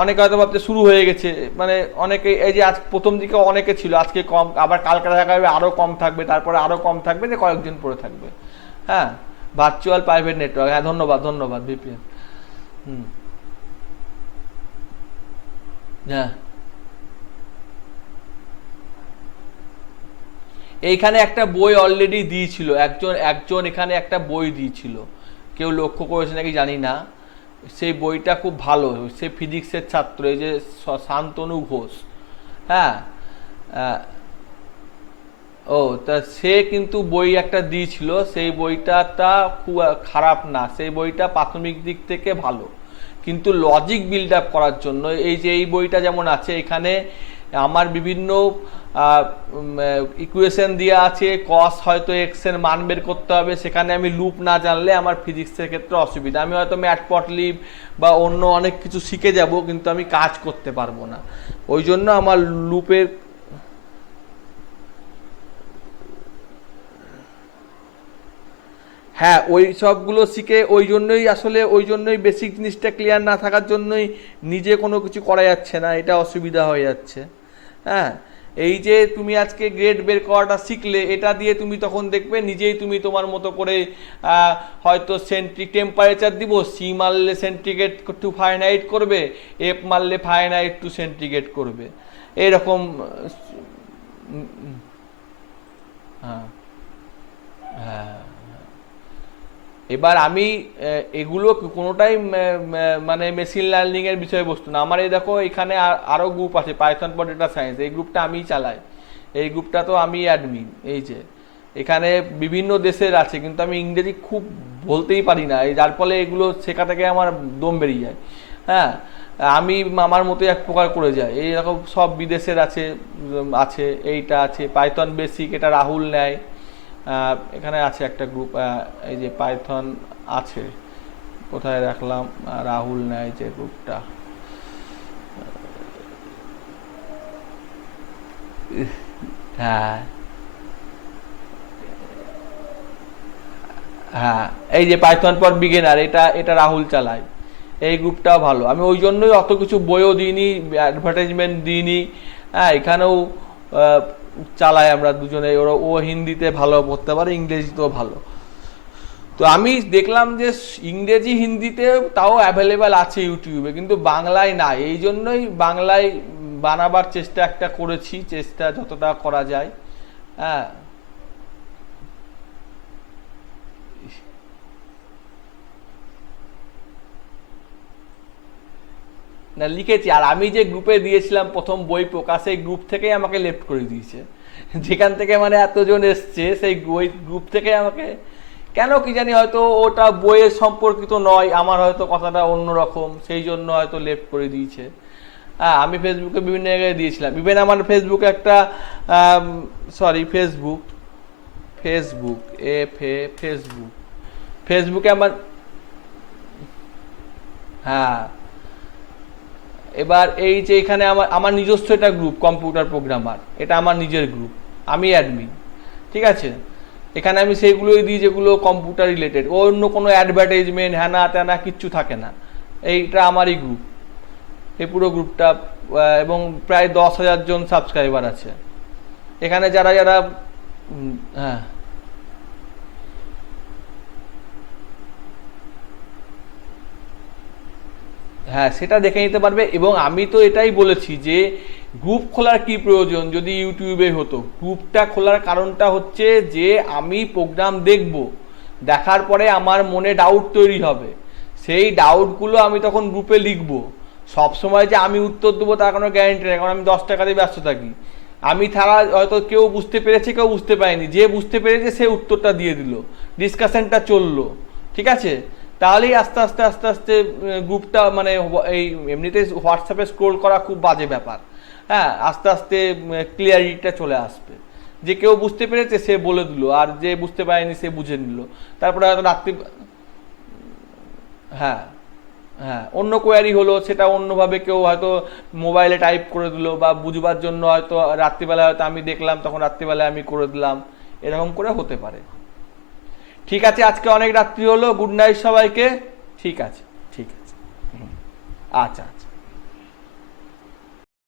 অনেকে হয়তো ভাবতে শুরু হয়ে গেছে, মানে অনেকে এই যে আজ প্রথম দিকে অনেকে ছিল, আজকে কম, আবার কালকে দেখা যাবে আরও কম থাকবে, তারপরে আরও কম থাকবে, যে কয়েকজন পড়ে থাকবে। হ্যাঁ, ভার্চুয়াল প্রাইভেট নেটওয়ার্ক, হ্যাঁ, ধন্যবাদ ভিপিএন। হ্যাঁ, এইখানে একটা বই অলরেডি দিয়েছিল, একজন এখানে একটা বই দিয়েছিল, কেউ লক্ষ্য করেছে নাকি জানি না, সেই বইটা খুব ভালো, সে ফিজিক্সের ছাত্র, এই যে শান্তনু ঘোষ। হ্যাঁ, ও তা সে কিন্তু বই একটা দিয়েছিল, সেই বইটা খুব খারাপ না, সেই বইটা প্রাথমিক দিক থেকে ভালো, কিন্তু লজিক বিল্ড আপ করার জন্য এই যে এই বইটা যেমন আছে, এখানে আমার বিভিন্ন ইকুয়েশন দেওয়া আছে, কস হয়তো এক্স এর মান বের করতে হবে, সেখানে আমি লুপ না জানলে আমার ফিজিক্সের ক্ষেত্রে অসুবিধা, আমি হয়তো ম্যাটপ্লটলিব বা অন্য অনেক কিছু শিখে যাব, কিন্তু আমি কাজ করতে পারবো না, ওই জন্য আমার লুপের, হ্যাঁ, ওই সবগুলো শিখে ওই জন্যই বেসিক জিনিসটা ক্লিয়ার না থাকার জন্যই নিজে কোনো কিছু করা যাচ্ছে না, এটা অসুবিধা হয়ে যাচ্ছে। হ্যাঁ, এই যে তুমি আজকে গ্রেড বের করাটা শিখলে, এটা দিয়ে তুমি তখন দেখবে নিজেই তুমি তোমার মতো করে হয়তো টেম্পারেচার দিব, সি মারলে সেন্টিগ্রেড টু ফারেনহাইট করবে, এফ মারলে ফারেনহাইট টু সেন্টিগ্রেড করবে, এরকম। হ্যাঁ হ্যাঁ, এবার আমি এগুলো কোনোটাই মানে মেশিন লার্নিং এর বিষয়বস্তু না আমার। এই দেখো এখানে আরো গ্রুপ আছে, পাইথন ফর ডেটা সায়েন্স, এই গ্রুপটা আমিই চালাই, এই গ্রুপটা তো আমি অ্যাডমিন। এই যে এখানে বিভিন্ন দেশের আছে, কিন্তু আমি ইংরেজি খুব বলতেই পারি না, এই যার ফলে এগুলো শেখা থেকে আমার দম বেরিয়ে যায়। হ্যাঁ, আমি আমার মতো এক প্রকার করে যাই, এইরকম সব বিদেশের আছে, এইটা আছে পাইথন বেসিক, এটা রাহুল নেয়, এখানে আছে একটা গ্রুপ, এই যে পাইথন আছে, কোথায় রাখলাম, রাহুল নেয় যে গ্রুপটা, হ্যাঁ হ্যাঁ, এই যে পাইথন ফর বিগিনার, এটা রাহুল চালায়, এই গ্রুপটাও ভালো। আমি ওই জন্যই অত কিছু বইও দিইনি, অ্যাডভার্টাইজমেন্ট দিইনি। হ্যাঁ, এখানেও চালাই আমরা দুজনে, ও হিন্দিতে ভালো পড়তে পারে, ইংরেজিতেও ভালো। তো আমি দেখলাম যে ইংরেজি হিন্দিতে তাও অ্যাভেলেবেল আছে ইউটিউবে, কিন্তু বাংলায় না, এই জন্যই বাংলায় বানাবার চেষ্টা একটা করেছি, চেষ্টা যতটা করা যায়। হ্যাঁ, না লিখেছি, আর আমি যে গ্রুপে দিয়েছিলাম প্রথম বই প্রকাশ, সেই গ্রুপ থেকেই আমাকে লেফট করে দিয়েছে, যেখান থেকে মানে এতজন এসছে সেই গ্রুপ থেকে আমাকে, কেন কি জানি, হয়তো ওটা বইয়ের সম্পর্কিত নয়, আমার হয়তো কথাটা অন্যরকম, সেই জন্য হয়তো লেফট করে দিয়েছে। হ্যাঁ, আমি ফেসবুকে বিভিন্ন জায়গায় দিয়েছিলাম, ইভেন আমার ফেসবুকে একটা ফেসবুকে আমার, হ্যাঁ, এবার এই যে এখানে আমার নিজস্ব একটা গ্রুপ কম্পিউটার প্রোগ্রামার, এটা আমার নিজের গ্রুপ, আমি অ্যাডমিন, ঠিক আছে। এখানে আমি সেইগুলোই দিই যেগুলো কম্পিউটার রিলেটেড, অন্য কোনো অ্যাডভার্টাইজমেন্ট হ্যানা ত্যানা কিচ্ছু থাকে না, এইটা আমারই গ্রুপ, এই পুরো গ্রুপটা, এবং প্রায় 10,000 জন সাবস্ক্রাইবার আছে এখানে, যারা হ্যাঁ হ্যাঁ সেটা দেখে নিতে পারবে। এবং আমি তো এটাই বলেছি যে গ্রুপ খোলার কি প্রয়োজন যদি ইউটিউবে হতো। গ্রুপটা খোলার কারণটা হচ্ছে যে আমি প্রোগ্রাম দেখব, দেখার পরে আমার মনে ডাউট তৈরি হবে, সেই ডাউটগুলো আমি তখন গ্রুপে লিখবো। সবসময় যে আমি উত্তর দেবো তার কোনো গ্যারেন্টি নেই, কারণ আমি 10 টাকাতে ব্যস্ত থাকি। আমি তারা হয়তো কেউ বুঝতে পেরেছে, কেউ বুঝতে পারেনি, যে বুঝতে পেরেছে সে উত্তরটা দিয়ে দিল, ডিসকাশনটা চললো, ঠিক আছে। তাহলেই আস্তে আস্তে আস্তে আস্তে গ্রুপটা মানে এই এমনিতে হোয়াটসঅ্যাপে স্ক্রোল করা খুব বাজে ব্যাপার, হ্যাঁ, আস্তে আস্তে ক্লিয়ারিটিটা চলে আসবে। যে কেউ বুঝতে পেরেছে সে বলে দিল, আর যে বুঝতে পারেনি সে বুঝে নিল, তারপরে হয়তো রাত্রি, হ্যাঁ হ্যাঁ অন্য কোয়ারি হলো, সেটা অন্যভাবে কেউ হয়তো মোবাইলে টাইপ করে দিল, বা বুঝবার জন্য হয়তো রাত্রিবেলা হয়তো আমি দেখলাম, তখন রাত্রিবেলায় আমি করে দিলাম, এরকম করে হতে পারে। ঠিক আছে, আজকে অনেক রাত্রি হলো, গুড নাইট সবাইকে। ঠিক আছে, ঠিক আছে, আচ্ছা।